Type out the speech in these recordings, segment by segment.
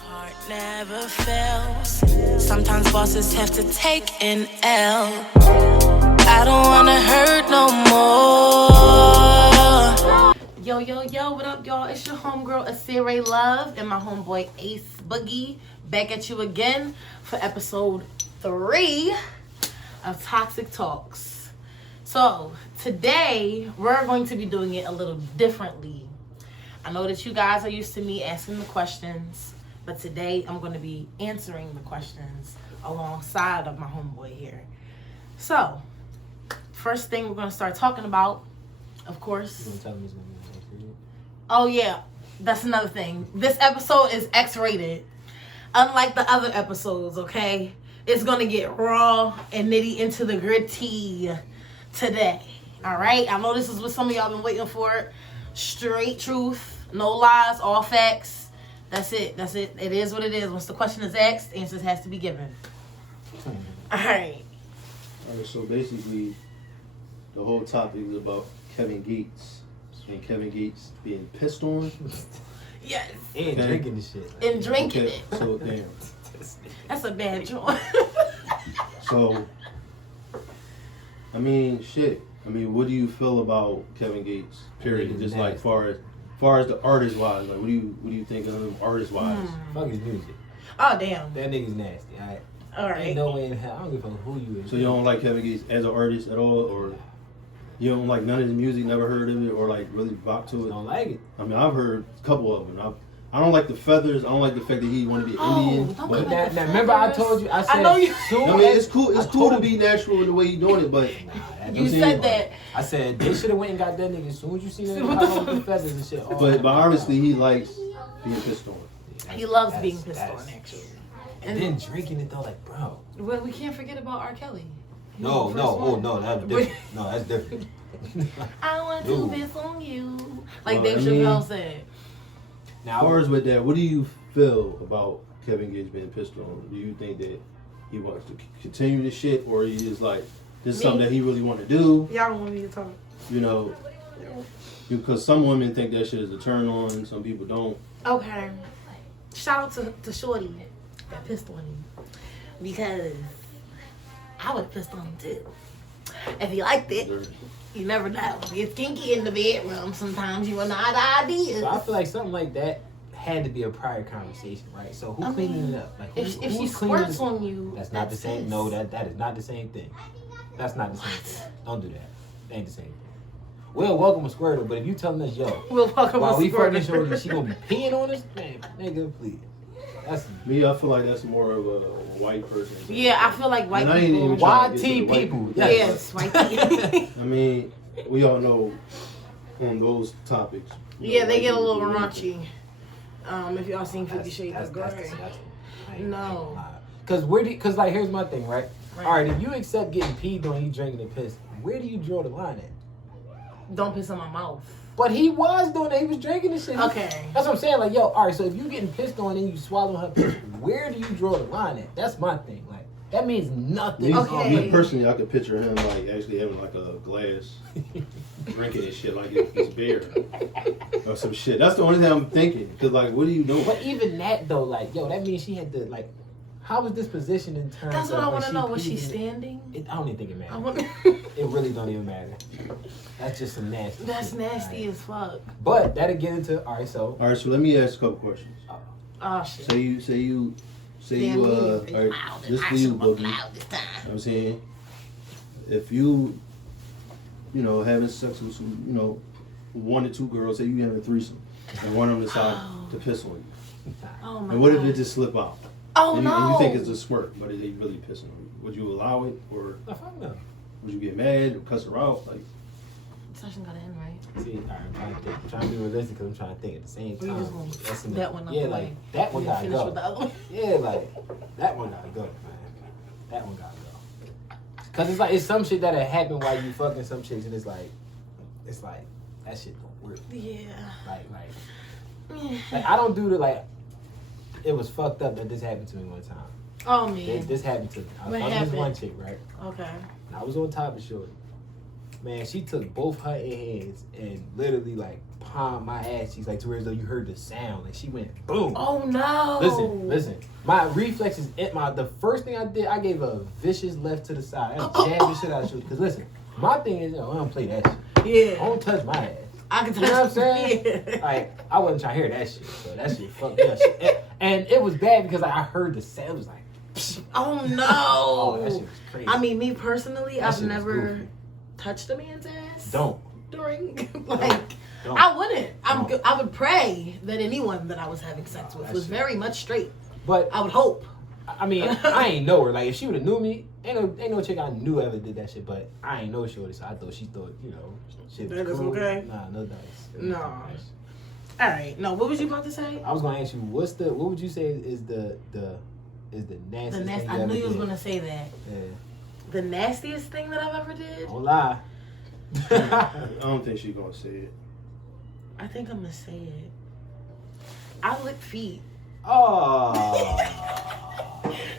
Heart never fails. Sometimes bosses have to take an L. I don't wanna hurt no more. Yo, what up, y'all? It's your homegirl, Acire Love, and my homeboy, Ace Boogie, back at you again for episode 3 of Toxic Talks. So, today, we're going to be doing it a little differently. I know that you guys are used to me asking the questions, but today, I'm going to be answering the questions alongside of my homeboy here. So, first thing we're going to start talking about, of course... Oh, yeah. That's another thing. This episode is X-rated. Unlike the other episodes, okay? It's going to get raw and nitty into the gritty today. All right? I know this is what some of y'all been waiting for. Straight truth. No lies. All facts. That's it. It is what it is. Once the question is asked, answers has to be given. All right. All right, so basically, the whole topic is about Kevin Gates. And Kevin Gates being pissed on. Yes. And drinking the shit. And drinking it. So, damn. That's a bad joint. So, I mean, shit. I mean, what do you feel about Kevin Gates? Period. Just like far as the artist wise, like what do you think of him artist wise? Fuck his music. Oh damn. That nigga's nasty. All right. Ain't no way in hell. I don't give a fuck who you is. So you don't like Kevin Gates as an artist at all, or you don't like none of his music, never heard of it, or like really rock to it? I don't like it. I mean, I've heard a couple of them. I don't like the feathers. I don't like the fact that he want to be Indian. But Now, remember I told you. I said. I know you. I mean, it's cool. It's cool to be natural in the way you doing it, but You said that. I said they should have went and got that nigga as soon as you see that nigga with the feathers and shit. But obviously he likes being pissed on. He loves being pissed on, actually. And then drinking it though, like bro. Well, we can't forget about R. Kelly. No, that's different. No, that's different. I want to piss on you, like Well, Dave Chappelle said. Now, as far as with that, what do you feel about Kevin Gates being pissed on? Do you think that he wants to continue this shit, or he is like, this is something that he really want to do? Y'all don't want me to talk. You know, because some women think that shit is a turn on, some people don't. Okay. Shout out to Shorty that pissed on him, because I would have pissed on him too. If he liked it, you never know. It's kinky in the bedroom. Sometimes you run out of ideas. So I feel like something like that had to be a prior conversation, right? So who cleaning it up? Like if she squirts on you, that's not the same. Piss. No, that is not the same thing. That's not the same thing. Don't do that. That ain't the same thing. We'll welcome a squirtle, but if you telling us, yo, we'll welcome while a we fucking squirtle, shorty, she gonna be peeing on us, man, nigga, please. That's me. I feel like that's more of a white person. Yeah, I feel like white and people. YT people. Yes, white people. I mean, we all know on those topics. Yeah, they get a little raunchy. If y'all seen 50 Shades of Grey. No. Cause like here's my thing, right? All right, if you accept getting peed on, you drinking and piss, where do you draw the line at? Don't piss in my mouth. But he was doing that. He was drinking this shit. Okay. That's what I'm saying. Like, yo, all right, so if you getting pissed on and you swallow her piss, where do you draw the line at? That's my thing. Like, that means nothing. Me personally, I could picture him like actually having like a glass, drinking and shit like it's beer or some shit. That's the only thing I'm thinking. Cause like, what are you doing? But even that though, like, yo, that means she had to like. How was this position in terms That's what of I want to know. Was she peed? standing? I don't even think it matters. It really don't even matter. That's just some nasty. That's shit, nasty right? as fuck. But that'll get into all right. So let me ask a couple questions. Oh shit. Say you all right, this for you, Boogie. You know what I'm saying? If you having sex with some, 1 to 2 girls, say you having a threesome, and one of them decide to piss on you. Oh my And what God. if it just slip out? Oh and no. And you think it's a squirt, but they really pissing on you? Would you allow it, or no. would you get mad or cuss her out? Like, Session gotta end, right? See, all right, I'm trying to think. I'm trying to be realistic because I'm trying to think at the same We time. just gonna That's that one up yeah, the like way. that one gotta Finish go. with the other one. Yeah, like that one gotta go, man. That one gotta go. Cause it's some shit that'll happen while you fucking some chicks, and it's like that shit don't work. Yeah. Like I don't do the like. It was fucked up that this happened to me one time. Oh man. This happened to me. I was What fucking this one happened? chick, right? Okay. And I was on top of shorty. Man, she took both her hands and literally like palm my ass cheeks, like to where as though you heard the sound. Like she went boom. Oh no. Listen. My reflexes, the first thing I did, I gave a vicious left to the side. I jabbed the shit out of you. Because listen, my thing is, I don't play that shit. Yeah. Don't touch my ass. I can touch. You know what I'm saying? Yeah. Like, I wasn't trying to hear that shit. So that shit fucked me up. And it was bad because I heard the sound. It was like, psh. Oh no. Oh, that shit was crazy. I mean, me personally, That I've shit was never goofy. touched a man's ass. Don't. During, like, Don't. I wouldn't. Don't. I would pray that anyone that I was having sex with that was shit. very much straight. But I would hope. I mean, I ain't know her. Like, if she would have knew me, ain't no chick I knew ever did that shit. But I ain't know shorty, so I thought she thought, you know, shit was That is cool. okay? Nah, no dice. No. All right. No, what was you about to say? I was gonna ask you, what would you say is the nastiest thing I knew you was did? gonna say that. Yeah. The nastiest thing that I've ever did. Don't lie. I don't think she's gonna say it. I think I'm gonna say it. I lick feet. Oh.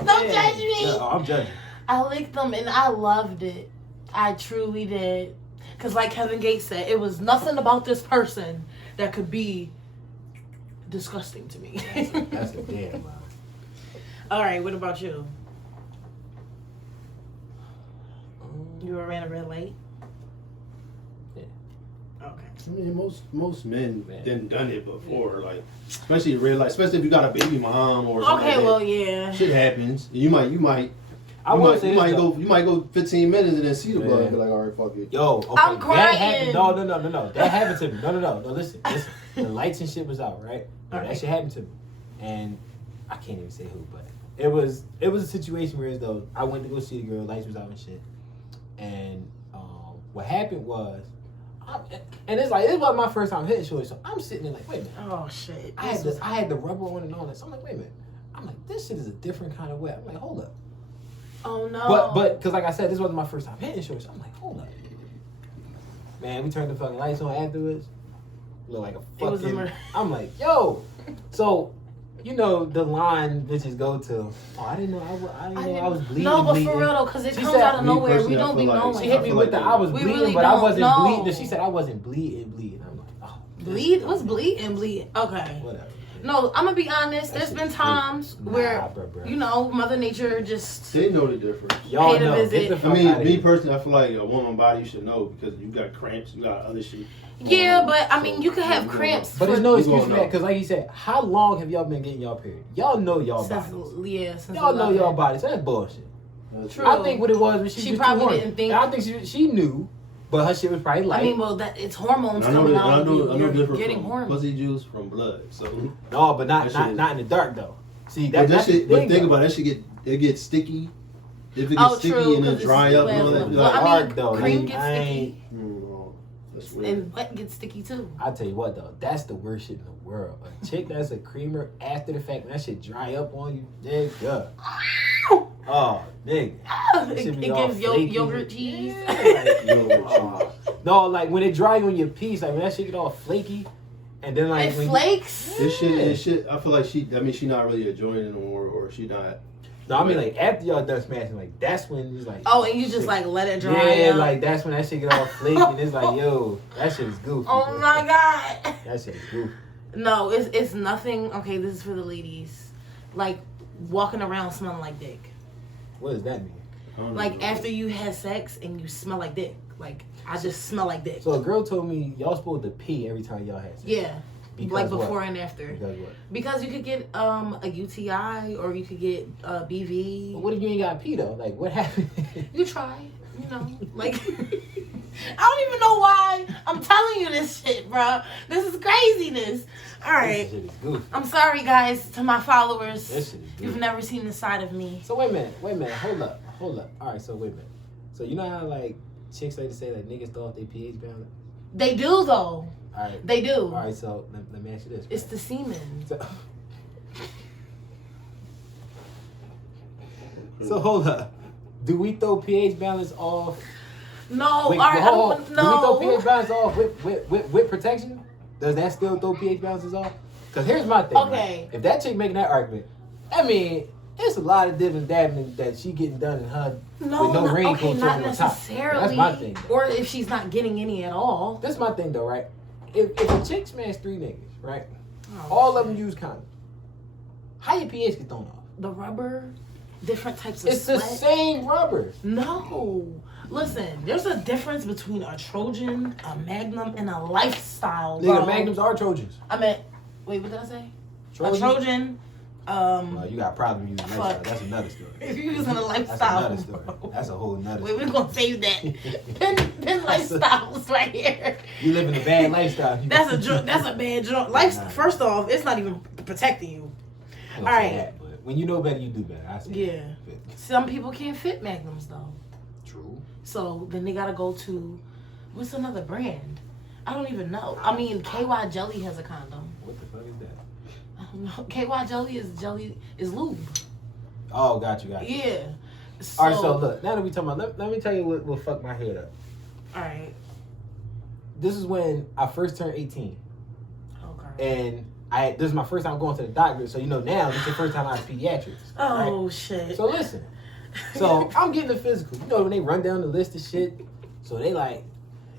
Don't Yeah. judge me. No, I'm judging. I licked them and I loved it. I truly did. Cause like Kevin Gates said, it was nothing about this person that could be disgusting to me. That's a damn lie. All right, what about you? You ever ran a red light? Yeah. Okay. I mean, most men Man. done it before, like especially red light, especially if you got a baby mom or something. Okay, like well, that. yeah. Shit happens. You might I will say you this, might though. go 15 minutes and then see the blood Man. and be like, all right, fuck it. Yo, okay. I'm crying. That happened. No. That happened to me. No. Listen. The lights and shit was out, right? Okay. That shit happened to me, and I can't even say who, but it was a situation where as though I went to go see the girl, lights was out and shit, and what happened was, and it's like it was my first time hitting shorty, so I'm sitting there like, wait a minute. Oh shit. I had the rubber on and all that. So I'm like, wait a minute. I'm like, this shit is a different kind of wet. I'm like, hold up. Oh no. But because like I said, this wasn't my first time hitting shorty, so I'm like, hold up. Man, we turned the fucking lights on afterwards. Look like a It was a fucking. murder. I'm like, yo. So, you know the line bitches go to. Oh, I didn't know I was bleeding. No, but bleeding. for real though, because it She comes said- out of Me nowhere. personally, We I don't be feel like- knowing. She hit me I feel with like the I was we bleeding, really but I don't wasn't know. bleeding. She said I wasn't bleeding. I'm like, oh. Bleed? What's bleeding? Okay. Whatever. No, I'm gonna be honest. That There's shit been is times Nah, where, bro. you know, Mother Nature just. They know the difference. Y'all Pay to know. visit. Get the I fuck mean, outta me here. personally, I feel like a woman body should know because you got cramps, you got other shit. Yeah, but I mean, you can have You cramps. But there's for- no You excuse gonna for that know. because, like he said, how long have y'all been getting y'all period? Y'all know y'all since, bodies. since Y'all know 11. y'all bodies. That's bullshit. True. I think what it was she She was probably too horny. didn't think- And I think she knew, but her shit was probably light. I mean, well, that it's hormones I know, coming I out. know You're different getting from hormones. pussy juice from blood. So, no, but not That shit is- in the dark though. See but that's shit. the But thing, think though. about it, that shit gets sticky. If it gets Oh, sticky true. and then 'Cause dry it's up and all that, wet. be Well, like, I mean, hard, though. cream I gets ain't- sticky, no, that's weird. and wet gets sticky too. I tell you what though, that's the worst shit in the world. A chick that's a creamer after the fact, when that shit dry up on you, nigga. Oh, nigga. It, should be it all gives flaky. yogurt cheese. Yeah, like, Yogurt oh. No, like when it dry on your piece, like when that shit get all flaky, and then like It when flakes. This shit. I feel like she not really enjoying it anymore, or she not. No, I mean like after y'all done smashing, like that's when it's like. Oh, and you just shit. like let it dry Yeah, up. like that's when that shit get all flaky, and it's like, yo, that shit is goofy. Oh bro. my god. That shit is goofy. No, it's nothing. Okay, this is for the ladies. Like walking around smelling like dick. What does that mean? I don't Like know. after you had sex and you smell like dick. Like I just smell like dick. So a girl told me y'all supposed to pee every time y'all had sex. Yeah. Because like what? before and after. Because what? Because you could get a UTI or you could get BV. But what if you ain't got pee though? Like what happened? You try, you know, like I don't even know why I'm telling you this shit, bro. This is craziness. All right, This shit is goofy. I'm sorry, guys, to my followers. This shit is You've goofy. never seen this side of me. So wait a minute, hold up. All right, so wait a minute. So you know how like chicks like to say that niggas throw off their pH balance? They do though. All right. They do. All right, so let me ask you this. It's the semen. So hold up. Do we throw pH balance off? No, Wait, all right, hold on. no. Do we throw pH balance off with protection? Does that still throw pH balances off? Because here's my thing. Okay. Right? If that chick making that argument, I mean, it's a lot of different dabbing that she getting done in her No, with no not, raincoat okay, not on top. necessarily. That's my thing. Though. Or if she's not getting any at all. That's my thing though, right? if a chick smash 3 niggas, right? Oh, all of them use condoms. How your pH get thrown off? The rubber, different types of It's sweat. the same rubber. No. Listen, there's a difference between a Trojan, a Magnum, and a lifestyle. Nigga, bro. Magnums are Trojans. I meant, wait, what did I say? Trojans? A Trojan. Well, you got a problem using Fuck. lifestyle. That's another story. If you're using a That's lifestyle. another story. That's a whole nother Wait, story. we're gonna save that. Pin lifestyles right here. You live in a bad lifestyle. That's a bad joint. First off, it's not even protecting you. All right. that, but when you know better, you do better. I say Yeah. Some people can't fit Magnums though. True. So then they gotta go to, what's another brand? I don't even know. I mean, KY Jelly has a condom. What the fuck is that? I don't know. KY Jelly is lube. Oh, got you. Yeah. So, All right, so look, now that we talking about, let me tell you what fucked my head up. All right. This is when I first turned 18. Okay. And this is my first time going to the doctor, so now this is the first time I have pediatrics. Oh, right? shit. So listen. So I'm getting a physical. You know when they run down the list of shit, so they like,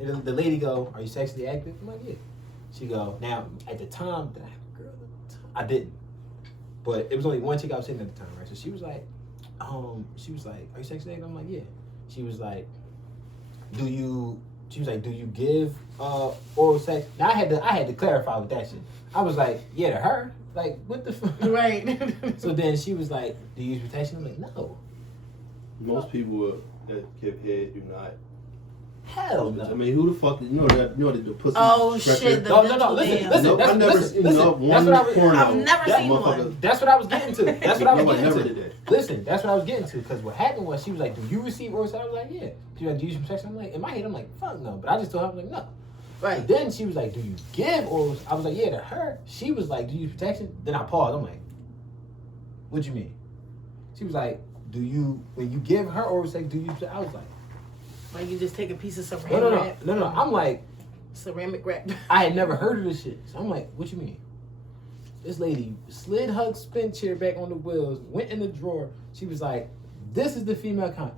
the lady go, "Are you sexually active?" I'm like, "Yeah." She go, "Now at the time, did I have a girl? I didn't, but it was only one chick I was sitting at the time, right?" So she was like, "Are you sexually active?" I'm like, "Yeah." She was like, "Do you give oral sex?" Now I had to clarify with that shit. I was like, "Yeah, to her." Like, what the fuck? Right. So then she was like, "Do you use protection?" I'm like, "No." Most people that give head do not. Hell no. I mean, who the fuck? The pussy. Oh, stretcher? shit, the- No. Listen. No, I never seen one porno. I've never seen motherfucker. one. That's what I was getting to. That's what I was Nobody getting never to. did that. Listen, that's what I was getting to. Because what happened was she was like, "Do you receive oral sex?" I was like, "Yeah." She was like, "Do you use protection?" I'm like, in my head, I'm like, "Fuck no." But I just told her, I was like, "No." Right. But then she was like, "Do you give oral?" I was like, "Yeah." To her, she was like, "Do you use protection?" Then I paused. I'm like, "What you mean?" She was like, when you give her oral sex, do you use protection? I was like, Like you just take a piece of ceramic wrap. No. I'm like, ceramic wrap. I had never heard of this shit. So I'm like, "What you mean?" This lady slid her spin chair back on the wheels, went in the drawer. She was like, "This is the female condom."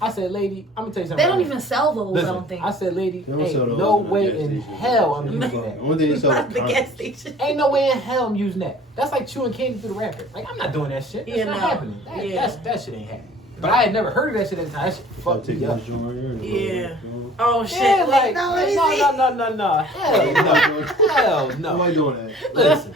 I said, "Lady, I'm gonna tell you something." They don't even sell those. Listen, I don't think. I said, "Lady, They don't ain't sell those no in the way gas in station. hell I'm No. using that. Only thing they sell Not is the gas condoms. station. Ain't no way in hell I'm using that. That's like chewing candy through the wrapper. Like, I'm not doing that shit. That's Yeah, not no. happening. Yeah. That shit ain't happening." But I had never heard of that shit at the time. That shit fucked me up. Yeah. Oh shit. Yeah, like, no. no. Hell no. Hell no. Nobody doing that. Listen,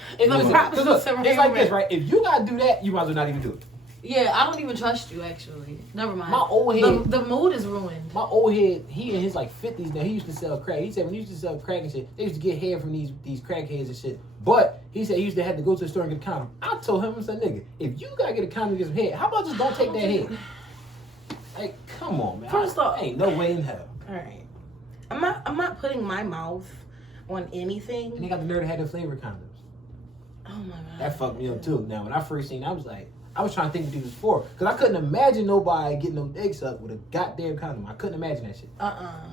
props to it's ceramic like this, wrap. right? If you gotta do that, you might as well not even do it. Yeah, I don't even trust you actually. Never mind. My old head, The mood is ruined. my old head, he in his like 50s now. He used to sell crack. He said when he used to sell crack and shit, they used to get hair from these crackheads and shit. But he said he used to have to go to the store and get a condom. I told him, I said, "Nigga, if you gotta get a condom to get some hair, how about just don't take that hair?" Like, come on, man. First off, ain't no way in hell. All right. I'm not putting my mouth on anything. And they got the nerve to have the flavor condoms. Oh my god. That fucked me up too. Now when I first seen it, I was trying to think what these was for. Because I couldn't imagine nobody getting no dick sucked with a goddamn condom. I couldn't imagine that shit.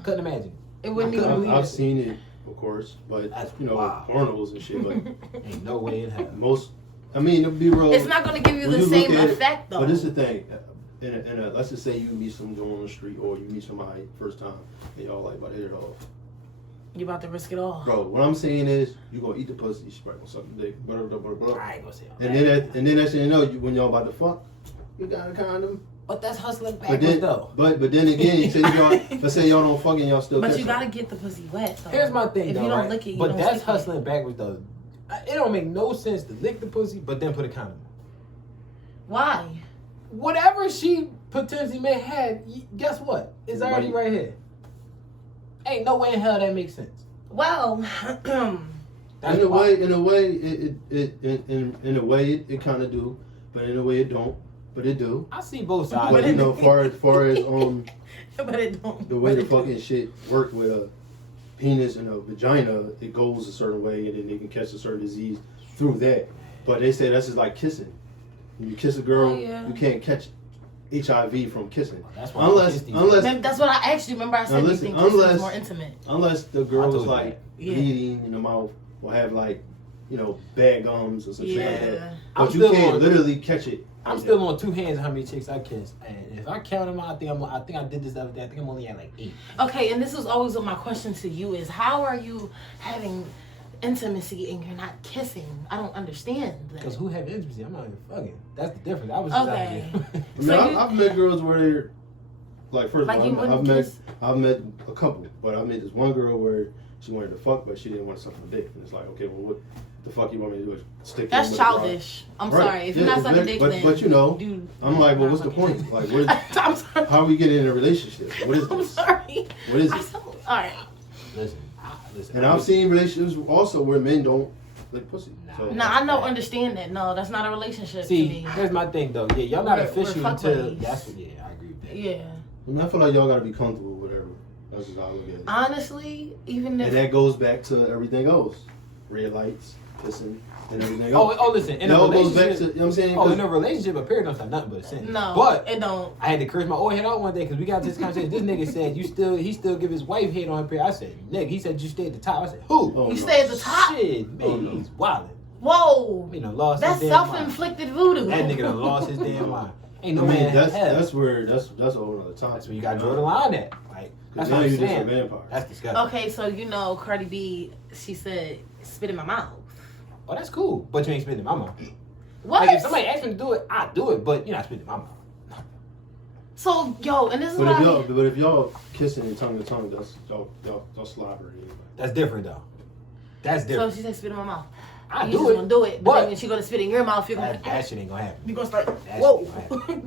Couldn't imagine. It wouldn't I couldn't even. believe I've it. seen it, of course, but That's wild. pornos and shit. But Ain't no way in hell. most, I mean, to be real, It's not gonna give you when the you same look at it, effect though. But this is the thing. Let's just say you meet some girl on the street, or you meet somebody first time, and y'all like about to hit it off. You about to risk it all. Bro, what I'm saying is, you gonna eat the pussy, you probably gonna suck the dick, blah, blah, blah, blah. I ain't gonna say all And that. then next thing you know, when y'all about to fuck, you got a condom. But that's hustling But backwards then, though. but then again, you say let's say y'all don't fuck and y'all still. But kiss you her. gotta get the pussy wet. Though. Here's my thing If though, you don't right? lick it, you but don't that's stick it. hustling backwards though. It don't make no sense to lick the pussy, but then put a condom on. Why? Whatever she potentially may have, guess what? It's already right here. Ain't no way in hell that makes sense. Well, That's in a why. way, it kind of do, but in a way it don't. But it do. I see both sides. But far as but it don't. the way the fucking shit work with a penis and a vagina, it goes a certain way, and then they can catch a certain disease through that. But they say that's just like kissing. When you kiss a girl, you can't catch HIV from kissing. That's why unless That's what I actually remember. I said you think kissing is more intimate. Unless the girl I was told you like that. Yeah. bleeding in the mouth or have like bad gums or some shit like that. I'm But you can't literally catch it. I'm still on 2 hands how many chicks I kissed, and if I count them out, I think I did this the other day. I think I'm only at like 8. Okay, and this was always what my question to you is: how are you having intimacy and you're not kissing? I don't understand that. Because who have intimacy? I'm not even fucking. That's the difference. I was just Okay. I've met girls where, like, first of all, I've met a couple, but I met this one girl where she wanted to fuck, but she didn't want to suck my dick, and it's like, okay, well, what the fuck you want me to do? Stick? That's childish. I'm sorry. If you're not sucking dick, then but dude, I'm like, well, what's the point? Like, I'm sorry. How are we getting in a relationship? What is this? I'm sorry. What is it? All right. Listen. And I've seen relationships also where men don't lick pussy. No, I don't understand that. No, that's not a relationship. See, to me. here's my thing though. Yeah, y'all not official until buddies. that's what. Yeah, I agree with that. Yeah. I feel like y'all gotta be comfortable with whatever. That's just how I look at it. Honestly, even if and that goes back to everything else, red lights, kissing, and everything else. Oh, listen. In it a all goes relationship, back to, you know what I'm saying? Oh, in a relationship, a period don't stop nothing but sin. no, but it don't. I had to curse my old head out one day because we got this conversation. This nigga said he still give his wife head on her period. I said, nigga, he said you stay at the top. I said, who? Oh, You stay at the top. Shit, man, he's wildin'. Whoa. Lost That's his damn mind. self-inflicted voodoo. That nigga done lost his damn mind. Ain't no I mean, man. that's hell. that's a whole other topic. That's where you gotta draw the line at. Like that's now what I'm you're just a saying. vampire. That's disgusting. Okay, so Cardi B, she said, spit in my mouth. Oh, that's cool, but you ain't spitting in my mouth. What? Like if somebody asks me to do it, I do it, but you're not spitting in my mouth. So, and this is But what if y'all kissing and tongue to tongue, that's y'all slobbering. That's different though. That's different. So she said spit in my mouth. I You do just it. gonna do it, but but then when she gonna spit in your mouth, you're gonna that shit ain't gonna happen. you're gonna start. That Whoa. shit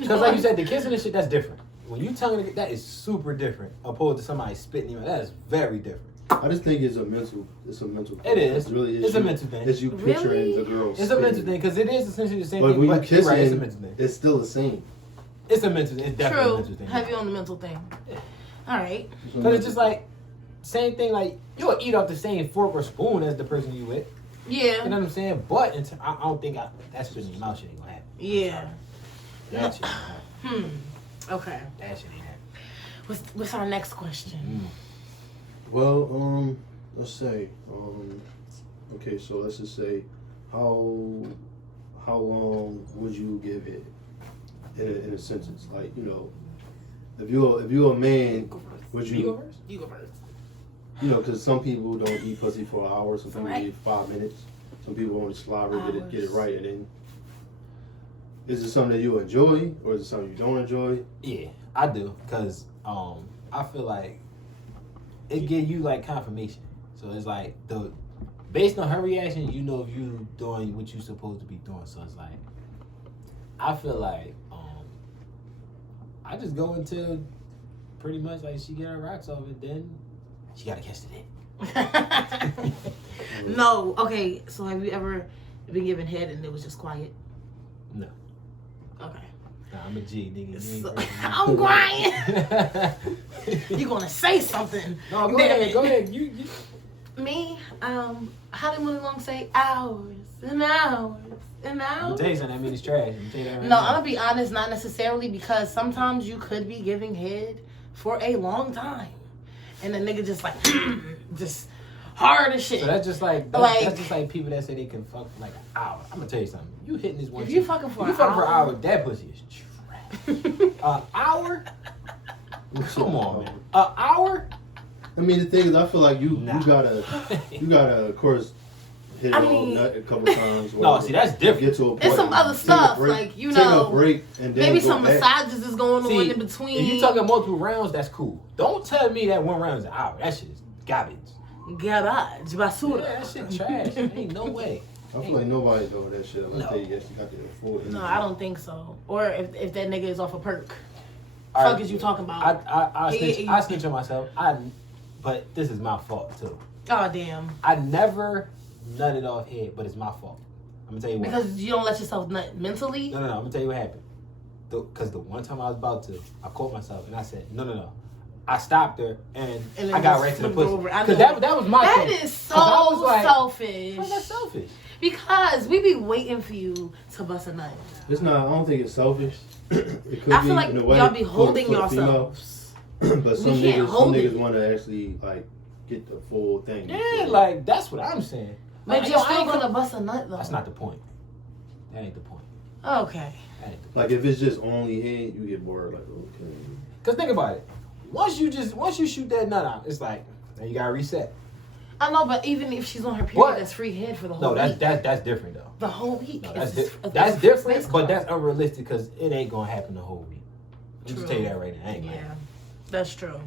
Because like you said, the kissing and shit, that's different. When you tongue it, that is super different. Opposed to somebody spitting in your mouth, that is very different. I just think it's a mental. It is. It really is. It's a mental thing. It's you picturing the girl. It's a mental thing because it is essentially the same But thing. when you But kiss right, it's a it, mental thing. it's still the same. It's a mental. It's definitely a True. mental thing. Heavy on the mental thing. Yeah. All right. Because it's just like same thing. Like you'll eat off the same fork or spoon as the person you with. Yeah. You know what I'm saying? But I don't think that spit in your mouth shit ain't gonna happen. Yeah. That shit ain't gonna happen. Okay. That shit ain't happen. What's our next question? Well, let's say, okay, so let's just say, how long would you give it in a sentence? Like, if you're a man, would you go first? You go first. Because some people don't eat pussy for an hour, some people eat 5 minutes, some people only slobber, get it right, and then is it something that you enjoy or is it something you don't enjoy? Yeah, I do, because I feel like it give you like confirmation. So it's like based on her reaction, if you doing what you supposed to be doing. So it's like I feel like I just go until pretty much like she get her rocks off and then she gotta catch the dick. No. Okay. So have you ever been given head and it was just quiet? No. Okay. Nah, I'm a G, nigga. So, I'm crying. You gonna say something? No, go ahead. Go ahead. You. Me? How did Willie Long say? Hours and hours and I'm hours. gonna tell you something. That means it's trash. I'm gonna tell you that right No, now. I'm gonna be honest. Not necessarily, because sometimes you could be giving head for a long time, and the nigga just like just hard as shit. So that's just like that's just like people that say they can fuck for like an hour. I'm gonna tell you something. You hitting this one. If you fucking for you an fucking for an hour, hour, that pussy is trash. An hour? Come on, man. An hour? I mean, the thing is, I feel like you gotta, of course, hit it on nut a couple times. No, see, that's different. Get to a point. it's some other stuff break, like take a break and then maybe go some back. massages is going on in If between. you talking multiple rounds, that's cool. Don't tell me that one round is an hour. That shit is garbage. Garbage, basura. Yeah, that shit trash. Ain't no way. I feel like nobody's doing that shit unless they actually got the full energy. No, I don't think so. Or if that nigga is off a perk. All Fuck right. is you talking about? I snitch on myself. But this is my fault too. Oh damn. I never nutted off head, but it's my fault. I'm gonna tell you why. Because you don't let yourself nut mentally. No. I'm gonna tell you what happened. Because the one time I was about to, I caught myself and I said, no. I stopped her and then I got just right to the flipped pussy. over. I Because know. that was my thing. That is 'Cause I was so like, selfish. how's that selfish? Because we be waiting for you to bust a nut. It's not. I don't think it's selfish. It could I be feel like in a way y'all be holding for the female. yourselves. But some We can't niggas hold it. want to actually like get the full thing. Yeah, like that's what I'm saying. But you're still gonna bust a nut though. That's not the point. That ain't the point. Okay. That ain't the point. Like if it's just only head, you get bored. Like okay. Cause think about it. Once you shoot that nut out, it's like now you gotta reset. I know, but even if she's on her period, that's free head for the whole week. No, that's different though. The whole week. No, that's different, but that's unrealistic because it ain't gonna happen the whole week. I'm just tell you that right now. Ain't yeah, that's true.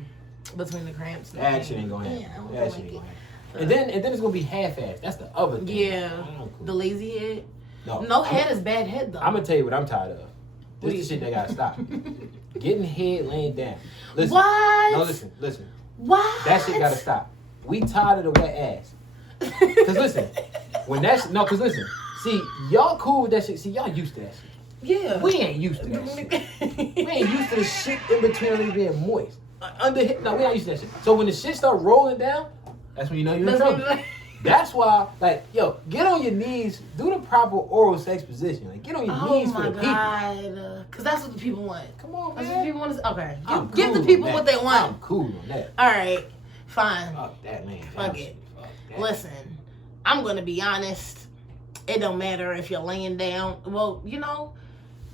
Between the cramps. That shit ain't gonna happen. Yeah, That shit ain't gonna happen. And then it's gonna be half-assed. That's the other thing. Yeah. Cool. The lazy head. No head is bad head though. I'm gonna tell you what I'm tired of. This is the shit that gotta stop. Getting head laying down. Listen. What? No, listen. What? That shit gotta stop. We tired of the wet ass. Cause listen, cause listen. See, y'all cool with that shit. See, y'all used to that shit. Yeah. We ain't used to that shit. We ain't used to the shit in between only being moist. No, we not used to that shit. So when the shit start rolling down, that's when you know you're in trouble. That's why, like, yo, get on your knees, do the proper oral sex position. Like, get on your knees for the people. Oh my God. Because that's what the people want. Come on, man. That's what people want to okay. Give the people what they want. I'm cool on that. All right. Fine. Fuck that, man. Fuck it. Listen, I'm going to be honest. It don't matter if you're laying down. Well, you know,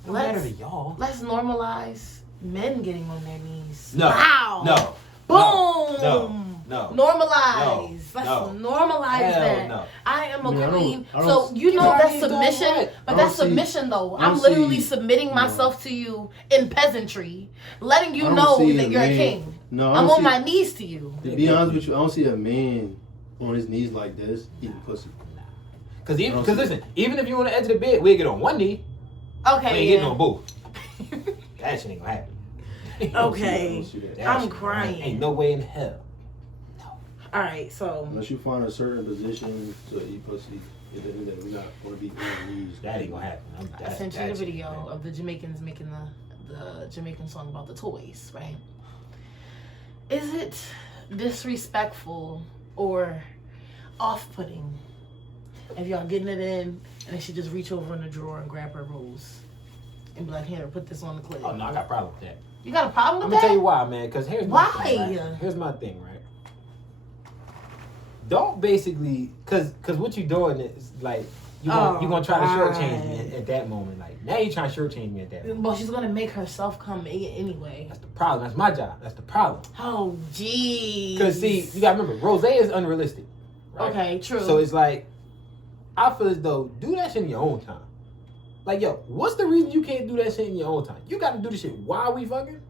Don't matter to y'all. Let's normalize men getting on their knees. No. Wow. No. Boom. No. Normalize. Let's normalize that. No. I am a queen. I don't, so you know that's submission. Right. But that's submission though. I'm literally submitting myself to you in peasantry. Letting you know that you're a king. No, I'm on my knees to you. To be honest with you, I don't see a man on his knees like this eating pussy. Cause listen, even if you on the edge of the bed, we'll get on one knee. Okay. We ain't getting on both. That shit ain't gonna happen. Okay. I'm crying. Ain't no way in hell. No. All right, so unless you find a certain position to eat pussy, then we're not gonna be on your knees. That ain't gonna happen. I sent you the video of the Jamaicans making the Jamaican song about the toys, right? Is it disrespectful or off-putting if y'all getting it in and then she just reach over in the drawer and grab her rose and be like, here, put this on the clip? Oh no, I got a problem with that. You got a problem with I'm that? gonna tell you why, man. Cause here's my thing, why? Right? Here's my thing, right? Don't basically, cause what you doing is like you gonna try to shortchange me at that moment. Like now you trying to shortchange me at that moment. Well, she's gonna make herself come anyway. That's the problem. That's my job. That's the problem. Oh, geez. Cause see, you gotta remember, rose is unrealistic. Right? Okay, true. So it's like, I feel as though do that shit in your own time. Like, yo, what's the reason you can't do that shit in your own time? You got to do the shit while we fucking.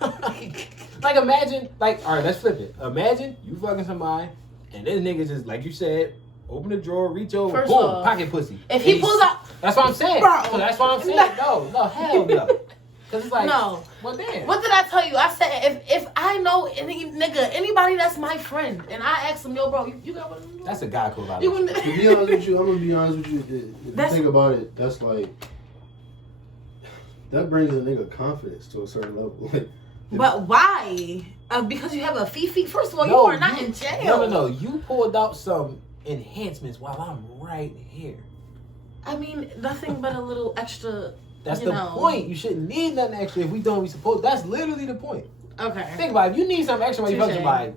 Like, imagine, like, all right, let's flip it. Imagine you fucking somebody, and this nigga just, like you said, open the drawer, reach over, First boom, off, pocket pussy. If he pulls out, that's what I'm saying. Bro. So that's what I'm saying. No, hell no. Cause it's like, no. Well, damn. What did I tell you? I said if I know anybody that's my friend, and I ask them, yo, bro, you got one? That's a guy cool. To be honest with you, I'm gonna be honest with you. If you think about it, that's like that brings a nigga confidence to a certain level. Like, but why? Because you have a fifi. First of all, you are not in jail. No. You pulled out some enhancements while I'm right here. I mean, nothing but a little extra. That's the point. You shouldn't need nothing extra if we don't we supposed. That's literally the point. Okay. Think about it. If you need something extra while you fucking somebody.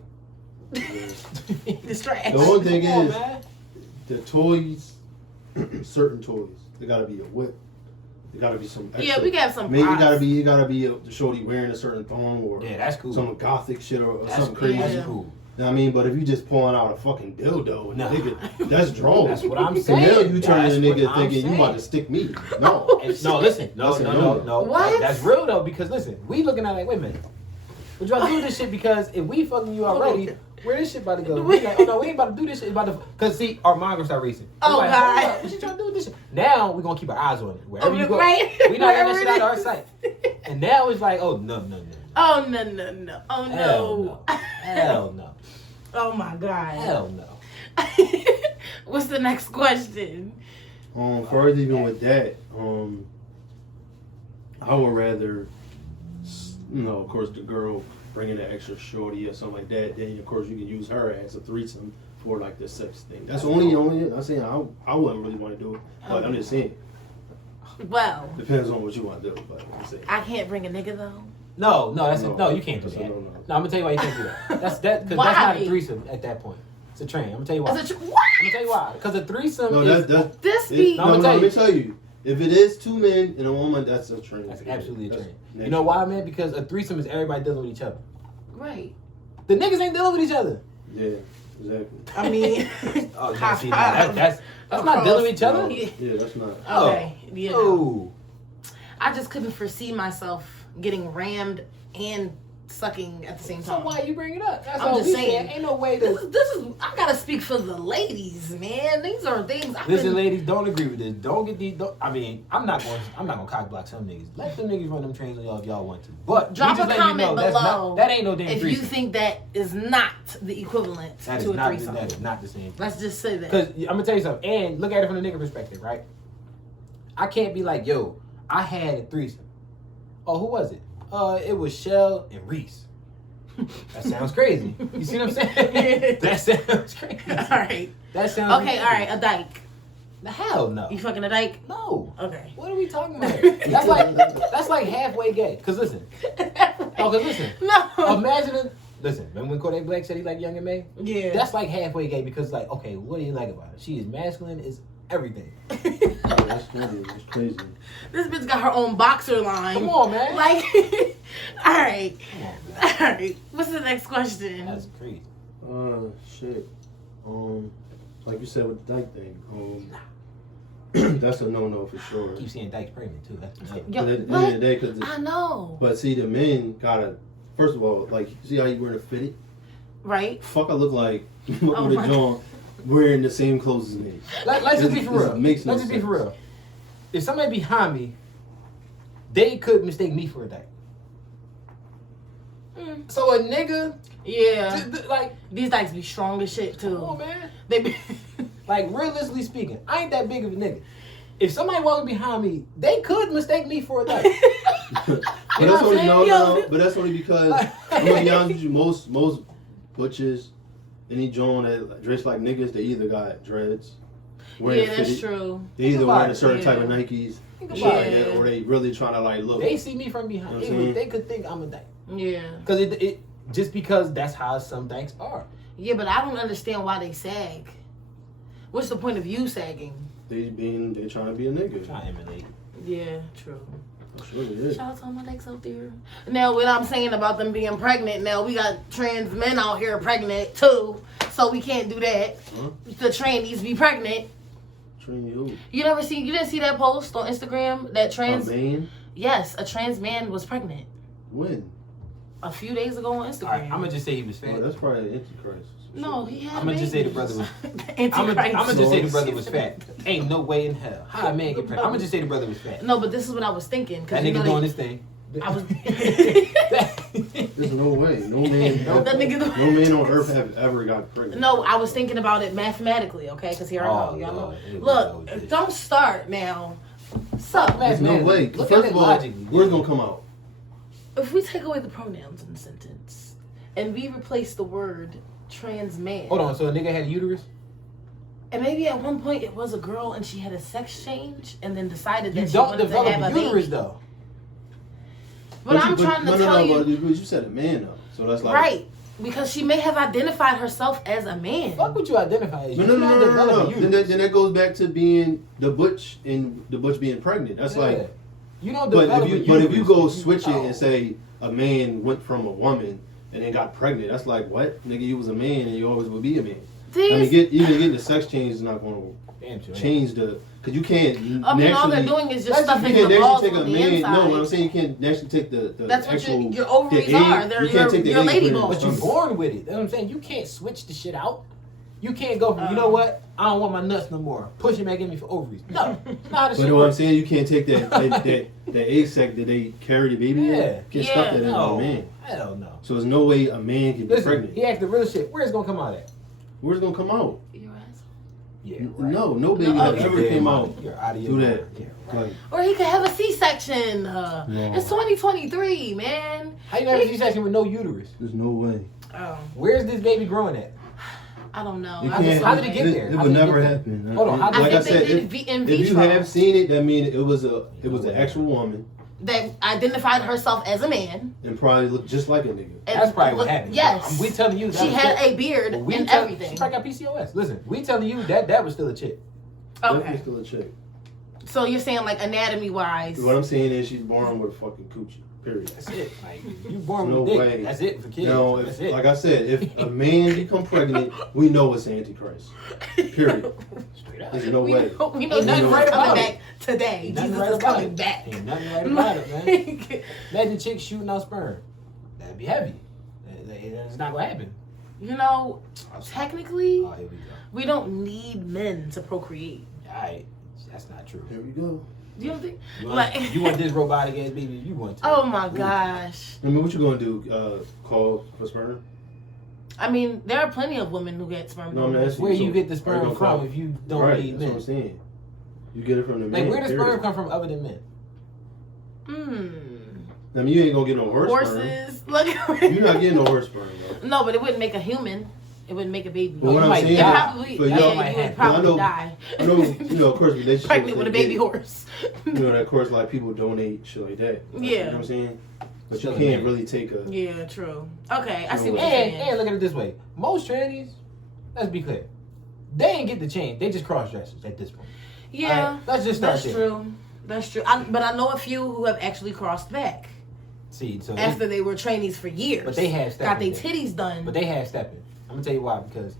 Distract. the only thing is, the toys, certain toys, they gotta be a whip. There gotta be some extra. Yeah, we got some. Maybe it gotta be the shorty wearing a certain thong or that's cool. Some gothic shit or something crazy. That's cool. You know what I mean? But if you just pulling out a fucking dildo and nigga, that's draw. That's what I'm saying. Now you turning the nigga thinking you about to stick me. No. Listen. No. What? That's real though, because listen, we looking at it like, wait a minute. Would y'all do this shit because if we fucking you already, where this shit about to go? We like, oh no, we ain't about to do this shit. About to, cause see, our mind gonna start racing. Oh like, God, what you trying to do with this shit? Now we gonna keep our eyes on it. Wherever you go, right? we not letting that shit out of our sight. And now it's like, oh no. Oh no. Oh no. Hell no. Oh my God. Hell no. What's the next question? Further even with that, I would rather, of course, the girl bringing an extra shorty or something like that. Then of course you can use her as a threesome for like the sex thing. That's only. I'm saying I wouldn't really want to do it, but I'm just saying. Well, depends on what you want to do. But I'm saying I can't bring a nigga though. No, you can't do that. No, I'm gonna tell you why you can't do that. That's because that's not a threesome at that point. It's a trend. I'm gonna tell you why. What? I'm gonna tell you why. Because a threesome This be... let me tell you. If it is 2 men and a woman, that's a trend. That's absolutely a trend. You know why, man? Because a threesome is everybody dealing with each other. Right. The niggas ain't dealing with each other. Yeah, exactly. I mean... that's not dealing with each other? No, yeah, that's not. Okay. Yeah. Oh. I just couldn't foresee myself getting rammed and sucking at the same time. So why you bring it up? That's I'm all just we saying. Ain't no way to... This is I gotta speak for the ladies, man. These are things Listen, ladies, don't agree with this. Don't get these... I mean, I'm not gonna cock block some niggas. Let them niggas run them trains on y'all if y'all want to. But drop a comment below. That ain't no damn if threesome. you think that is not the equivalent to a threesome. That is not the same. Let's just say that. Because I'm gonna tell you something. And look at it from the nigga perspective, right? I can't be like, yo, I had a threesome. Oh, who was it? It was Shell and Reese. That sounds crazy. You see what I'm saying? That sounds crazy. All right. That sounds okay. All right. A dyke. The hell no. You fucking a dyke? No. Okay. What are we talking about? That's like halfway gay. Cause listen. No. Imagine. Listen. Remember when Kodak Black said he like Young and May? Yeah. That's like halfway gay because like, okay, what do you like about her? She is masculine. Is everything. That's crazy. That's crazy. This bitch got her own boxer line. Come on, man. Like, all right. Come on, man. All right. What's the next question? That's crazy. Shit. Like you said with the dyke thing. That's a no for sure. I keep seeing dykes pregnant too. That's But at the end of the day, I know. But see, the men gotta. First of all, like, see how you wearing a fitted? Right. Fuck, I look like with Oh a John wearing the same clothes as me. Let's just be for real. Let's just be for real. If somebody behind me, they could mistake me for a dyke. So a nigga, Yeah. like, These dykes be strong as shit too. come on, man. They be Like, realistically speaking, I ain't that big of a nigga. If somebody walking behind me, they could mistake me for a dyke. But You know that's what I'm only saying? but that's only because I'm gonna be honest with you. Most butchers, any John that dress like niggas, they either got dreads, wearing yeah, that's fitted, true. they either wearing a certain Yeah. type of Nikes, Think shit about like it. that, or they really trying to like look. They see me from behind. You know what I'm saying? They could think I'm a dyke. Yeah. Because it just because that's how some dykes are. Yeah, but I don't understand why they sag. What's the point of you sagging? They trying to be a nigga. Trying to emulate. Yeah, true. Sure it is. Shout out to all my dykes out there. Now, what I'm saying about them being pregnant, now we got trans men out here pregnant too, so we can't do that. Huh? The trannies be pregnant. Train you. You didn't see that post on Instagram that trans? A man? Yes, a trans man was pregnant When? a few days ago on Instagram. All right, I'm gonna just say he was fat. Oh, that's probably Antichrist. No, he had. I'm gonna just say the brother was. I'm Antichrist. gonna just say the brother was fat. Ain't no way in hell. How a man get pregnant? I'm gonna just say the brother was fat. No, but this is what I was thinking. That nigga doing his thing. I was. There's no way. No man. That nigga do- No man on earth have ever got pregnant. No, I was thinking about it mathematically. Okay, because here I Oh, go. Y'all know. Lord. Here we Look, go with this. don't start now. Suck. There's no way. Look First at it of all, logically. word's gonna come out. If we take away the pronouns in the sentence and we replace the word trans man, Hold on. So a nigga had a uterus? and maybe at one point it was a girl and she had a sex change and then decided that You she don't wanted to develop have a a uterus baby. though. But I'm trying to tell you, but you said a man though, so that's like right? Because she may have identified herself as a man. Fuck what you identify as. No. You don't develop a uterus. Then that goes back to being the butch and the butch being pregnant. That's Yeah. like. You don't But develop if you go uterus. switch it Oh. and say a man went from a woman and then got pregnant, that's like what? Nigga, you was a man and you always will be a man. I mean, even getting the sex change is not going Damn, to change the. Because you can't. I mean, all they're naturally- doing is just you stuffing can't the balls naturally on take the a man. inside. No, what I'm saying, you can't naturally take the That's what actual. your ovaries the are. egg- They're you can't take the your egg lady print. balls. But you're born with it. That's what I'm saying. You can't switch the shit out. You can't go from, you know what? I don't want my nuts no more. Push it back in me for ovaries. No. Not how the But shit what I'm works. saying, you can't take that egg sac that they carry the baby in. Yeah. Can't stop that as a No. man. Hell no. So there's no way a man can be Listen, pregnant. he asked the real shit. Where's it gonna come out at? Where's it gonna come out? Your ass. Yeah, No baby No, has okay. ever came out. You're out of your Do mind. that. Yeah, right. Like, Or he could have a C-section. No. It's 2023, man. How you gonna have a C-section with no uterus? there's no way. Oh, Where's this baby growing at? I don't know. You I just- can't- how did it get there? It How would did it never get there? happen. Hold on, how did I like think I said, they did in if you vitro. have seen it, that means it was an actual woman that identified herself as a man. And probably looked just like a nigga. That's probably what happened. Yes. We telling you that she had a beard and everything. She probably got PCOS. Listen, we telling you that was still a chick. Okay. Definitely still a chick. So you're saying like anatomy wise? What I'm saying is she's born with a fucking coochie. Period. That's it. Like you born no with a dick. way. That's it for kids. No, That's it. like I said, if a man become pregnant, we know it's Antichrist. Period. Straight up. There's no way. We know Ain't nothing Jesus right is coming about back today. Ain't nothing Jesus right is about coming it. back. Ain't nothing right about it, man. Imagine chicks shooting out sperm. That'd be heavy. It's not gonna happen. You know, technically, Oh, here we go. we don't need men to procreate. Alright, that's not true. Here we go. You don't think? You Like, want, you want this robotic ass baby? You want to? oh my gosh. I mean, what you gonna do? Call for sperm? I mean, there are plenty of women who get sperm. No, I'm donors. asking Where so you get the are sperm gonna from call- if you don't right, need that's what men? I'm saying. You get it from the man. Like where does period. sperm come from other than men? I mean, you ain't gonna get no horse sperm. Horses. Look. You're not getting no horse sperm, though. No, but it wouldn't make a human. It wouldn't make a baby. But what I'm might saying, It die. probably, but yeah, y'all you might would have- probably I know- die. I know, you know, of course, relationships. Pregnant with a baby they- horse. You know, of course, like people donate shit like that. Like, Yeah. You know what I'm saying? But you Shit can't like that. really take a. Yeah, true. Okay, I see what you're And, saying. and look at it this way. Most trannies, let's be clear, they ain't get the change. They just cross dressers at this point. Yeah, Alright, let's just start that's there. true. That's true. But I know a few who have actually crossed back See, so after they were trainees for years. But they have got their stepping. titties done. But they half stepping. I'm gonna tell you why. Because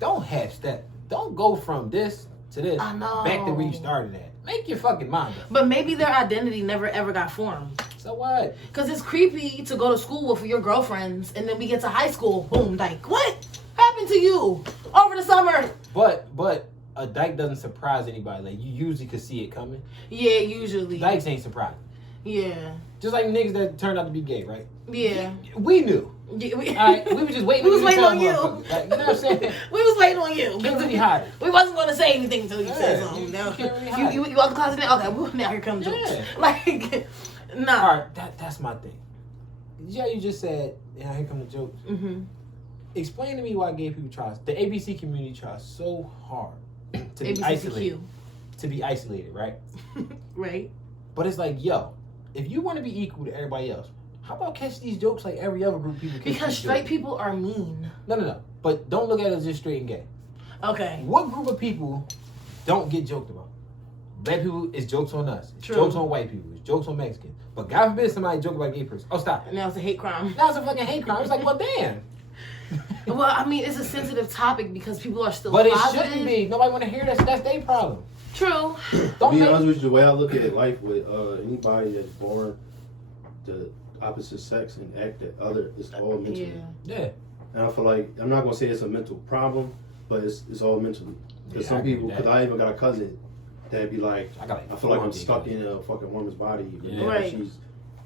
don't half step. Don't go from this to this I know. back to where you started at. Make your fucking mind up. But maybe their identity never ever got formed. So what? Cause it's creepy to go to school with your girlfriends, and then we get to high school, boom, like what happened to you over the summer? But a dyke doesn't surprise anybody. Like you usually could see it coming. Yeah, usually. Dykes ain't surprising. Yeah, Just like niggas that turned out to be gay, right? yeah. We knew. Yeah, we, Alright, we were just waiting. We was to waiting tell on you. motherfuckers. Like, you know what I'm saying? we was waiting on you. Can't really hide it. We wasn't gonna say anything until you said Yeah, something. you No. can't really hide You out the closet now? Okay, well, now here comes jokes. Yeah. Like, nah. All right, that's my thing. Yeah, you just said, yeah, here come the jokes. Mm-hmm. Explain to me why gay people try, the ABC community tries so hard to be isolated, to be isolated, right? Right. But it's like, yo, if you want to be equal to everybody else, how about catch these jokes like every other group of people? Catch Because these straight jokes? people are mean. No. But don't look at it as just straight and gay. Okay. What group of people don't get joked about? Black people, it's jokes on us. It's True. jokes on white people. It's jokes on Mexicans. But God forbid somebody joke about a gay person. Oh, stop. And now it's a hate crime. That was a fucking hate crime. It's like, well, damn. Well, I mean, it's a sensitive topic because people are still But it positive. shouldn't be. Nobody want to hear that. That's their problem. True. Don't Be make. honest with you, the way I look at life with anybody that's born the opposite sex and act the other, it's all mentally. Yeah. Yeah. And I feel like, I'm not going to say it's a mental problem, but it's all mentally. Because Yeah, I some agree people, with because that. I even got a cousin that'd be like, I got like I feel like I'm 40 stuck guys. in a fucking woman's body. And Yeah. now Right. she's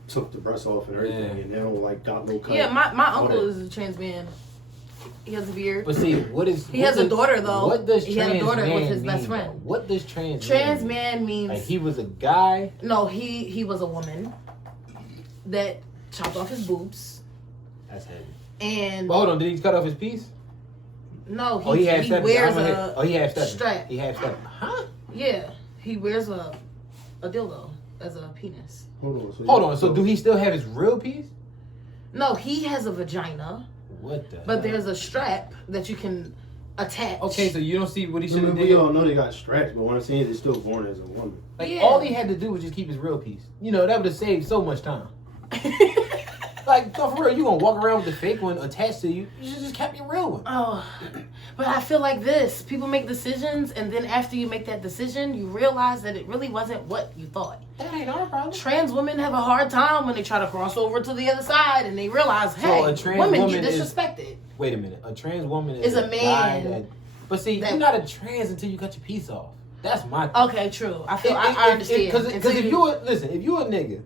took the breast off and everything, Yeah. and now like got no cut. Yeah, my All uncle that. is a trans man. He has a beard. But see, what is? He what has a does- daughter, though. What does He had a trans daughter man with his best mean, friend. though? What does trans? Trans mean? man means Like he was a guy. no. He was a woman that chopped off his boobs That's heavy. and But hold on, did he cut off his piece? no, Oh, he had he stepping. wears I'm a ahead. Oh, he had stepping. strap. He had stepping. Huh? Yeah, he wears a dildo as a penis. Hold on. So do he still have his real piece? No, he has a vagina, What the? but hell? there's a strap that you can attach. Okay, so you don't see what he should have We did. all know they got straps, but what I'm saying is they're still born as a woman. Like Yeah. all he had to do was just keep his real piece. You know that would have saved so much time. Like no, for real, you gonna walk around with the fake one attached to you? You should just kept your real one. Oh, but I feel like this. People make decisions, and then after you make that decision, you realize that it really wasn't what you thought. That ain't our problem. Trans women have a hard time when they try to cross over to the other side, and they realize, So hey, a trans women woman get is- disrespected. Wait a minute, a trans woman is Is a guy man that, but see, that- you're not a trans until you cut your piece off. That's my thing. Okay, true. I feel I understand. Because Until if you listen, if you a nigga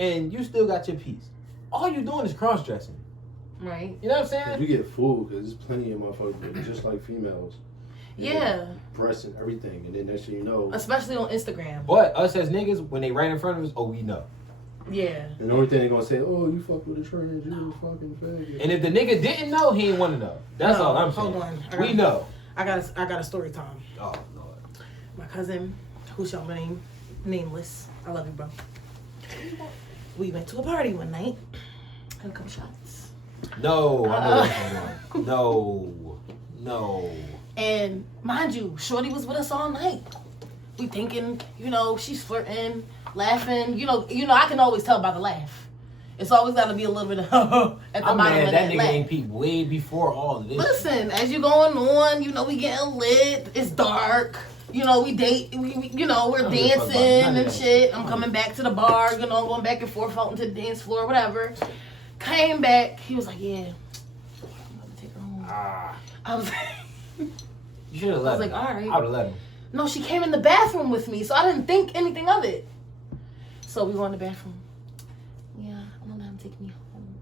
and you still got your piece, all you doing is cross dressing. right, You know what I'm saying? You get fooled because there's plenty of motherfuckers that are just like females. yeah, Breasts and everything, and then next thing you know, especially on Instagram. But us as niggas, when they right in front of us, oh, we know. Yeah, and the only thing they're gonna say, oh, you fuck with a trans, you a fucking faggot. And if the nigga didn't know, he didn't want to know. That's No, all I'm saying. hold on. We know. I got a story time. Oh Lord. My cousin, who shall remain nameless. I love you, bro. We went to a party one night. Had a couple shots. No, I know that's one. No. And mind you, Shorty was with us all night. We thinking, she's flirting, laughing. You know, I can always tell by the laugh. It's always got to be a little bit of at the bottom of that nigga laugh. ain't peeped way before all of this. Listen, as you going on, we getting lit. It's dark. We date. We're dancing and shit. I'm coming back to the bar. Going back and forth out into the dance floor, whatever. Came back. He was like, "Yeah, I'm gonna take her home." I was like, "You should have let him." I was like, "All right." I would have let him. No, she came in the bathroom with me, so I didn't think anything of it. So we go in the bathroom. Yeah, I'm gonna let him take me home.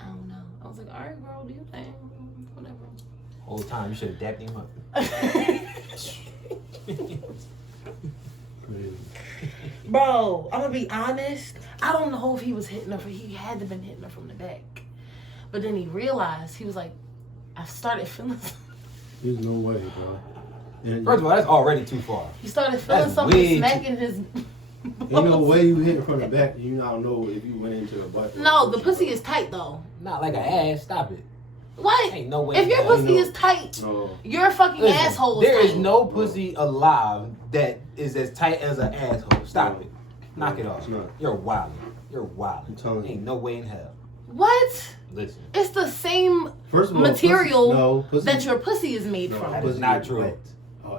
I don't know. I was like, "All right, girl, do your thing, whatever." Whole time you should have dapped him up. Bro, I'm gonna be honest. I don't know if he was hitting her. He had to have been hitting her from the back. But then he realized, he was like, I started feeling something. There's no way, bro. And First of all, that's already too far. He started feeling That's something smacking his ain't no way you hit it from the back. You don't know if you went into the butt. No, the pussy is tight though. Not like an ass. Stop it. What? Ain't no way. If your pussy is tight, your fucking asshole is tight. There is no pussy alive that is as tight as an asshole. Stop it. Knock it off. You're wildin'. You're wildin'. I'm telling you. Ain't no way in hell. What? Listen. It's the same First of all, material pussy, that your pussy is made from. That is not true. Wet.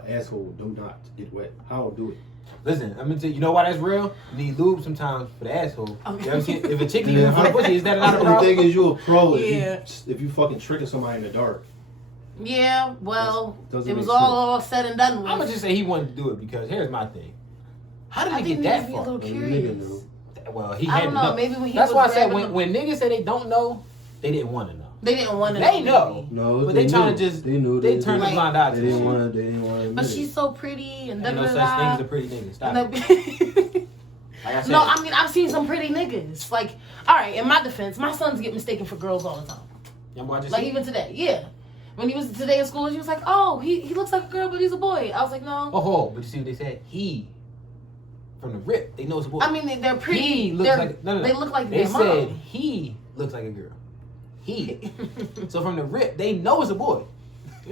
Asshole do not get wet. How do it? Listen, I'm gonna tell you know why that's real? You need lube sometimes for the asshole. Okay. You know what I'm saying? If a chick needs it for the pussy, is that not a The problem? thing is, you a pro Yeah. if you fucking tricking somebody in the dark. Yeah, well, Doesn't it was make all said and done with. I'm gonna just say he wanted to do it because here's my thing. How did I he think get that niggas be a far? little Nigga curious. knew. Well, he I had don't to know. know. Maybe when he That's was why I said grabbing when niggas say they don't know, they didn't want to know. They didn't want to They know. know. No, But they trying to just they knew. they turned a blind eye to They it. didn't want to. They didn't want to. But she's so pretty and Ain't no such thing as a pretty nigga. Stop it. Like I said, No, I mean, I've seen some pretty niggas. Like, all right, in my defense, my sons get mistaken for girls all the time. Like, even today, yeah. When he was today in school, he was like, oh, he looks like a girl, but he's a boy. I was like, no. Oh, but you see what they said? He, from the rip, they know it's a boy. I mean, they're pretty. He looks like, no. They look like they their said mom. he looks like a girl. He. So from the rip, they know it's a boy.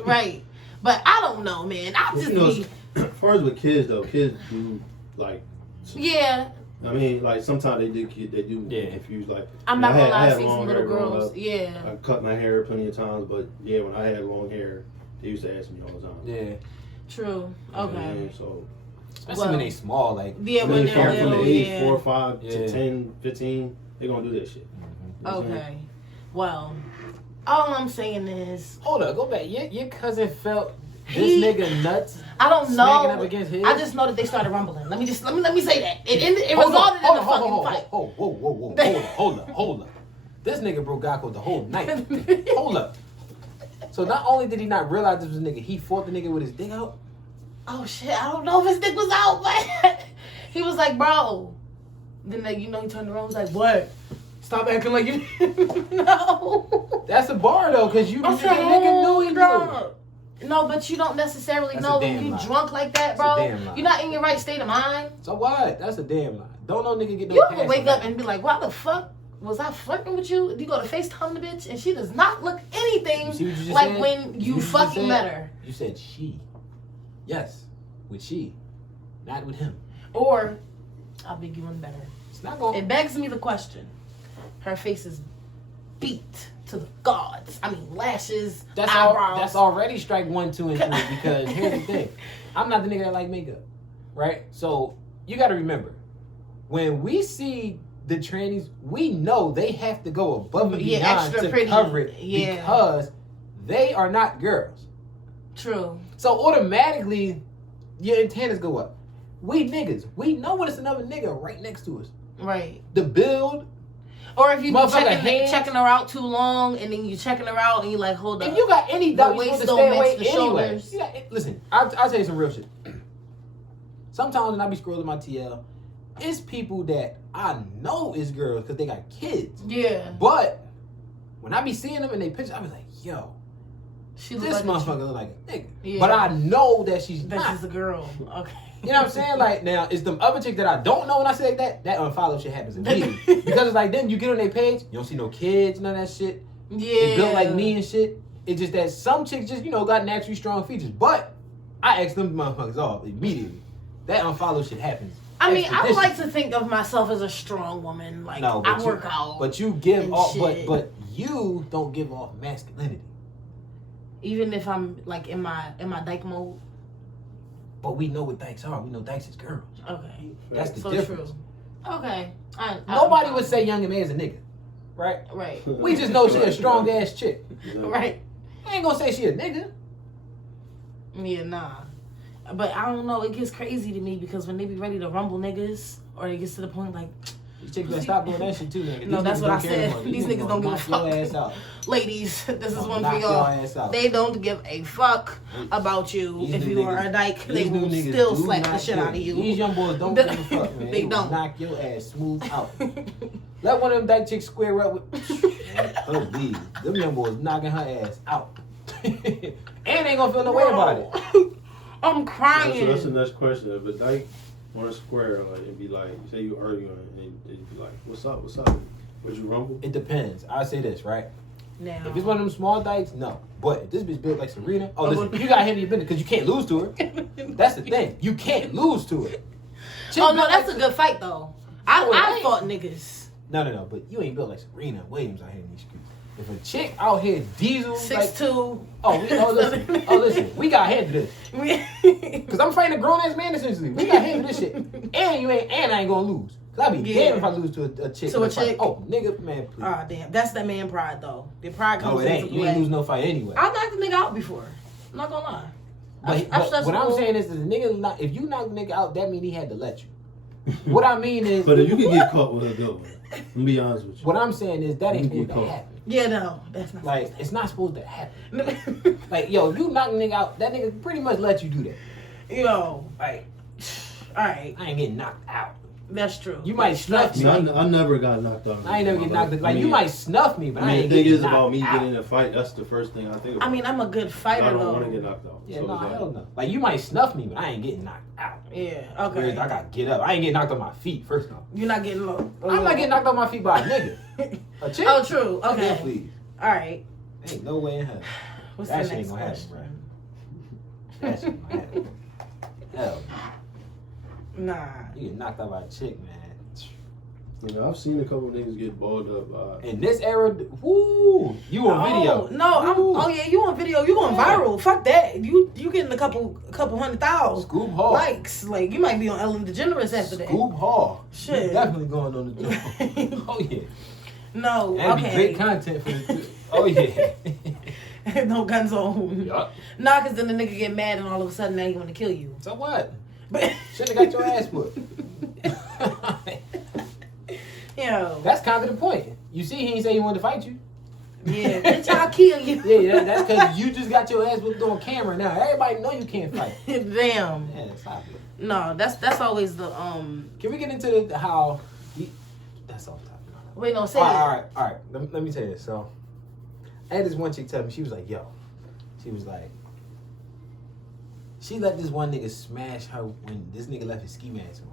Right. But I don't know, man. I just be... As far as with kids, though, kids do, like... Yeah. I mean, like, sometimes they do Yeah. confuse, like... I'm not gonna lie, I I've had seen some long little hair growing girls. up. Yeah. I cut my hair plenty of times, but, yeah, when I had long hair, they used to ask me all the time. Yeah. True. Okay. So... Especially when they small, like... Yeah, when they're from little, the age yeah. 4 or 5 Yeah. to 10, 15, they're gonna do that shit. You know what I'm saying? Okay. Well, all I'm saying is... Hold up, go back. Your cousin felt this He- nigga nuts. I don't smacking know. up against his? I just know that they started rumbling. Let me say that. It resulted in a fucking fight. Hold up. This nigga broke Gakko the whole night. Hold up. So not only did he not realize this was a nigga, he fought the nigga with his dick out. Oh shit! I don't know if his dick was out, but he was like, "Bro." Then he turned around. Was like, "What? Stop acting like you." No. That's a bar though, cause you the I'm nigga knew he knew. No, but you don't necessarily That's a know damn when you lie. drunk like that, That's a bro. damn lie. You're not in your right state of mind. So what? That's a damn lie. Don't no nigga get no You pass ever wake on up that. and be like, "Why the fuck was I flirting with you?" You go to FaceTime the bitch, and she does not look anything You see what you just like said? when you what just fucking said? met her. You said she. Yes, with she, not with him. Or, I'll be one better. It's not going. It begs me the question. Her face is beat to the gods. I mean, lashes, eyebrows. That's already strike 1, 2, and 3. Because here's the thing, I'm not the nigga that like makeup, right? So you got to remember, when we see the trannies, we know they have to go above and beyond extra to pretty. cover it Yeah. because they are not girls. True. So automatically, your antennas go up. We niggas, we know when it's another nigga right next to us. Right. The build. Or if you be Motherfucker hands. checking her out too long, and then you checking her out, and you like, hold up. If you got any The doubt, you're waist supposed to don't stay away match the anyway. shoulders. Listen, I'll tell you some real shit. Sometimes when I be scrolling my TL, it's people that I know is girls because they got kids. Yeah. But when I be seeing them in their pictures, I be like, yo, She this like motherfucker look like a nigga. Yeah. But I know that she's that not. she's a girl. Okay. You know what I'm saying? Like, now, it's them other chicks that I don't know when I say like that unfollow shit happens immediately. Because it's like, then you get on their page, you don't see no kids, none of that shit. Yeah. They built like me and shit. It's just that some chicks just, got naturally strong features. But I asked them motherfuckers off immediately. That unfollow shit happens. I mean, I would like to think of myself as a strong woman. Like, no, I work out. But you give off, shit. but you don't give off masculinity. Even if I'm like in my dyke mode. But we know what dykes are. We know dykes is girls. Okay. That's the so difference. True. Okay. Nobody would say Young M.A. is a nigga. Right? Right. We just know she a strong ass chick. Right. I ain't gonna say she a nigga. Yeah, nah. But I don't know, it gets crazy to me because when they be ready to rumble niggas, or it gets to the point like, these chicks better stop doing that shit too, nigga. No, that's what I These niggas said. These niggas don't give a fuck. Your ass out. Ladies, this is one Knock for your y'all. ass out. They don't give a fuck about you. These If new you are niggas- a dyke, they these new will niggas still do slap the not shit give- out of you. These young boys don't give a fuck, man. They will don't. knock your ass smooth out. Let one of them dyke chicks square up with her leave. Them young boys knocking her ass out. And ain't gonna feel no way about it. I'm crying. So that's the next question. If a dyke on a square, like, it'd be like, say you arguing, and it'd be like, what's up? Would you rumble? It depends. I say this, right? Now. If it's one of them small dykes, no. But if this bitch built like Serena, listen, you gotta handle your business because you can't lose to her. That's the thing. You can't lose to her. Chick Oh no, built that's like- a good fight though. Oh, I right. fought niggas. No. But you ain't built like Serena Williams out here in these streets. If a chick out here diesel 6'2". Listen, we got handle this. Cause I'm fighting a grown ass man essentially. We got handle this shit. And I ain't gonna lose. Cause I be damn if I lose to a chick. To a chick? Oh, nigga, man, please. Ah, damn. That's that man pride though. The pride comes No, it ain't. into You play. ain't lose no fight anyway. I knocked a nigga out before. I'm not gonna lie. But what I'm saying is, if you knock the nigga out, that mean he had to let you. What I mean is, But if you can get caught with a good one, let me be honest with you. what I'm saying is that ain't You supposed get to caught. happen. Yeah, no, that's not. Like, it's not supposed to happen. Like, yo, if you knock a nigga out, that nigga pretty much let you do that. Yo, Like, all right, I ain't getting knocked out. that's true. You might snuff me. I never got knocked out. I ain't never get knocked out. Like, I mean, you might snuff me, but I I mean, ain't the thing getting is about knocked me out. getting in a fight. That's the first thing I think about. I mean, I'm a good I fighter don't though. want to get knocked out. Yeah, So no, it's like- hell no. Like, you might snuff me, but I ain't getting knocked out. Yeah, Whereas okay. I gotta get up. I ain't getting knocked on my feet, first off. You're not getting low. I'm not getting knocked on my feet by a nigga. A chick? Oh, true. Yeah, Okay. please. All right. Ain't no way in hell. What's That the shit ain't next gonna happen, question? bro. That shit ain't gonna happen. Hell, Nah. you get knocked out by a chick, man. You know, I've seen a couple niggas get balled up. In this era, woo, you on video. No, Woo. oh yeah, you on video, you going viral. Fuck that. You getting a couple 100,000 Scoop Hall. likes. Like you might be on Ellen DeGeneres after that. Scoop Hall. Shit. You definitely going on the joint. Oh yeah. No, That'd be okay. great content for the. Oh yeah. No guns on. Yup. Nah, cause then the nigga get mad and all of a sudden now he want to kill you. So what? But Should've got your ass whooped. yo, That's kind of the point. You see, he ain't say he wanted to fight you. yeah, bitch, I'll kill you. Yeah, that's because you just got your ass whooped on camera. Now everybody know you can't fight. Damn. Yeah, stop it. No, that's always the Can we get into how? That's off topic. Wait, no, say All it. right. Let me tell you this. So, I had this one chick tell me, she was like, "Yo," she was like, she let this one nigga smash her when this nigga left his ski mask on.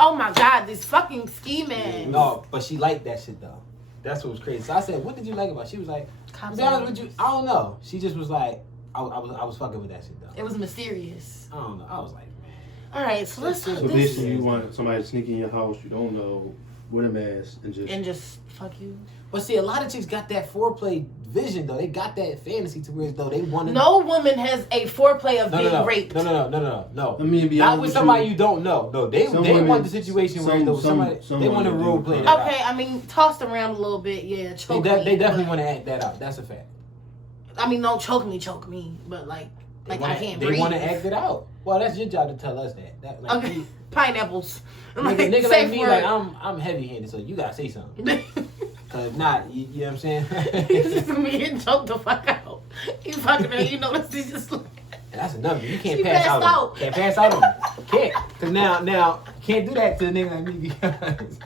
Oh my god, this fucking ski man. No, but she liked that shit though. That's what was crazy. So I said, "What did you like about it?" She was like, "To be honest with you, I don't know." She just was like, "I was fucking with that shit though." It was mysterious. I don't know. I was like, man. All right, so let's So talk this basically, you want somebody to sneak in your house you don't know with a mask and just fuck you. But see, a lot of chicks got that foreplay vision though. They got that fantasy to where as though they want to. No woman has a foreplay of being raped. No. I mean, be Not honest with with somebody you, you don't know. No, they women- want the situation where though somebody they want to women role do. play that out. Okay, I mean, tossed around a little bit, yeah. Choke me, They definitely but- want to act that out. That's a fact. I mean, don't choke me, but like I can't breathe. They want to act it out. Well, that's your job to tell us that. Like, Okay, pineapples. nigga Safe like me, word. like I'm heavy-handed, so you gotta say something. Cause if not, you know what I'm saying? He's just me getting choked the fuck out. You fucking her, you know, he's just like. And that's another thing. You can't She pass passed out. out. Can't pass out on me. Can't. Cause now can't do that to a nigga like me because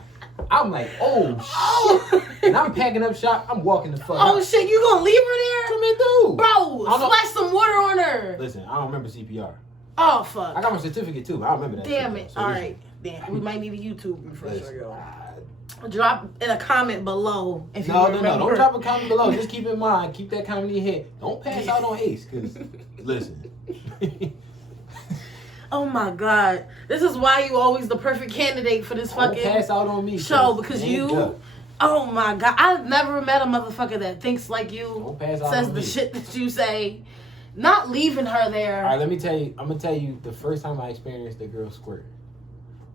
I'm like, oh shit. And I'm packing up shop. I'm walking the fuck Oh out. shit, you gonna leave her there? What I do? Bro, splash some water on her. Listen, I don't remember CPR. Oh, fuck. I got my certificate too, but I don't remember that. Damn shit, it. so All listen. right. Damn. We might need a YouTube refresher, yo. Listen, Drop in a comment below if you No, remember. don't drop a comment below. Just keep in mind, keep that comment in your head. Don't pass out on Ace, cause listen. Oh my God. This is why you always the perfect candidate for this Don't fucking pass out on me show because man, you. go. Oh my God. I've never met a motherfucker that thinks like you. Don't pass out Says on the me. shit that you say. Not leaving her there. All right, let me tell you. I'm gonna tell you the first time I experienced a girl squirt.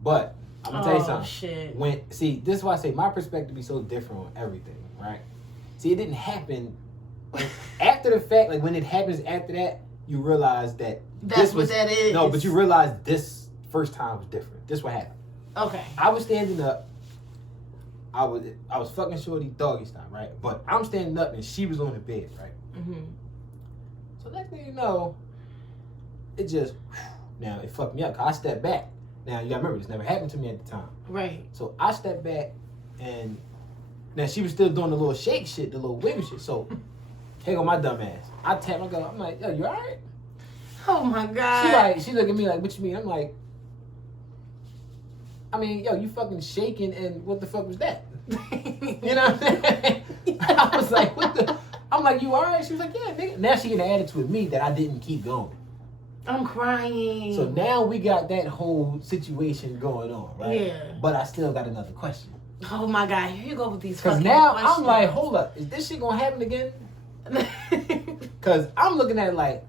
But I'm gonna tell you something. Shit. This is why I say my perspective be so different on everything, right? See, it didn't happen like, after the fact. Like when it happens after that, you realize that That's what that is. No, but you realize this first time was different. This what happened. Okay. I was standing up. I was fucking shorty doggy style, right? But I'm standing up and she was on the bed, right? Mm-hmm. So next thing you know, it just now it fucked me up. 'Cause I stepped back. Now you gotta remember this never happened to me at the time. Right. So I stepped back and now she was still doing the little shake shit, the little wiggle shit. So here go my dumb ass. I tap my girl. I'm like, yo, you alright? Oh my God. She look at me like, what you mean? I'm like, I mean, yo, you fucking shaking and what the fuck was that? You know what I'm saying? I was like, what the? I'm like, you alright? She was like, yeah, nigga. Now she get an attitude with me that I didn't keep going. I'm crying. So now we got that whole situation going on, right? Yeah. But I still got another question. Oh my God, here you go with these Because fucking now questions. I'm like, hold up, is this shit gonna happen again? Because I'm looking at it like,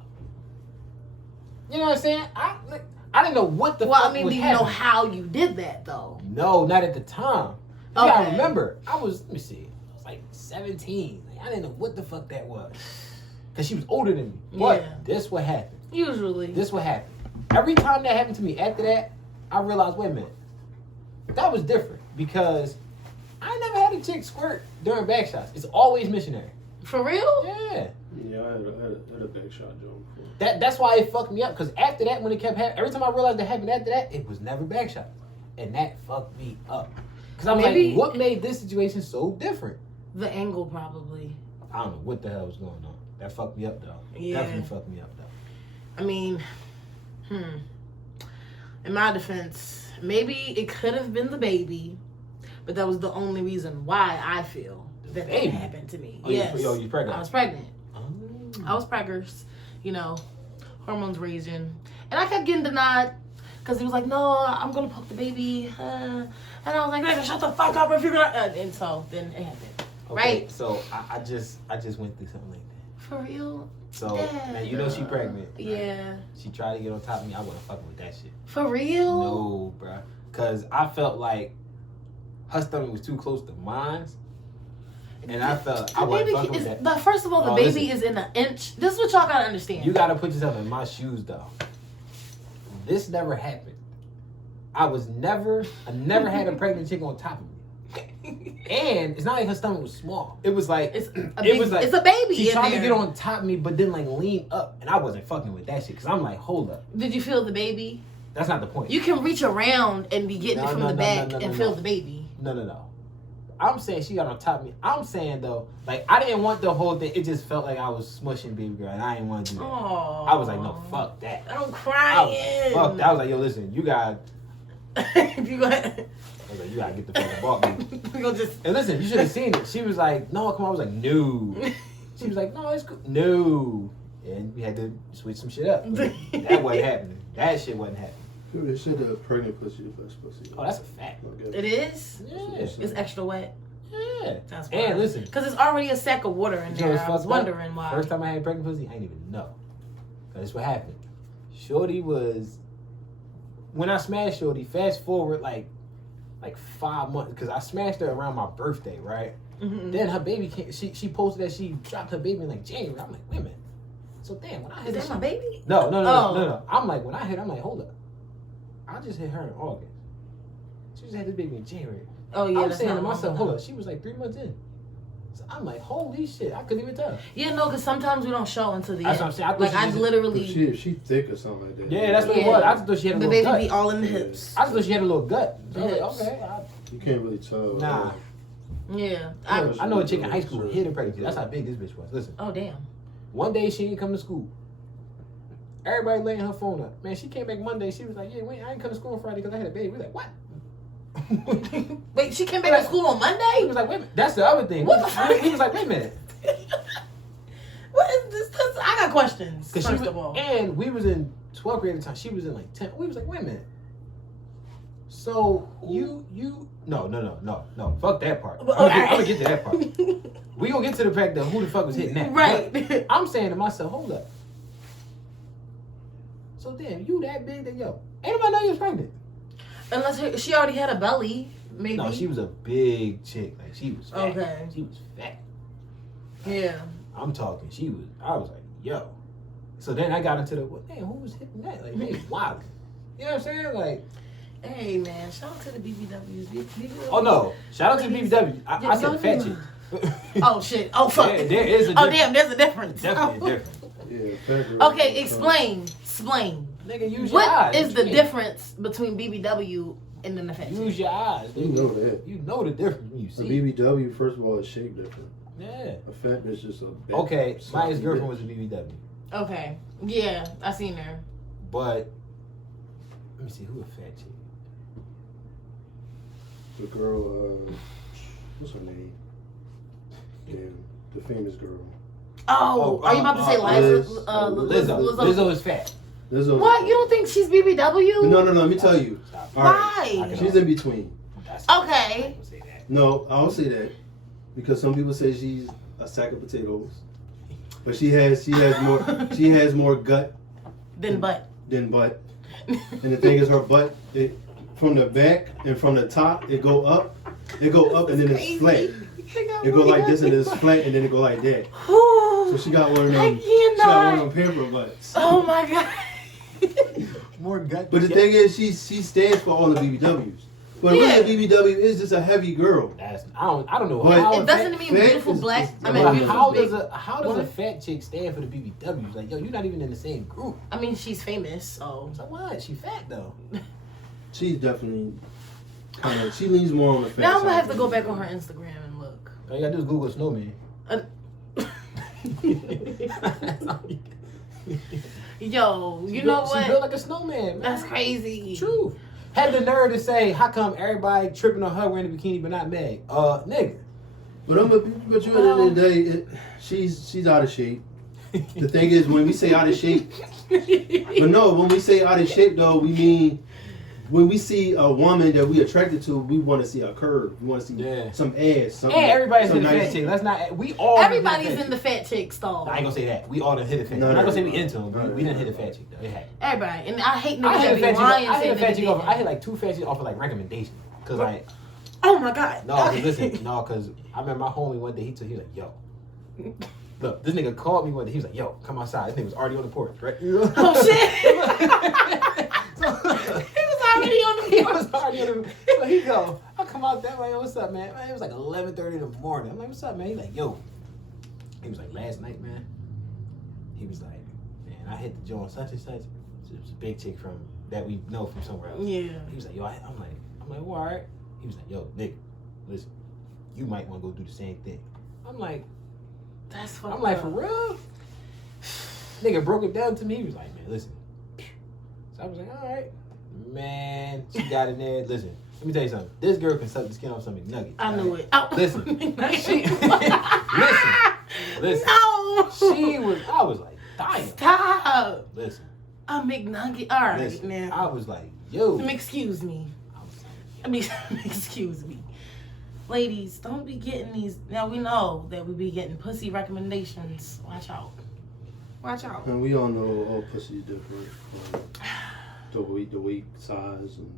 you know what I'm saying? I didn't know what the well, fuck I mean, was do you know happening. how you did that though? No, not at the time. You Okay. gotta remember, let me see, I was like 17. Like, I didn't know what the fuck that was. Because she was older than me. But Yeah. this what happened. Usually. This what happened. Every time that happened to me after that, I realized, wait a minute, that was different because I never had a chick squirt during back shots. It's always missionary. For real? Yeah. Yeah, I had a back shot joke before. That's why it fucked me up because after that, when it kept happening, every time I realized it happened after that, it was never back shots. And that fucked me up. Because I'm like, what made this situation so different? The angle probably. I don't know what the hell was going on. That fucked me up though. Yeah. Definitely fucked me up though. I mean, in my defense, maybe it could have been the baby, but that was the only reason why I feel that baby? that happened to me. Oh, yes. you pregnant? I was pregnant. Oh. I was preggers, you know, hormones raging. And I kept getting denied because he was like, no, I'm going to poke the baby. And I was like, nigga, shut the fuck up if you're going to. And so then it happened. Okay, Right? So I just went through something like that. For real? So Yeah. now you know she pregnant. right? Yeah. She tried to get on top of me. I wasn't fucking with that shit. For real? No, bruh. Cause I felt like her stomach was too close to mine. And I felt I The wasn't baby fucking with is, that. but first of all, the Oh, baby listen. is in an inch. This is what y'all gotta understand. You gotta put yourself in my shoes though. This never happened. I never had a pregnant chick on top of me. And it's not like her stomach was small. It was like it's a baby. she in tried there. to get on top of me, but then like lean up, and I wasn't fucking with that shit. Cause I'm like, hold up, Did you feel the baby? that's not the point. You can reach around and be getting No, it from no, the no, back no, no, and no, feel no. the baby. No. I'm saying she got on top of me. I'm saying though, like I didn't want the whole thing. It just felt like I was smushing baby girl, and I didn't want to do that. Aww. I was like, no, fuck that. I'm I crying. fuck that. I was like, yo, listen, you got. You go ahead. I was like, you gotta get the fucking ball, baby. We gonna just. And listen, you should have seen it. She was like, no, come on. I was like, no. She was like, no, it's cool. No. And we had to switch some shit up. But that wasn't happening. That shit wasn't happening. They said the pregnant pussy is the best pussy. Oh, that's a fact. Okay. It is. Yeah. It's extra wet. Yeah. That's why. And listen, Because it's already a sack of water in you know there. what's I was fucked up? wondering why. First time I had pregnant pussy, I didn't even know. That's what happened. Shorty was, when I smashed Shorty, fast forward like 5 months, because I smashed her around my birthday, right? Mm-hmm. Then her baby came, she posted that she dropped her baby in like January. I'm like, wait a minute. So damn, when I hit Is that my baby? No. I'm like, when I hit, I'm like, hold up. I just hit her in August. She just had this baby in January. Oh yeah. I'm that's saying not to long myself, enough. hold up, she was like 3 months in. So I'm like, holy shit, I couldn't even tell. Yeah, no, because sometimes we don't show until the That's end. what I'm saying. I thought Like she I just- literally, If she thick or something like that. Yeah, that's what it Yeah. was. I just thought she had a the little baby gut. be all in the hips. I just thought she had a little gut. So I was like, Hips. okay, You can't really tell. Nah. Yeah. I know a chick in high school hid her pregnancy. That's how big this bitch was. Listen. Oh, damn. One day she didn't come to school. Everybody laying her phone up. Man, she came back Monday. She was like, yeah, wait, I didn't come to school on Friday because I had a baby. We was like, what? Wait, she came back to school on Monday? He was like, wait a minute. That's the other thing. What the fuck? He was like, wait a minute. What is this? I got questions, first of all. And we was in 12th grade at the time. She was in like 10th. We was like, wait a minute. So no. Fuck that part. I'm gonna get to that part. We gonna get to the fact that who the fuck was hitting that. Right. But I'm saying to myself, hold up. So damn, you that big that yo, ain't nobody know you was pregnant. Unless she already had a belly, maybe. No, she was a big chick. Like she was fat. Okay. She was fat. Yeah. I'm talking. I was like, yo. So then I got into well, damn, who was hitting that? Like, they wild. You know what I'm saying? Like, hey man, shout out to the BBWs. oh no, shout out to the BBW. I said fat chick. Oh shit. Oh fuck. There is a difference. Oh damn, there's a difference. Definitely a difference. Yeah, okay, explain. Nigga, use your eyes. What is the difference between BBW and then the fat chick? Use your eyes. You know that. You know the difference when you see A BBW, first of all, is shaped different. Yeah. A fat bitch is a big. Okay, my ex-girlfriend was a BBW. Okay. Yeah, I seen her. But let me see who a fat chick. The girl, what's her name? Damn, the famous girl. Oh, are you about to say Liza? Lizzo is fat. Lizzo. What? You don't think she's BBW? No. Let me tell you. Why? She's in between. Okay. No, I don't say that because some people say she's a sack of potatoes, but she has more gut than butt. And the thing is, her butt, from the back and from the top, it go up, and then it's flat. It go like this and it's flat, and then it go like that. So she got one of them. She got one of them pamper butts. Oh my god. More gut. But the thing is, she stands for all the BBWs. But really, a BBW is just a heavy girl. I don't know. But it doesn't mean beautiful black. How does a fat chick stand for the BBWs? Like, yo, you're not even in the same group. I mean, she's famous, so what? She fat though. She's definitely she leans more on the fat now I'm gonna side have to go back on her Instagram and look. All you gotta do is Google snowman. Yo, you know what? She built like a snowman, man. That's crazy. True. Had the nerve to say, how come everybody tripping on her wearing a bikini but not Meg? Nigga. But at the end of the day, she's out of shape. The thing is, when we say out of shape, when we say out of shape though, we mean when we see a woman that we attracted to, we want to see a curve. We want to see some ass. And everybody's in the fat chick. Let's not. Everybody's in the fat chick stall. I ain't gonna say that. We all done hit a fat. I'm not gonna say we into them. We didn't hit a fat chick though. It happened. Everybody, and I hate niggas that be lying. I hit a fat chick off. I hit like 2 fat chicks off of like recommendation. Cause like. Oh my god. No, listen. No, cause I remember my homie one day. He was like, yo. Look, this nigga called me one day. He was like, yo, come outside. This nigga was already on the porch, right? Oh shit. He was already on the porch. So he go, I come out there, like, yo, what's up, man? It was like 11:30 in the morning. I'm like, what's up, man? He's like, yo. He was like, last night, man. He was like, man, I hit the joint such and such. It was a big chick from that we know from somewhere else. Yeah. He was like, yo, I'm like, well, all right. He was like, yo, nigga, listen, you might want to go do the same thing. I'm like, that's fucked I'm like, up. for real? Nigga broke it down to me. He was like, man, listen. So I was like, all right. Man, she got in there. Listen, let me tell you something. This girl can suck the skin off some McNuggets. I knew it. Oh. Listen. Listen. No. I was like, dying. Stop. Listen. A McNugget. All right, listen, man. I was like, yo. Excuse me. Excuse me. Ladies, don't be getting these. Now we know that we be getting pussy recommendations. Watch out. Watch out. And we all know all pussy is different. The weight, size, and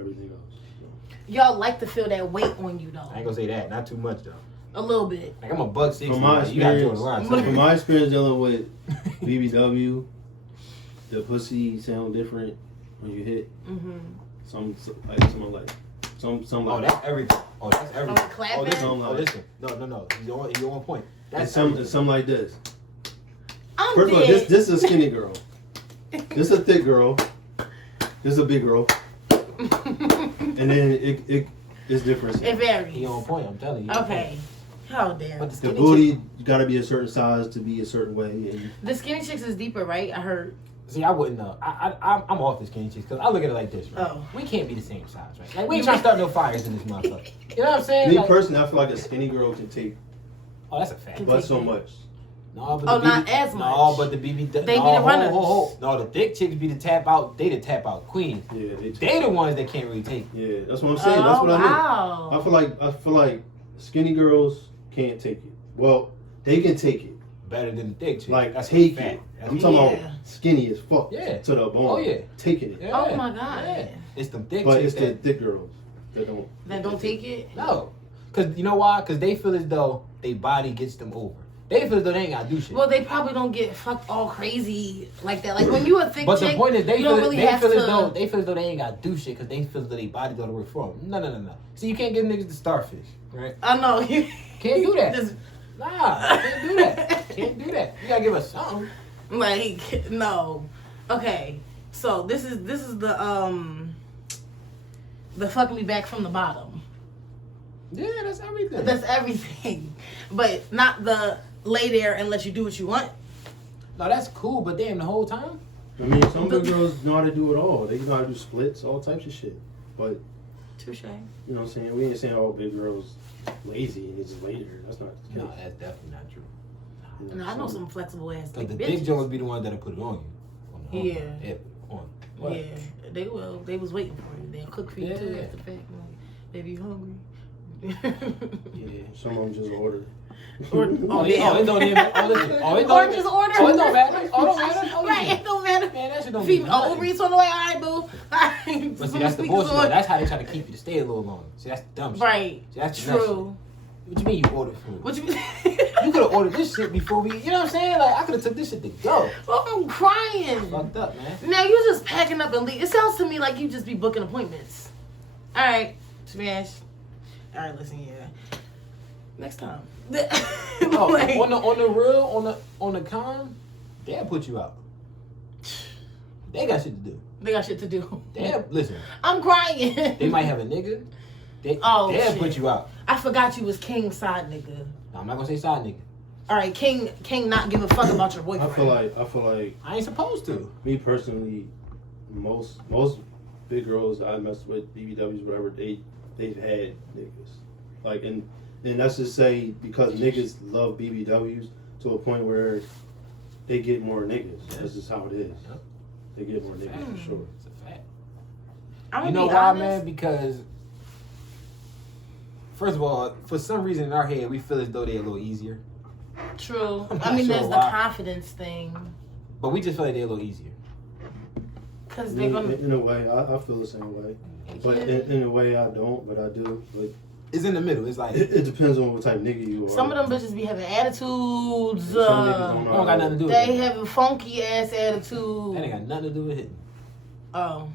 everything else. So. Y'all like to feel that weight on you, though. I ain't gonna say that. Not too much, though. A little bit. Like, I'm a $160. From my experience dealing with BBW, the pussy sound different when you hit. Mm-hmm. Some like. Oh, that's everything. Oh, that's everything. Listen. No. You're on point. That's something like this. I'm First of all, this is a skinny girl. This is a thick girl. This is a big girl. And then it It's different. It varies. He on point. I'm telling you. Okay. Oh damn. But The booty gotta be a certain size to be a certain way. And the skinny chicks is deeper, right? I heard. See, I wouldn't know. I'm off the skinny chicks because I look at it like this, right? Oh. We can't be the same size, right? Like, we ain't trying to start no fires in this motherfucker. You know what I'm saying? me Like, personally, I feel like a skinny girl can take oh, that's a fact. but so much. No, but Oh, the not BB as much. No, but the BB... They be the runners. No, the thick chicks be the tap out. They the tap out queens. Yeah, They the ones that can't really take it. Yeah, that's what I'm saying. That's what I mean. Wow. I feel like skinny girls can't take it. Well, they can take it. Better than the thick chicks. Like, That's take a fact. it. That's I'm a talking Yeah. about skinny as fuck. Yeah. To the bone. Oh, yeah. Taking it. Yeah. Oh my god. Yeah. It's them thick But chicks it's the that... thick girls that don't. That don't take it. No. Because you know why? Because they feel as though their body gets them over. They feel as though they ain't got to do shit. Well, they probably don't get fucked all crazy like that. Like when you a thick But chick, the point is, they you feel, don't really they have feel to. as though they ain't got to do shit because they feel as though their body go to work for them. No. See, you can't give niggas the starfish, right? I know you Can't do that. Just, Nah, can't do that. Can't do that. You gotta give us something. like no. Okay, so this is the fuck me back from the bottom. Yeah, that's everything. That's everything, but not the lay there and let you do what you want. No, that's cool, but damn, the whole time? I mean, some good girls know how to do it all. They know how to do splits, all types of shit. But, Touche. you know what I'm saying? We ain't saying all big girls lazy and they just lay there. That's not the No, case. that's definitely not true. You And I know some flexible ass Because big the bitches. big joints be the ones that'll put it on you. On the Yeah. home. Yeah, on. What? Yeah, they will. They was waiting for you. They'll cook for you too Yeah. after the fact. Like, baby, you hungry? Yeah. Some of them just order. Or, Oh, yeah. damn. Oh, it don't even. Oh, listen. Oh, it Or don't. just order. Oh, it don't matter. Oh, it don't matter. Oh, Right, listen. it don't matter. Man, that shit don't Feed mean me. nothing. Oh, Uber Eats on the way. All right, boo. All right. But see, that's the bullshit. Though. That's how they try to keep you to stay a little longer. See, that's the dumb shit. Right. See, that's the nut shit. True. What you mean you ordered food? What you mean? You could have ordered this shit before we, you know what I'm saying? Like, I could have took this shit to go. Well, I'm crying. Fucked up, man. Now you just packing up and leave. It sounds to me like you just be booking appointments. All right, smash. All right, listen here. Next time. Oh, Like- on the real, on the con, they'll put you out. They got shit to do. They got shit to do. Listen, I'm crying. they might have a nigga. Oh, They'll shit. put you out. I forgot you was king side nigga. No, I'm not gonna say side nigga. All right, king not give a fuck about your I boyfriend. feel like I ain't supposed to. me personally, most big girls I messed with, BBWs, whatever, they've had niggas. Like, and that's just say because niggas love BBWs to a point where they get more niggas. That's just how it is. Yep. They get more niggas for sure. It's a fact. I'm You gonna know be why, honest. man? Because first of all, for some reason in our head, we feel as though they're a little easier. True. I'm I not mean, sure there's the why. confidence thing. But we just feel like they're a little easier. Because they're gonna. In a way, I feel the same way. But in a way, I don't, but I do. But It's in the middle. It's like it depends on what type of nigga you are. Some of them bitches be having attitudes. Some niggas don't know. don't got nothing to do with They it. having funky ass attitude. That ain't got nothing to do with it. Oh,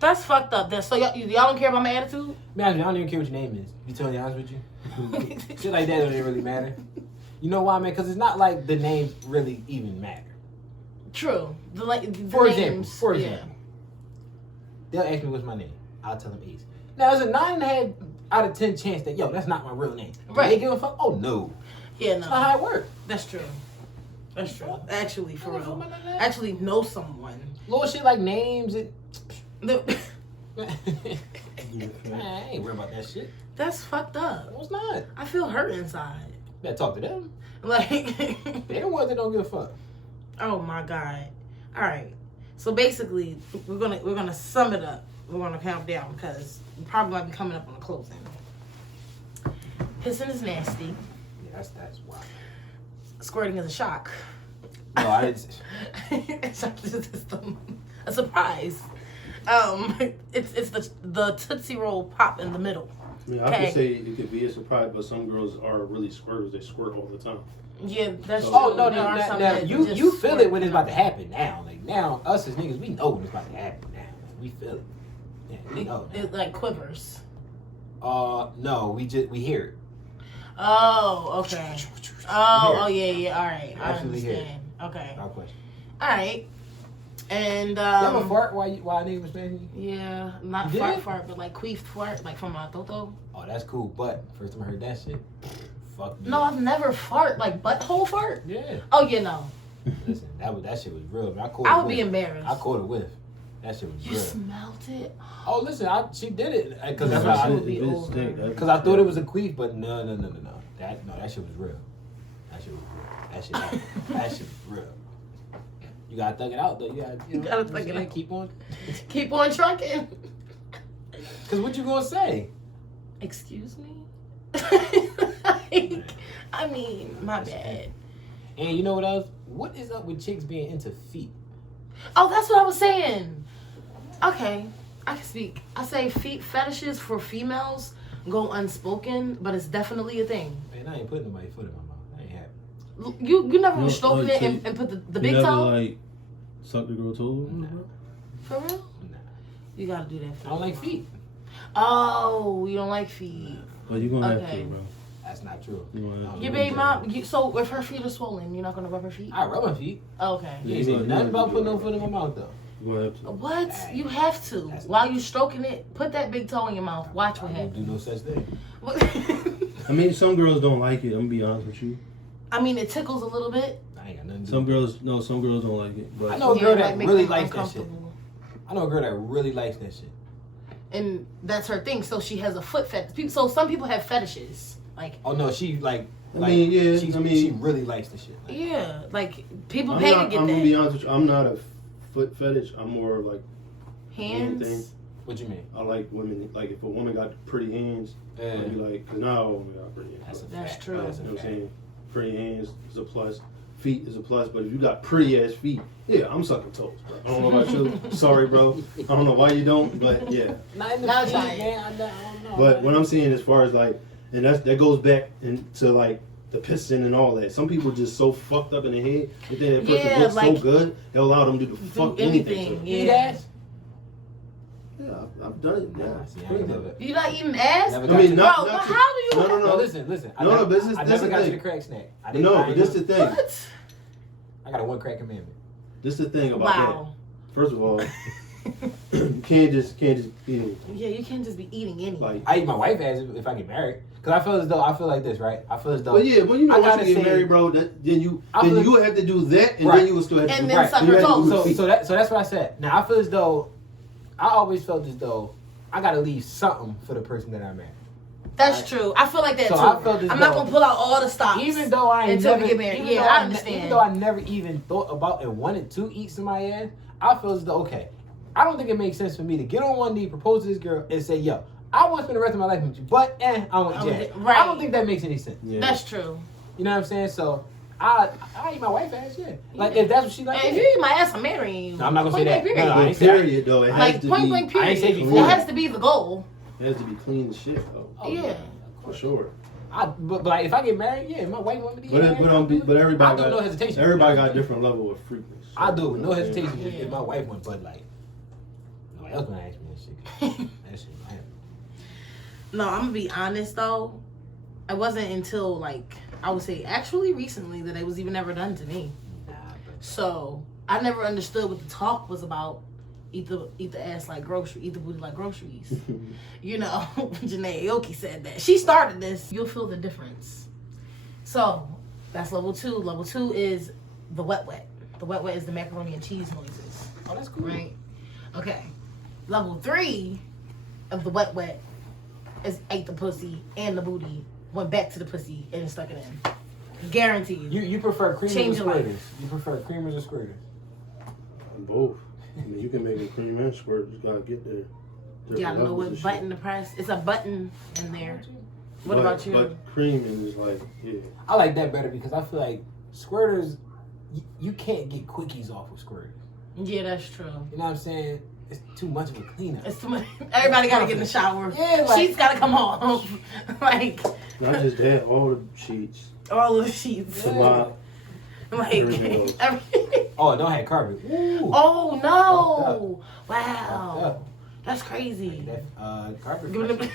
that's fucked up. That so y'all don't care about my attitude? Man, I don't even care what your name is. Be totally honest with you. Shit like that don't even really matter. You know why, man? Because it's not like the names really even matter. True. The For names, example, they'll ask me what's my name. I'll tell them Ace. Now, there's a 9.5 out of 10 chance that, yo, that's not my real name. Right. They give a fuck? Oh, no. Yeah, That's not how it works. that's true. That's true. Actually, for I don't feel real. like that. Actually, know someone. Little shit like names. The- Man, I ain't worried about that shit. That's fucked up. No, it's not. I feel hurt inside. Better talk to them. Like, They the ones that don't give a fuck. oh my god. All right. So basically, we're gonna sum it up. We're gonna count down because we probably might be coming up on the closing. Pissing is nasty. Yeah, that's wild. Squirting is a shock. No, I didn't. It's not the system. A surprise. It's the Tootsie Roll pop in the middle. I mean, I Okay. could say it could be a surprise, but some girls are really squirters. They squirt all the time. Yeah, that's true. Oh, no, There are some now that you just feel it squirt. when it's about to happen now. Like, now, us as niggas, we know when it's about to happen now. We feel it. Yeah, we know. It like quivers. No, we hear it. Oh, okay. Oh, yeah. All right. I Absolutely hear it. understand. Okay. No question. All right. And You ever fart while a nigga was smacking you? yeah, not You did? fart, but like queefed fart, like from my toto. Oh, that's cool. But first time I heard that shit, fuck me. No, I've never fart, like butthole fart. Yeah. Oh yeah, no. Listen, that shit was real. Man. I would be embarrassed. I caught it with. That shit was You real. smelled it. Oh, listen, she did it because that's No, why she would be over. because I thought it was a queef, but no. That shit was real. That shit was real. That shit was real. You gotta thug it out though. You gotta thug it out. Keep on. Keep on trucking. Cause what you gonna say? Excuse me. I mean, my bad. And you know what else? What is up with chicks being into feet? Oh, that's what I was saying. Okay, I can speak. I say feet fetishes for females go unspoken, but it's definitely a thing. Man, I ain't putting nobody's foot in my mouth. I ain't happy. You never No, was stroking it so and put the You big never toe? like suck the girl toe? Nah. For real? Nah. You gotta do that. I don't like feet. Oh, you don't like feet. But you gonna have Okay. to, bro. That's not true. You gonna have Your to. baby mom. So if her feet are swollen, you're not gonna rub her feet? I rub my feet. Okay. You ain't say nothing about putting no foot in my mouth though. You gonna have to. What? You have to. While you stroking it, put that big toe in your mouth. Watch what I don't happens. do no such thing. I mean, some girls don't like it. I'm gonna be honest with you. I mean, it tickles a little bit. I ain't got nothing to do Some with girls, some girls don't like it. But I know a girl Yeah, that make really them likes that shit. uncomfortable. I know a girl that really likes that shit. And that's her thing. So she has a foot fetish. So some people have fetishes. Like, Oh no, she like. I mean, yeah, She, I mean- she really likes the shit. Like, yeah, like people I'm pay not, to get I'm gonna that. be honest with you. I'm not a foot fetish. I'm more like Hands. anything. what you mean? I like women. Like if a woman got pretty hands, Yeah. I'd be like, cause not all women got pretty hands. That's a That's fact. true. That's a You know what I'm fact. saying? Pretty hands is a plus. Feet is a plus, but if you got pretty ass feet, yeah, I'm sucking toes, bro. I don't know about you. Sorry, bro. I don't know why you don't, but yeah. Not in the Now feet, try it. man. I don't know. But man. what I'm saying as far as like, and that goes back into like the pissing and all that. Some people just so fucked up in the head. They think that person Yeah, looks like- so good, they'll allow them to do the fuck anything. to Eat Yeah. ass? Yeah, I've done it. Yeah, See, I ain't never. You not eating ass? Never I got mean, to- not, Bro, not but to- how do you? No, no, No, no. listen. No, no, but this is- I this never is got the to the thing. crack snack. I No, but this the the thing. What? I got a one crack commandment. This the thing about Wow. that. First of all, you can't just eat anything. Yeah, you can't just be eating anything. Like, I eat my wife ass if I get married. Cause I feel like this, right? I feel as though. but yeah, when you know I once gotta you get say- married, bro, then you I feel- have to do that, and Right. then you will still have to And do then right. suck You her have to toes. do the feet. So that's what I said. Now I feel as though I always felt as though I gotta leave something for the person that I married. That's true. I feel like that So too. I felt as I'm not though- gonna pull out all the stops. Even though I ain't Until we never, get married. even Yeah, though I ne- understand. Even though I never even thought about and wanted to eat somebody's ass, I feel as though okay, I don't think it makes sense for me to get on one knee, propose to this girl, and say, "Yo, I want to spend the rest of my life with you," but I want Jack. Right. I don't think that makes any sense. Yeah. That's true. You know what I'm saying? So I eat my wife ass, yeah. Like if that's what she like. And if yeah. you eat my ass, I'm marrying you. No, I'm not gonna say Point that. blank No, no, I period. ain't say that. Period, though. It has Like to point be. blank I period. ain't say It before. has to be the goal. It has to be clean as shit, though. Oh, Yeah. For sure. But like if I get married, yeah, my wife want me to get But married. but everybody I do got no hesitation. Everybody got different level of freakness. I do with no You know what I'm saying? hesitation Yeah. if my wife wants, but like nobody else gonna ask me that shit. That shit might happen. No, I'm gonna be honest though. It wasn't until like I would say actually recently that it was even ever done to me. Nah, but So I never understood what the talk was about. Eat the ass like grocery, eat the booty like groceries. You know, Janae Aoki said that. She started this. You'll feel the difference. So that's level 2. Level 2 is the wet. The wet is the macaroni and cheese noises. oh, that's cool. Right? Okay. Level 3 of the wet is ate the pussy and the booty, went back to the pussy and stuck it in. Guaranteed. You prefer creamers Change or your life. squirters? You prefer creamers or squirters? Both. I mean, you can make a cream and squirt. Just gotta get there. You gotta know what button to press. It's a button in there. What about you? But creaming is like, yeah. I like that better because I feel like squirters, you can't get quickies off of squirters. Yeah, that's true. You know what I'm saying? It's too much of a cleanup. It's too much. Everybody gotta get in the shower. Yeah, like- Sheets gotta come off. Like Not just that, all the sheets. all the sheets. The mop. Like Everything else. Oh, don't have carpet. Ooh. oh no! Fucked Wow, up. that's crazy. That carpet. Give it fresh.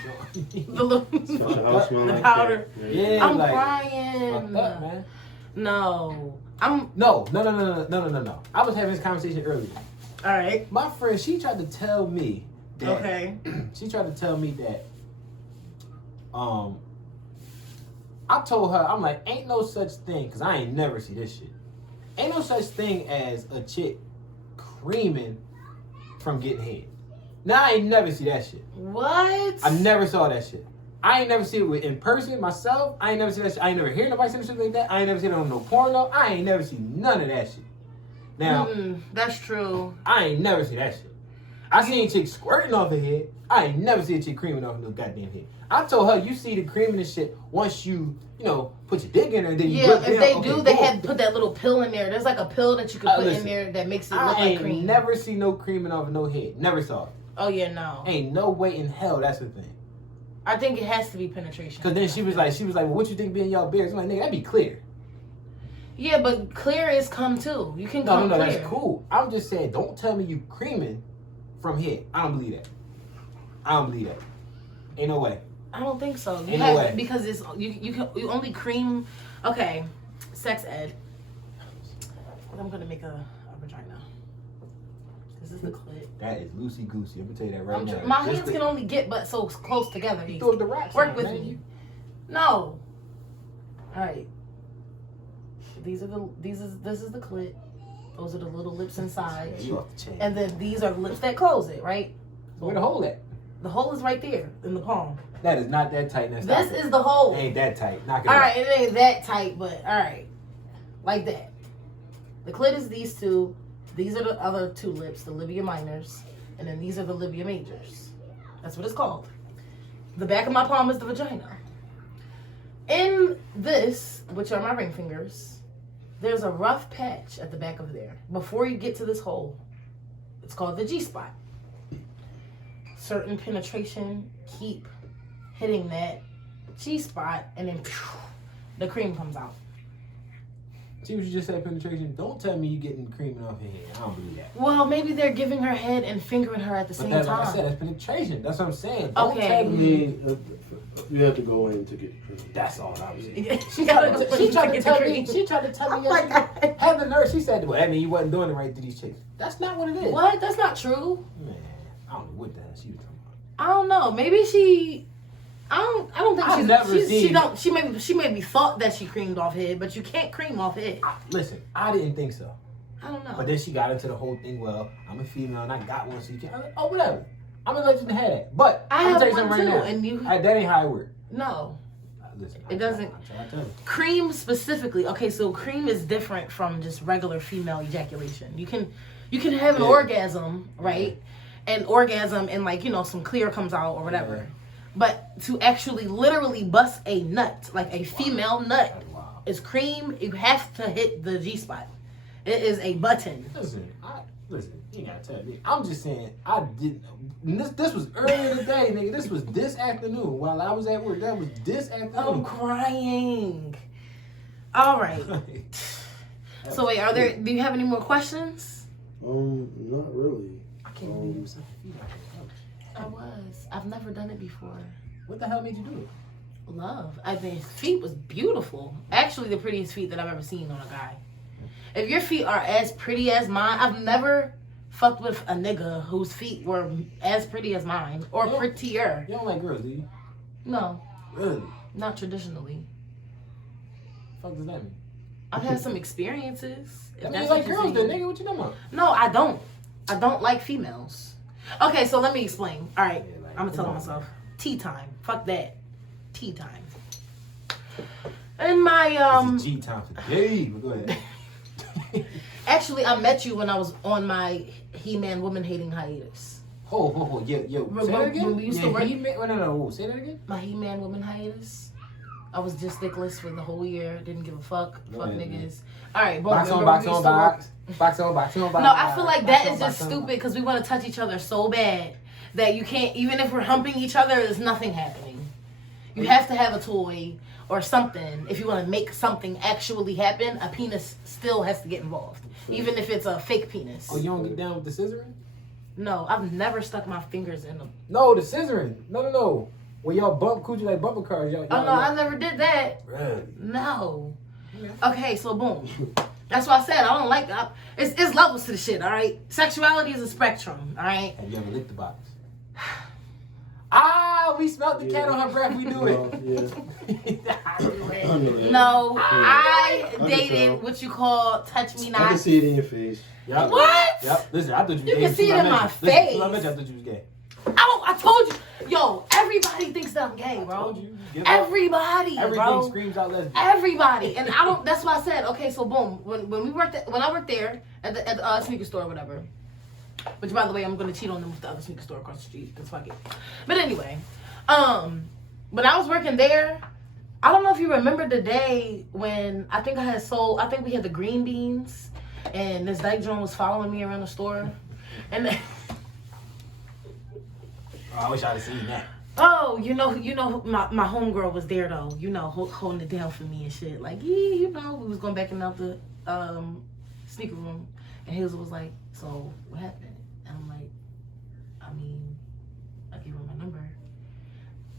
The little Especially how it smell the like powder. that. Yeah, I'm like, crying. fucked up, man. No, I'm. No. I was having this conversation earlier. All right. My friend, she tried to tell me that. Okay. She tried to tell me that. I told her, I'm like, ain't no such thing, because I ain't never see this shit. Ain't no such thing as a chick creaming from getting head. Now, I ain't never see that shit. What? I never saw that shit. I ain't never seen it in person myself. I ain't never seen that shit. I ain't never hear nobody say shit like that. I ain't never seen it on no porno. I ain't never seen none of that shit. Now, that's true. I ain't never seen that shit. I seen chicks squirting off her head. I ain't never seen a chick creaming off no goddamn head. I told her, you see the creaming and shit once you put your dick in there and then you if they do, they had to put that little pill in there. There's like a pill that you can put in there that makes it look like cream. I ain't never seen no creaming off no head. Never saw it. Oh, yeah, no. Ain't no way in hell that's the thing. I think it has to be penetration. Because then she was like, well, what you think being y'all beards? I'm like, nigga, that'd be clear. Yeah, but clear is cum too. You can come clear. No, that's cool. I'm just saying, don't tell me you creaming from head. I don't believe that. Ain't no way. I don't think so. Ain't no way. Because it's you only cream. Okay, sex ed. I'm gonna make a vagina. This is the clit. That is loosey goosey. I'm gonna tell you that right now. My hands can only get but so close together. You throw the rocks. Work with me. No. All right. This is the clit. Those are the little lips inside. Yeah, you off the chain. And then these are the lips that close it, right? Where the hole at? The hole is right there in the palm. That is not that tight. This is the hole. It ain't that tight. Knock it all out. right, it ain't that tight, but all right. Like that. The clit is these two. These are the other two lips, the labia minors. And then these are the labia majors. That's what it's called. The back of my palm is the vagina. In this, which are my ring fingers, there's a rough patch at the back of there. Before you get to this hole, it's called the G-spot. Certain penetration keep hitting that G-spot, and then the cream comes out. See what you just said, penetration? Don't tell me you getting creaming off your head. I don't believe that. Well, maybe they're giving her head and fingering her at the same time. Like I said, that's penetration. That's what I'm saying. Don't tell me. You have to go in to get cream. That's all I was saying. She tried to tell me. She tried to tell me. God. Had the nurse. She said, "Well, I mean, you wasn't doing it right to these chicks." That's not what it is. What? That's not true. Man, I don't know what the hell she was talking about. I don't know. Maybe she. I don't think she's never seen. She maybe thought that she creamed off head, but you can't cream off head. Listen, I didn't think so. I don't know. But then she got into the whole thing. Well, I'm a female and I got one, so you can't. Oh, whatever. I'm gonna let you have that. But I'm gonna tell you something right now. And that ain't how it works. No. Listen, it doesn't. I tell you. Cream specifically. Okay, so cream is different from just regular female ejaculation. You can have an orgasm, right? An orgasm and some clear comes out or whatever. Yeah. But to actually literally bust a nut, like a female nut, is cream. You have to hit the G-spot. It is a button. Listen, you gotta tell me. I'm just saying, I didn't. This was earlier today, nigga. This was this afternoon while I was at work. That was this afternoon. I'm crying. All right. So wait, do you have any more questions? Not really. I can't believe you such a female. I've never done it before. What the hell made you do it? Love. I mean, his feet was beautiful. Actually, the prettiest feet that I've ever seen on a guy. If your feet are as pretty as mine, I've never fucked with a nigga whose feet were as pretty as mine or prettier. You don't like girls, do you? No. Really? Not traditionally. What the fuck does that mean? I've had some experiences. I mean, you like girls then, nigga. What you talking about? No, I don't. I don't like females. Okay, so let me explain. All right, I'm gonna tell myself. Tea time. Fuck that. Tea time. And my It's G time for Dave. Go ahead. Actually, I met you when I was on my He-Man woman hating hiatus. Yo. Say that again? When we used to work. No. Say that again? My He-Man woman hiatus. I was just dickless for the whole year. Didn't give a fuck. Fuck niggas. Man. All right, boom. Box on box. No, I feel like that is just stupid because we want to touch each other so bad that you can't, even if we're humping each other, there's nothing happening. You have to have a toy or something. If you want to make something actually happen, a penis still has to get involved. Even if it's a fake penis. Oh, you don't get down with the scissoring? No, I've never stuck my fingers in them. No, the scissoring. No. When y'all bump coochie like bumper cars, y'all. Oh, no, I never did that. Really? No. Yeah. Okay, so boom. That's why I said I don't like that. It's levels to the shit, all right? Sexuality is a spectrum, all right? Have you ever licked the box? We smelled the cat on her breath. We do it. No, I dated what you call touch me not. I can see it in your face. Yep. What? Yep. Listen, I thought you. You can see it in my face. Listen, I thought you was gay. I told you. Yo, everybody thinks that I'm gay, bro. Everybody, Everything bro. screams out lesbian. Everybody, and I don't. That's why I said, okay. So boom, when I worked there at the sneaker store or whatever. Which, by the way, I'm gonna cheat on them with the other sneaker store across the street. Cause fuck it. But anyway, when I was working there, I don't know if you remember the day when I think we had the green beans, and this dyke drone was following me around the store, and. I wish I'd have seen that. Oh, you know, my homegirl was there though. You know, holding it down for me and shit. Like, yeah, you know, we was going back and out the sneaker room, and Hazel was like, "So what happened?" And I'm like, "I mean, I gave her my number.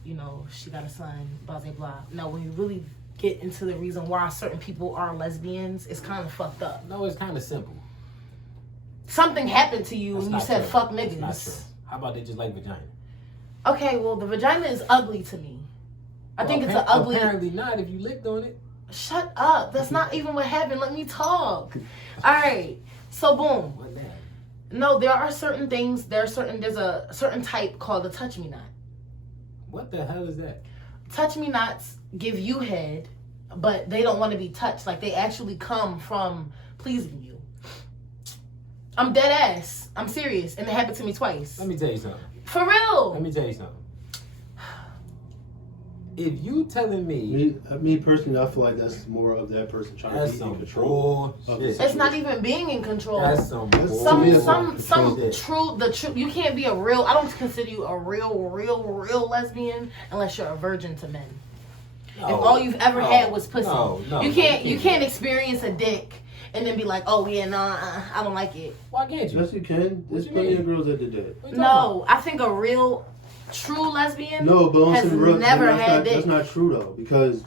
You know, she got a son. Blah blah blah." Now, when you really get into the reason why certain people are lesbians, it's kind of fucked up. No, it's kind of simple. Something happened to you, That's and you not said, true. "Fuck That's niggas." not true. How about they just like vagina? Okay, well, the vagina is ugly to me. I think it's an ugly. Apparently not if you licked on it. Shut up. That's not even what happened. Let me talk. All right. So boom. What that? No, there are certain things. There's a certain type called the touch me not. What the hell is that? Touch me nots give you head, but they don't want to be touched. Like they actually come from pleasing you. I'm dead ass. I'm serious, and it happened to me twice. Let me tell you something. For real. Let me tell you something. If you telling me personally, I feel like that's more of that person trying to be in control. It's not even being in control. That's some true. You can't be a real. I don't consider you a real lesbian unless you're a virgin to men. No, if all you've ever had was pussy, you can't experience a dick and then be like, oh yeah, I don't like it. Why can't you? Yes, you can. There's plenty of girls that did that. No, I think a real, true lesbian has never had dick. That's not true though, because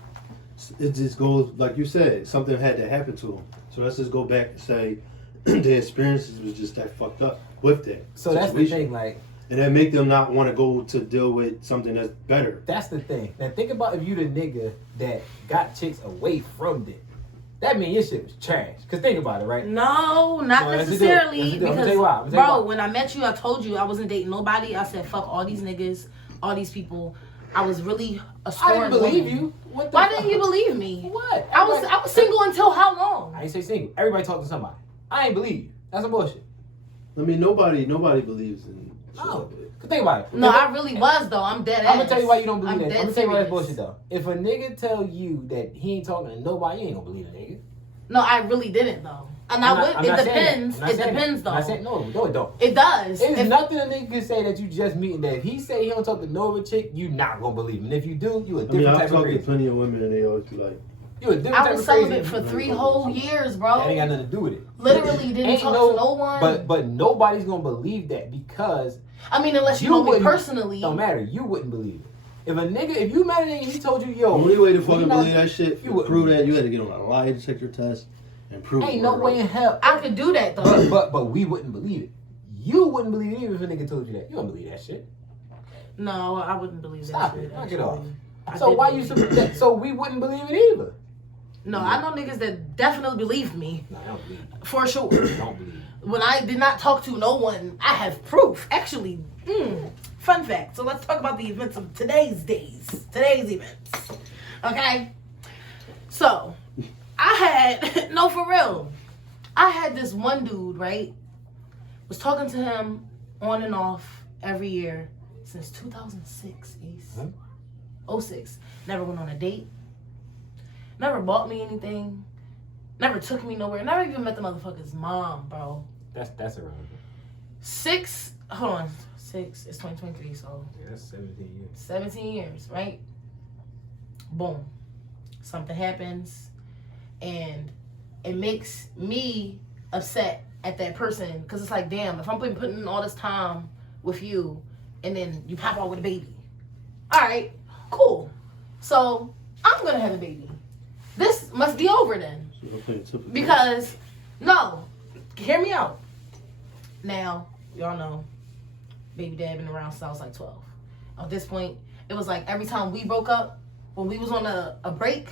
it just goes like you said. Something had to happen to them. So let's just go back and say their experiences was just that fucked up with that. So that's the thing, like. And that make them not want to go to deal with something that's better. That's the thing. Now think about if you the nigga that got chicks away from dick. That means your shit was trash. Cause think about it, right? No, not necessarily. Because, bro, when I met you, I told you I wasn't dating nobody. I said, fuck all these niggas, all these people. I was really a scorned I didn't believe woman. you. Why didn't you believe me? What? I was single until how long? I ain't say single. Everybody talk to somebody. I ain't believe you. That's some bullshit. I mean, nobody believes in. No. Cause think about it. No, I really was though. I'm dead ass. I'm gonna tell you why you don't believe that. I'm gonna tell you why that's serious. bullshit though. If a nigga tell you that he ain't talking to nobody, you ain't gonna believe a nigga. No, I really didn't though. And it depends. It depends though. No, it don't. It does. There's nothing a nigga can say that you just meeting that if he say he don't talk to no other chick, you not gonna believe him. And if you do, you a different type of I've talked to crazy. plenty of women and they always be like, you a different I type was of crazy. celibate for 3 whole years, bro. That ain't got nothing to do with it. Literally didn't talk to no one. But nobody's gonna believe that because I mean, unless you know me personally. Don't matter. You wouldn't believe it. If you met a nigga and he told you, yo, the only way to fucking believe that shit, you prove that, you had to get on a lie detector test and prove it. Ain't no way in hell. I could do that though. But we wouldn't believe it. You wouldn't believe it even if a nigga told you that. You don't believe that shit. No, I wouldn't believe Stop that shit. Knock it off. So why you that? So we wouldn't believe it either. No, I know niggas that definitely believe me. No, I don't believe it. For sure. Don't believe it. When I did not talk to no one, I have proof. Actually, fun fact. So let's talk about the events of today's events. Okay? So, I had, no, for real. I had this one dude, right? Was talking to him on and off every year since 2006, Ace. 06. Never went on a date. Never bought me anything. Never took me nowhere. Never even met the motherfucker's mom, bro. That's irrelevant. 6, hold on. 6, it's 2023, so. Yeah, that's 17 years. 17 years, right? Boom. Something happens, and it makes me upset at that person, because it's like, damn, if I'm putting in all this time with you, and then you pop out with a baby. All right, cool. So, I'm going to have a baby. This must be over then. Because, no, hear me out. Now, y'all know, baby dad been around since I was like 12. At this point, it was like every time we broke up, when we was on a break,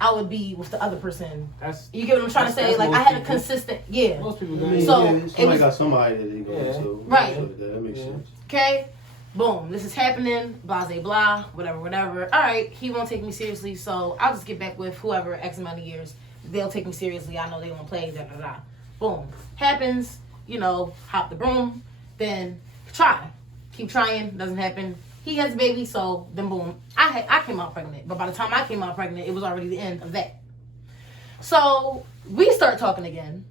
I would be with the other person. You get what I'm trying to say? Like, I had a consistent, Most people got somebody got somebody that they go to. Right. That makes sense. Okay? Boom. This is happening. Blah, blah, blah. Whatever. All right. He won't take me seriously, so I'll just get back with whoever X amount of years. They'll take me seriously. I know they won't play. Da, da, da. Boom. Happens. You know, hop the broom. Then try. Keep trying. Doesn't happen. He has a baby, so then boom. I came out pregnant. But by the time I came out pregnant, it was already the end of that. So we start talking again.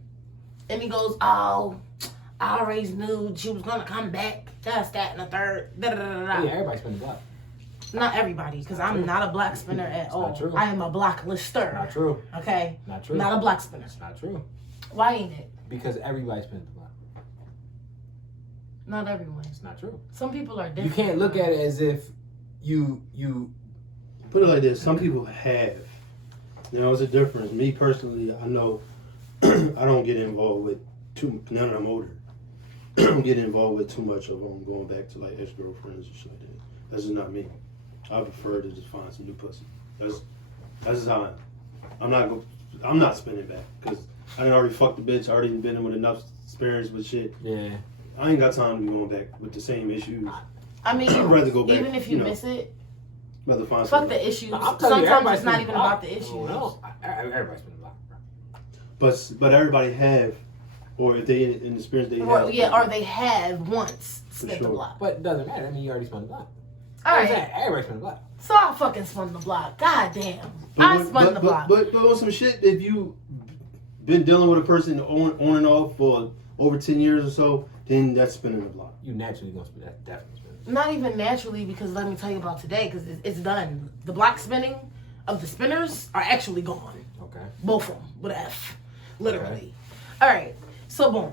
And he goes, oh, I always knew she was going to come back. That's that and the third. Da, da, da, da. Yeah, everybody spin the block. Not everybody, because I'm not a block spinner at all. Not true. I am a block lister. Not true. Okay? Not true. Not a block spinner. That's not true. Why ain't it? Because everybody spins the block. Not everyone. It's not true. Some people are different. You can't look at it as if you put it like this. Some people have. You know, it's a difference. Me personally, I know I don't get involved with none of them older. I don't get involved with too much of them going back to like ex-girlfriends and shit like that. That's just not me. I prefer to just find some new pussy. That's just how I'm not spinning back because I done already fucked the bitch. I already been in with enough experience with shit. Yeah. I ain't got time to be going back with the same issues. I mean, I'd rather go back, even if you miss it, rather find fuck the issues. No, sometimes it's not even about the issues. No, everybody's spinning the block, bro. But everybody have, or if they in the experience they have. Yeah, or they have once spent the block. But it doesn't matter. I mean, you already spun the block. All right. Everybody spun the block. So I fucking spun the block. God damn. I spun the block. But on some shit, if you been dealing with a person on and off for over 10 years or so, then that's spinning the block. You naturally gonna spin that. Definitely spinning. Not even naturally, because let me tell you about today, because it's done. The block spinning of the spinners are actually gone. Okay. Both of them with an F. Literally. All right. So, boom.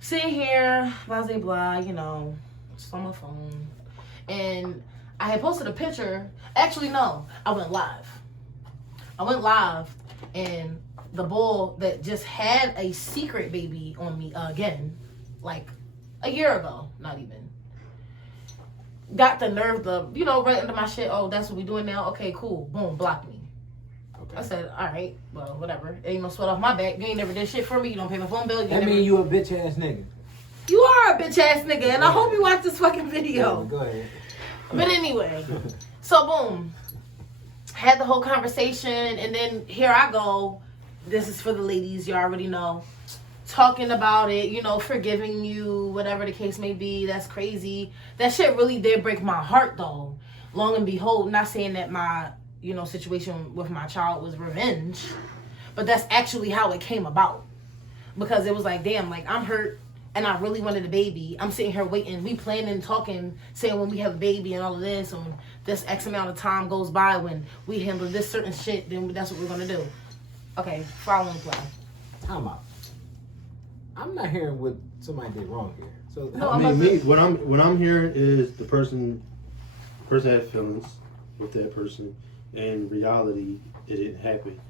Sitting here, blah, blah, blah, you know, just on my phone. And I had posted a picture. Actually, no. I went live. And the bull that just had a secret baby on me again, like a year ago, not even, got the nerve to, right into my shit. Oh, that's what we doing now? Okay, cool. Boom, block me. Okay. I said, all right, well, whatever. Ain't no sweat off my back. You ain't never did shit for me. You don't pay my phone bill. That mean you a bitch ass nigga. You are a bitch ass nigga, and I hope you watch this fucking video. Yeah, go ahead. But anyway, so boom, had the whole conversation, and then here I go. This is for the ladies, you already know. Talking about it, forgiving you, whatever the case may be. That's crazy. That shit really did break my heart, though. Long and behold, not saying that my, situation with my child was revenge, but that's actually how it came about. Because it was like, damn, like, I'm hurt, and I really wanted a baby. I'm sitting here waiting. We planning, talking, saying when we have a baby and all of this, and this X amount of time goes by when we handle this certain shit, then that's what we're going to do. Okay, following plan. Time out. I'm not hearing what somebody did wrong here. So no, what I'm hearing is the person had feelings with that person. In reality, it didn't happen.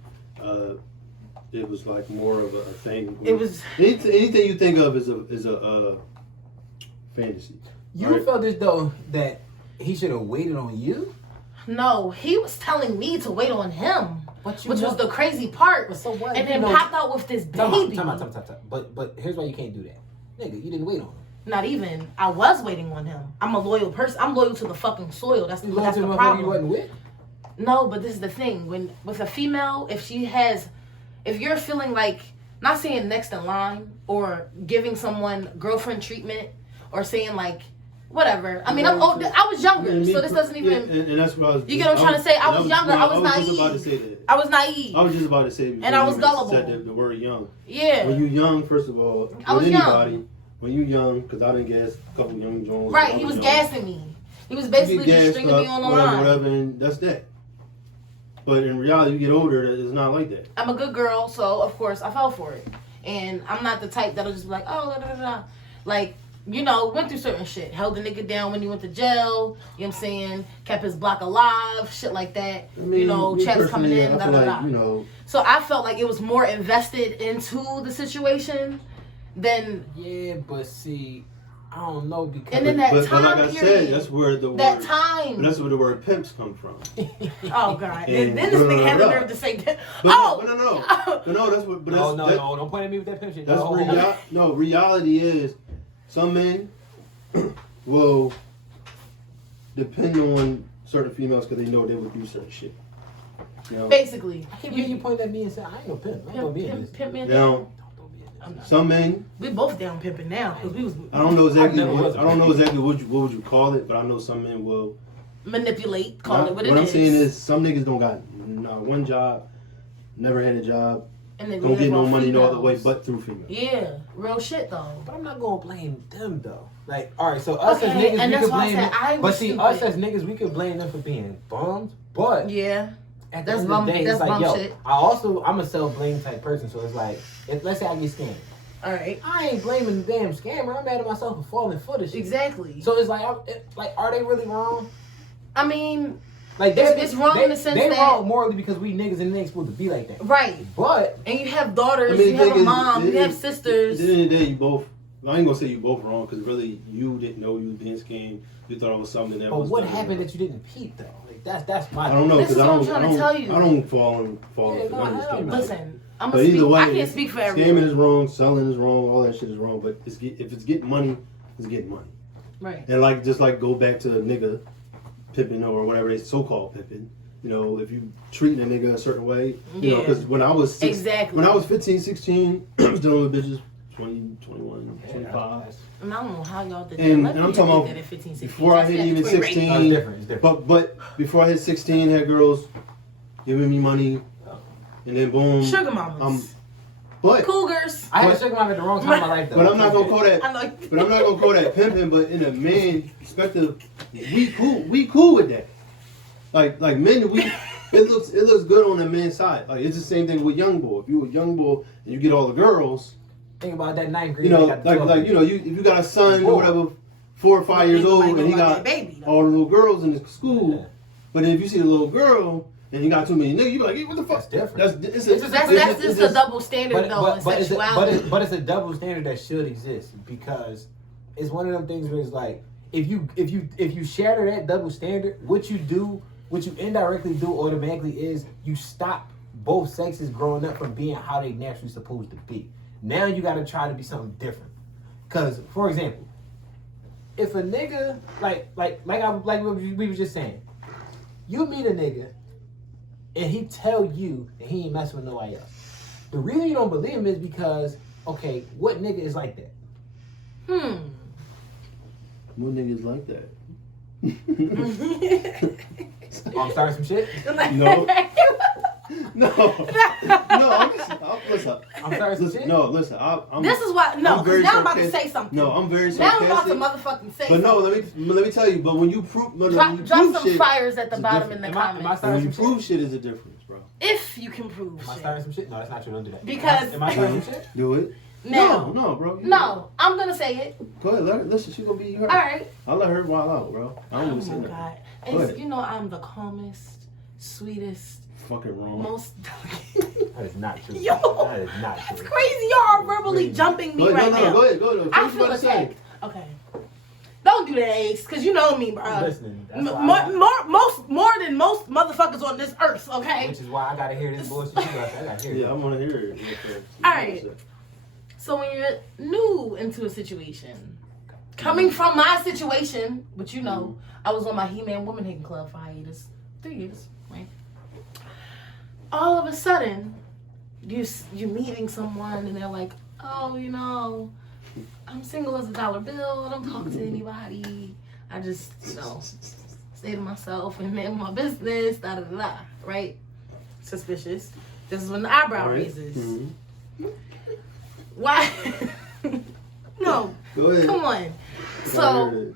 It was like more of a thing. It was anything you think of is a fantasy. You felt as though that he should have waited on you? No, he was telling me to wait on him. Which was the crazy part. But so what? And then popped out with this baby. Time out. But here's why you can't do that. Nigga, you didn't wait on him. Not even. I was waiting on him. I'm a loyal person. I'm loyal to the fucking soil. That's the problem. You wasn't with? No, but this is the thing. With a female, if you're feeling like, not saying next in line or giving someone girlfriend treatment or saying like, whatever. I mean, I was younger, so this doesn't even. And that's what I was. You get what I'm trying to say? I was younger. I was naive. Just about to say that. I was naive. I was just about to say. And I was gullible. Said the word young. Yeah. When you young, first of all, I was anybody, young. When you young, because I done gas a couple young Jones. Right. He was gassing me. He was basically just stringing me on the line. Whatever, and that's that. But in reality, you get older, it's not like that. I'm a good girl, so of course I fell for it. And I'm not the type that'll just be like, oh, da da da. Like, you know, went through certain shit. Held the nigga down when he went to jail. You know what I'm saying? Kept his block alive. Shit like that. I mean, you know, checks coming in. I feel like, you know. So I felt like it was more invested into the situation than. Yeah, but see, I don't know because. And then that but time like I period, said, that's where the that word, time. that's where the word pimps come from. Oh God! And then this nigga had the nerve to say, But "Oh, no, that's what. But no, that's, don't point at me with that pimp shit. That's reality is some men will depend on certain females because they know they would do certain shit. You know? Basically, I can't believe you pointed at me and said I ain't no pimp. I'm gonna be in this. Pimp man. Now, some men. We both down pimping now because we was. I don't know exactly. I don't know exactly what would you call it, but I know some men will manipulate. Call it what it is. What I'm saying is, some niggas don't got not one job, never had a job, and don't get no money no other way but through females. Yeah, real shit though. But I'm not gonna blame them though. Like, all right, so us as niggas, and we that's could why blame I said them. But see, us as niggas, we could blame them for being bums. But yeah. at the end of the day, it's like, yo, shit. I'm a self-blame type person, so it's like, let's say I get scammed. All right. I ain't blaming the damn scammer. I'm mad at myself for falling for this shit. Exactly. So it's like, are they really wrong? I mean, like it's wrong in the sense they that wrong morally because we niggas and they ain't supposed to be like that. Right. But and you have daughters, you have a mom, you have sisters. At the end of the day, you both. I ain't gonna say you both wrong because really you didn't know you was being scammed. You thought it was something that. But was what happened that you didn't peep though? Like that's my. I don't know because I don't fall yeah, for none of this stuff. Listen, but either way, I can't speak for everyone. Scamming is wrong, selling is wrong, all that shit is wrong. But if it's getting money, it's getting money. Right. And just go back to the nigga pimping or whatever they so-called pimping. You know, if you treating a nigga a certain way, you know, because when I was 15, 16, I was dealing with bitches 20, 21, 25. And I don't know how y'all did that. And I'm talking about 15, 16. before I hit even 16. It's different. But before I hit 16, had girls giving me money, and then boom, sugar mamas. But cougars. I had a sugar mama at the wrong time in my life though. But I'm not gonna call that. But I'm not gonna call that pimping. But in a man perspective, we cool with that. Like men, it looks good on the man's side. Like it's the same thing with young boy. If you a young boy and you get all the girls, think about that 9th grade. You know, if you got a son or whatever, 4 or 5 years old, and he got all the little girls in his school. Yeah. But then if you see a little girl and you got too many niggas, you be like, hey, what the fuck? That's different. That's just a double standard though. But it's a double standard that should exist because it's one of them things where it's like if you shatter that double standard, what you indirectly do automatically is you stop both sexes growing up from being how they naturally supposed to be. Now you got to try to be something different. Cause for example, if a nigga like what we were just saying, you meet a nigga and he tell you that he ain't messing with nobody else. The reason you don't believe him is because okay, what nigga is like that? What nigga is like that? I'm starting some shit? No. Listen. I'm sorry, some shit? No, listen. This is why. No, because now I'm about to say something. No, I'm very sarcastic. Now I'm about to motherfucking say something. But no, let me tell you. But when you prove, drop some shit, fires at the bottom in the comments. When you prove shit is a difference, bro. If you can prove shit. Am I starting some shit? No, that's not true. Don't do that. Because am I starting some shit? Do it. No, bro. No, I'm gonna say it. Go ahead, let her. Listen, she's gonna be her. All right. I'll let her wild out, bro. I don't oh my God. And you know I'm the calmest, sweetest. Fucking wrong. Most. That is not true. Yo, that is not true. It's crazy. Y'all are verbally jumping me right now. Go ahead. I feel attacked. Okay. Don't do that, Ace, because you know me, bro. I'm listening. More than most motherfuckers on this earth, okay? Which is why I gotta hear this bullshit. I gotta hear it. Yeah, I wanna hear it. All right. So when you're new into a situation, coming from my situation, but you know, I was on my He-Man Woman Hating Club for hiatus, 3 years, right? All of a sudden, you're meeting someone and they're like, oh, you know, I'm single as a dollar bill. I don't talk to anybody. I just, you know, stay to myself and man my business, da-da-da-da, right? Suspicious. This is when the eyebrow raises. Mm-hmm. Why? No. Go ahead. Come on. So,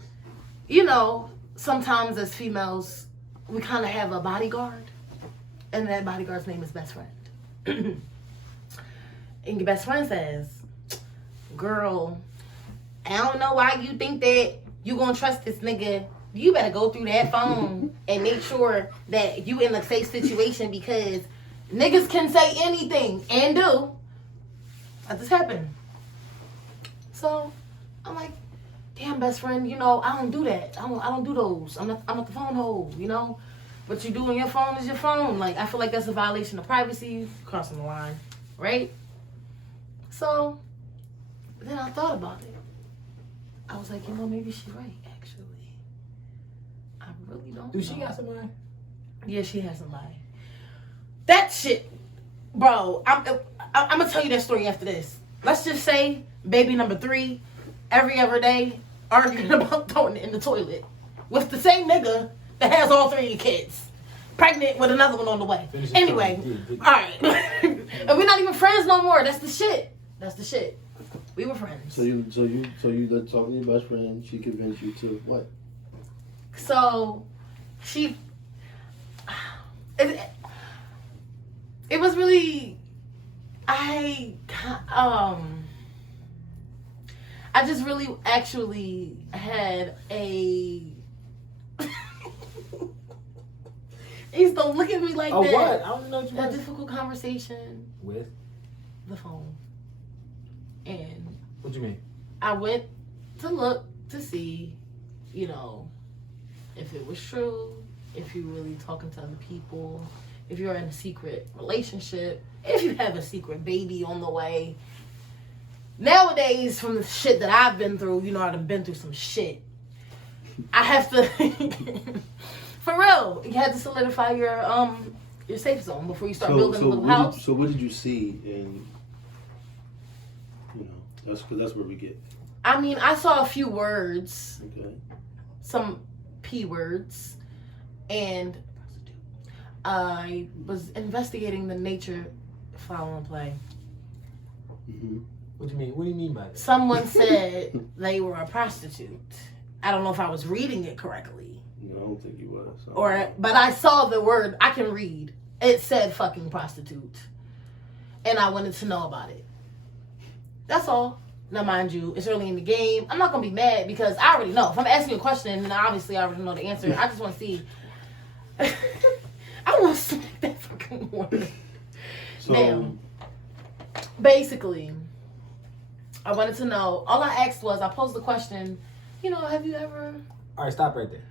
you know, sometimes as females, we kind of have a bodyguard. And that bodyguard's name is best friend. And your best friend says, girl, I don't know why you think that you gonna trust this nigga. You better go through that phone and make sure that you in a safe situation because niggas can say anything and do. That just happened. So I'm like, damn, best friend, you know, I don't do that. I don't do those. I'm not the phone hole, you know. What you do on your phone is your phone. Like, I feel like that's a violation of privacy, crossing the line, right? So then I thought about it. I was like, you know, maybe she's right, actually. I really don't Do know. she got somebody? Yeah, she has somebody. That shit, bro, I'm going to tell you that story after this. Let's just say baby number 3, every other day, arguing about throwing it in the toilet with the same nigga that has all 3 of your kids. Pregnant with another one on the way. Anyway, alright. And we're not even friends no more. That's the shit. We were friends. So you let talk to your best friend. She convinced you to what? So, it was really, I just really actually had a. He's don't look at me like that. What? I don't know what you A want. difficult conversation With? the phone, and What you mean? I went to look to see, you know, if it was true, if you're really talking to other people, if you're in a secret relationship, if you have a secret baby on the way. Nowadays, from the shit that I've been through, you know, I've been through some shit. I have to, for real, you had to solidify your safe zone before you start building a little house. So what did you see? And you know, that's where we get. I mean, I saw a few words, Okay. some P words, and I was investigating the nature of foul and play. Mm-hmm. What do you mean? What do you mean by that? Someone said they were a prostitute. I don't know if I was reading it correctly. No, I don't think you was. But I saw the word. I can read. It said fucking prostitute. And I wanted to know about it. That's all. Now, mind you, it's early in the game. I'm not going to be mad because I already know. If I'm asking you a question, then obviously I already know the answer. I just want to see. I want to see that fucking word. So, Now, basically, I wanted to know. All I asked was, I posed the question, you know, have you ever... All right, stop right there.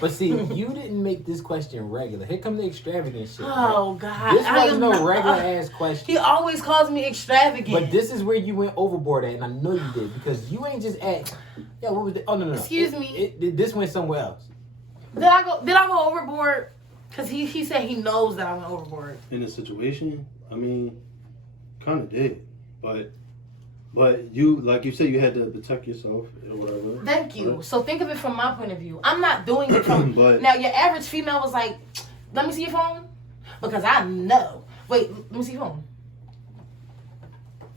But see, you didn't make this question regular. Here come the extravagant shit. Oh, God. This wasn't no regular ass question. He always calls me extravagant. But this is where you went overboard at, and I know you did, because you ain't just asked, yeah, what was the... Oh, no. Excuse me. This went somewhere else. Did I go overboard? Because he said he knows that I went overboard. in this situation, I mean, kind of did, but you, like you said, you had to protect yourself or whatever. Thank you. Right? So think of it from my point of view. I'm not doing it from... But- now, your average female was like, let me see your phone. Because I know. Wait, let me see your phone.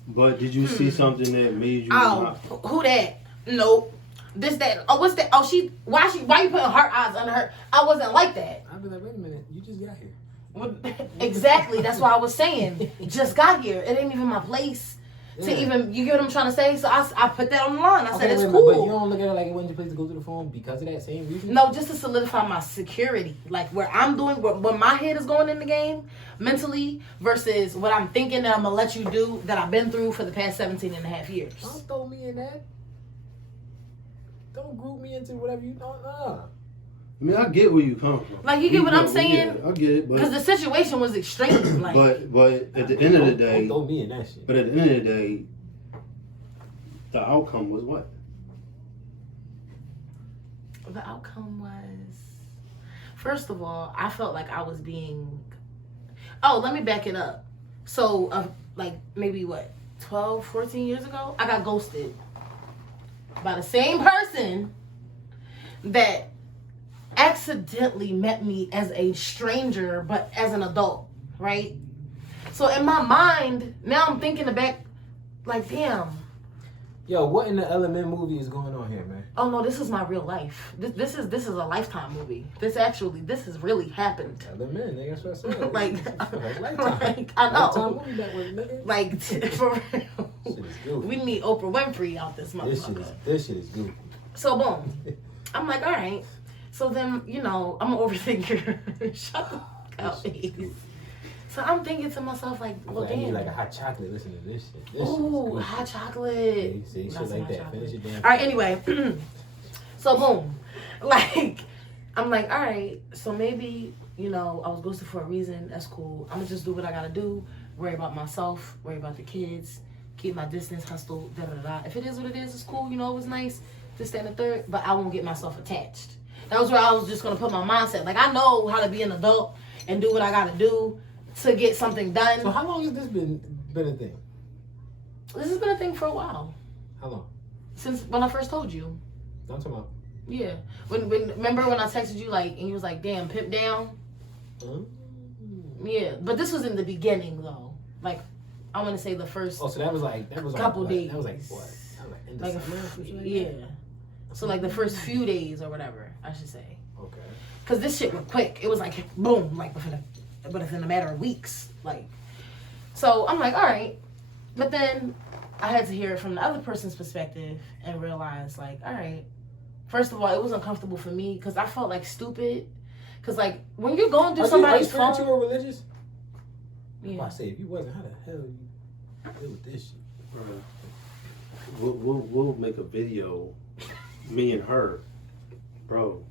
But did you see something that made you Oh, who that? Nope. This, that. Oh, what's that? Oh, why you putting heart eyes under her? I wasn't like that. I'd be like, wait a minute, you just got here. Exactly. That's why I was saying. Just got here. It ain't even my place to even, you get what I'm trying to say? So I put that on the line. I said, it's cool. But you don't look at it like it wasn't your place to go through the phone because of that same reason? No, just to solidify my security. Like where I'm doing, where my head is going in the game mentally versus what I'm thinking that I'm going to let you do that I've been through for the past 17 and a half years. Don't throw me in that. Don't group me into whatever you don't know. I mean, I get where you come from. Like, you get what I'm saying? Yeah, I get it, Because the situation was extreme. Like, but at the end of the day, Don't throw me in that shit. but at the end of the day, the outcome was what? the outcome was, first of all, I felt like I was being... Oh, let me back it up. So, like, maybe, 12, 14 years ago, I got ghosted by the same person that accidentally met me as a stranger, but as an adult, right? So in my mind, now I'm thinking back, like, damn. Yo, what in the Element movie is going on here, man? Oh no, this is my real life. This is a Lifetime movie. This has really happened. Element, nigga, that's what I said. Like, Lifetime. like, I know. Lifetime movie that was, nigga. Like, for real. We need Oprah Winfrey out this motherfucker. This shit is goofy. So boom, I'm like, all right. So then, you know, I'm an overthinker. Shut the fuck up, Ace. So I'm thinking to myself, like, well, damn. damn. Like a hot chocolate. Listen to this shit. Ooh, hot chocolate. See, shit like that. Finish it down. All right, anyway. So boom, like, I'm like, all right. So maybe, you know, I was ghosted for a reason. That's cool. I'm gonna just do what I gotta do. Worry about myself. Worry about the kids. Keep my distance. Hustle. Da da da. If it is what it is, it's cool. You know, it was nice. This, that, and the third. But I won't get myself attached. That was where I was just gonna put my mindset. Like, I know how to be an adult and do what I gotta do to get something done. So how long has this been a thing? This has been a thing for a while. How long? Since when I first told you. I'm talking about. Yeah. When remember when I texted you, like, and you was like, damn, pimp down? Yeah. But this was in the beginning, though. Like, I want to say the first. Oh, so that was couple days. That was like what? That was like in December? Yeah. So like the first few days or whatever, I should say. Okay. Because this shit was quick. It was like, boom, like within a matter of weeks. Like, so I'm like, all right. But then I had to hear it from the other person's perspective and realize, like, all right. First of all, it was uncomfortable for me because I felt like stupid. Because, like, when you're going through somebody's phone. Are you religious? Yeah. I say, if you wasn't, how the hell you deal with this shit? We'll make a video, me and her, bro.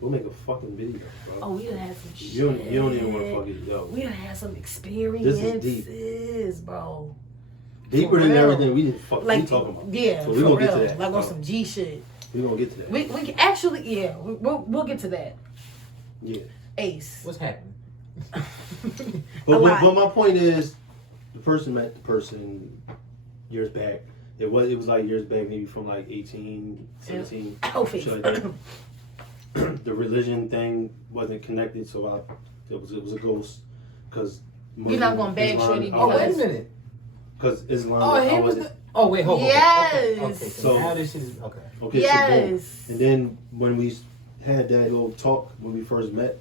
We'll make a fucking video, bro. Oh, we done had some shit. You don't even want to fucking yo. We done had some experiences, This is deep. bro. Deeper than everything we didn't like, we talking about. Yeah, so we gonna real. get to that. Like on some G shit. We gonna get to that. We can actually, yeah, we'll get to that. Yeah. Ace. What's happening? but my point is, the person met the person years back. It was like years back, maybe from like 18, 17. Like the religion thing wasn't connected, so it was a ghost. Because you're not going to beg Shorty. Oh, wait a minute. Because Islam. Oh, he was the. Oh wait, hold on. Yes. Okay. So now this is okay. Okay. Yes. So and then when we had that little talk when we first met,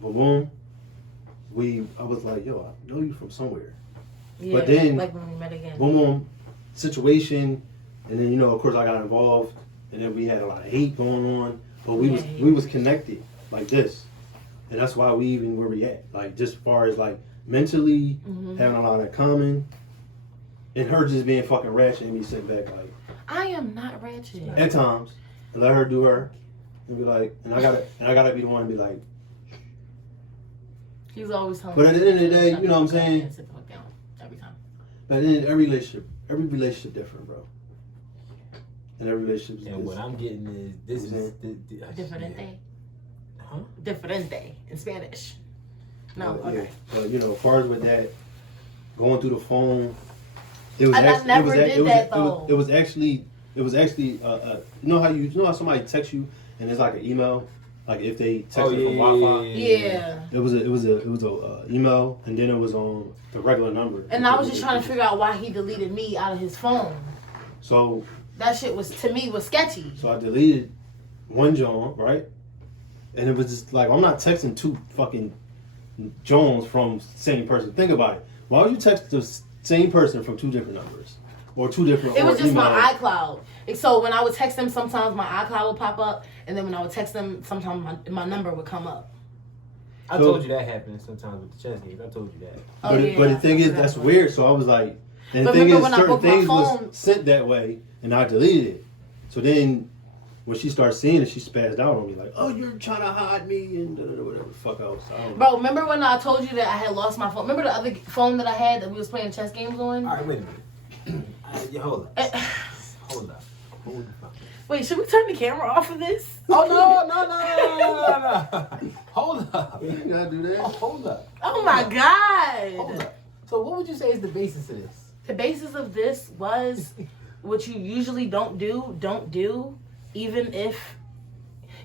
boom, I was like, yo, I know you from somewhere. Yeah, but then, like when we met again. Boom, situation, and then of course I got involved, and then we had a lot of hate going on, but we was connected like this, and that's why we even where we at, like just as far as like mentally having a lot in common, and her just being fucking ratchet and me sitting back like. I am not ratchet. At times, and let her do her, and be like, and I gotta be the one to be like. He's always telling But me. at the end of the day, you know what I'm saying? Sit the fuck down every time. But in every relationship different, bro. And every relationship is And what I'm getting is this is Diferente. Huh? Diferente in Spanish. No, yeah. okay. But as far as with that, going through the phone, it was. I never did that though. It was actually. You know how somebody texts you and it's like an email, like if they text it from Wi-Fi. Yeah. It was a email, and then it was on the regular number. And I was just trying to figure out why he deleted me out of his phone. So that shit was sketchy. So I deleted one John, right? And it was just like, I'm not texting two fucking Jones from same person. Think about it. Why would you text the same person from two different numbers? Or two different It was just emails? my iCloud. So when I would text them, sometimes my iCloud would pop up. And then when I would text them, sometimes my number would come up. I told you that happened sometimes with the chess games. I told you that. But the thing is, that's weird. So I was like, and the thing is, certain things was sent that way, and I deleted it. So then, when she started seeing it, she spazzed out on me like, "Oh, you're trying to hide me," and whatever the fuck else. Bro, remember when I told you that I had lost my phone? Remember the other phone that I had that we was playing chess games on? All right, wait a minute. Hold up. Hold up. Wait, should we turn the camera off of this? Oh no! Hold up. You gotta do that. Oh, hold up. Oh my God. Hold up. So what would you say is the basis of this? The basis of this was what you usually don't do, even if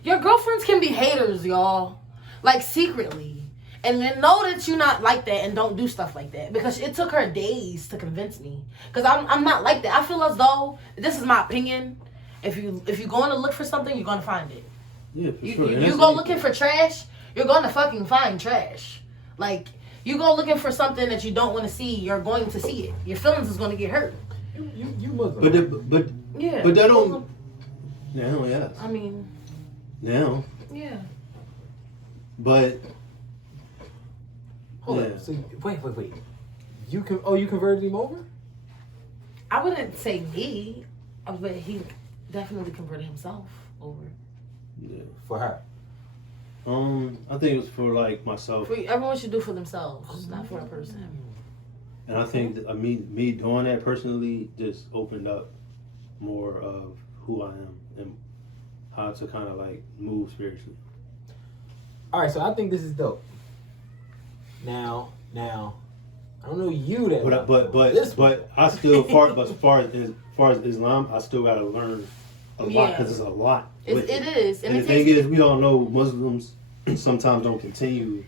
your girlfriends can be haters, y'all. Like secretly. And then know that you're not like that and don't do stuff like that. Because it took her days to convince me. Because I'm not like that. I feel as though, this is my opinion, if you're going to look for something, you're going to find it. Yeah, for sure. You go looking for trash, you're going to fucking find trash. Like, You go looking for something that you don't want to see, you're going to see it. Your feelings is going to get hurt. You Muslim. But Yeah. But that don't. Now, yes. I mean. Now. Yeah. But. Hold yeah. on. So wait. You converted him over? I wouldn't say me, but he definitely converted himself over. Yeah. For her. I think it was for like myself. Everyone should do for themselves, not for a person. And I think that, me doing that personally just opened up more of who I am and how to kind of like move spiritually. All right, so I think this is dope. Now, I don't know you that. But I still as far as Islam, I still gotta learn a lot because it's a lot. It is, and the thing is, we all know Muslims sometimes don't continue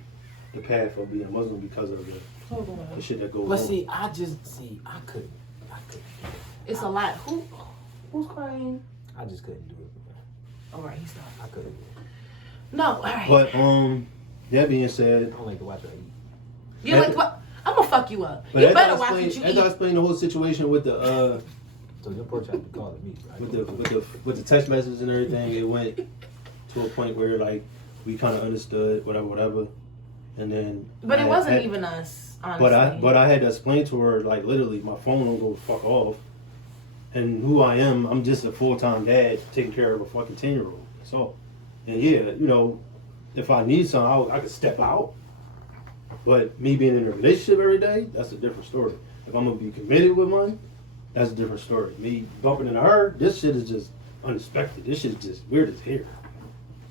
the path of being Muslim because of the shit that goes on. But see, I couldn't. It's a lot. Who's crying? I just couldn't do it. All right, he's not. I couldn't. No, all right. But that being I said, don't like to watch her eat. You like what? I'm gonna fuck you up. But You better watch what you After I eat. explained the whole situation with the So your porch have to call it me, right? with the text messages and everything, it went to a point where like we kind of understood whatever, and then. But it wasn't even us, honestly. But I had to explain to her like literally my phone don't go fuck off, and who I am, I'm just a full-time dad taking care of a fucking 10-year-old. So, and yeah, if I need something, I could step out. But me being in a relationship every day, that's a different story. If I'm gonna be committed with one, that's a different story. Me bumping into her, this shit is just unexpected. This shit is just weird as hell.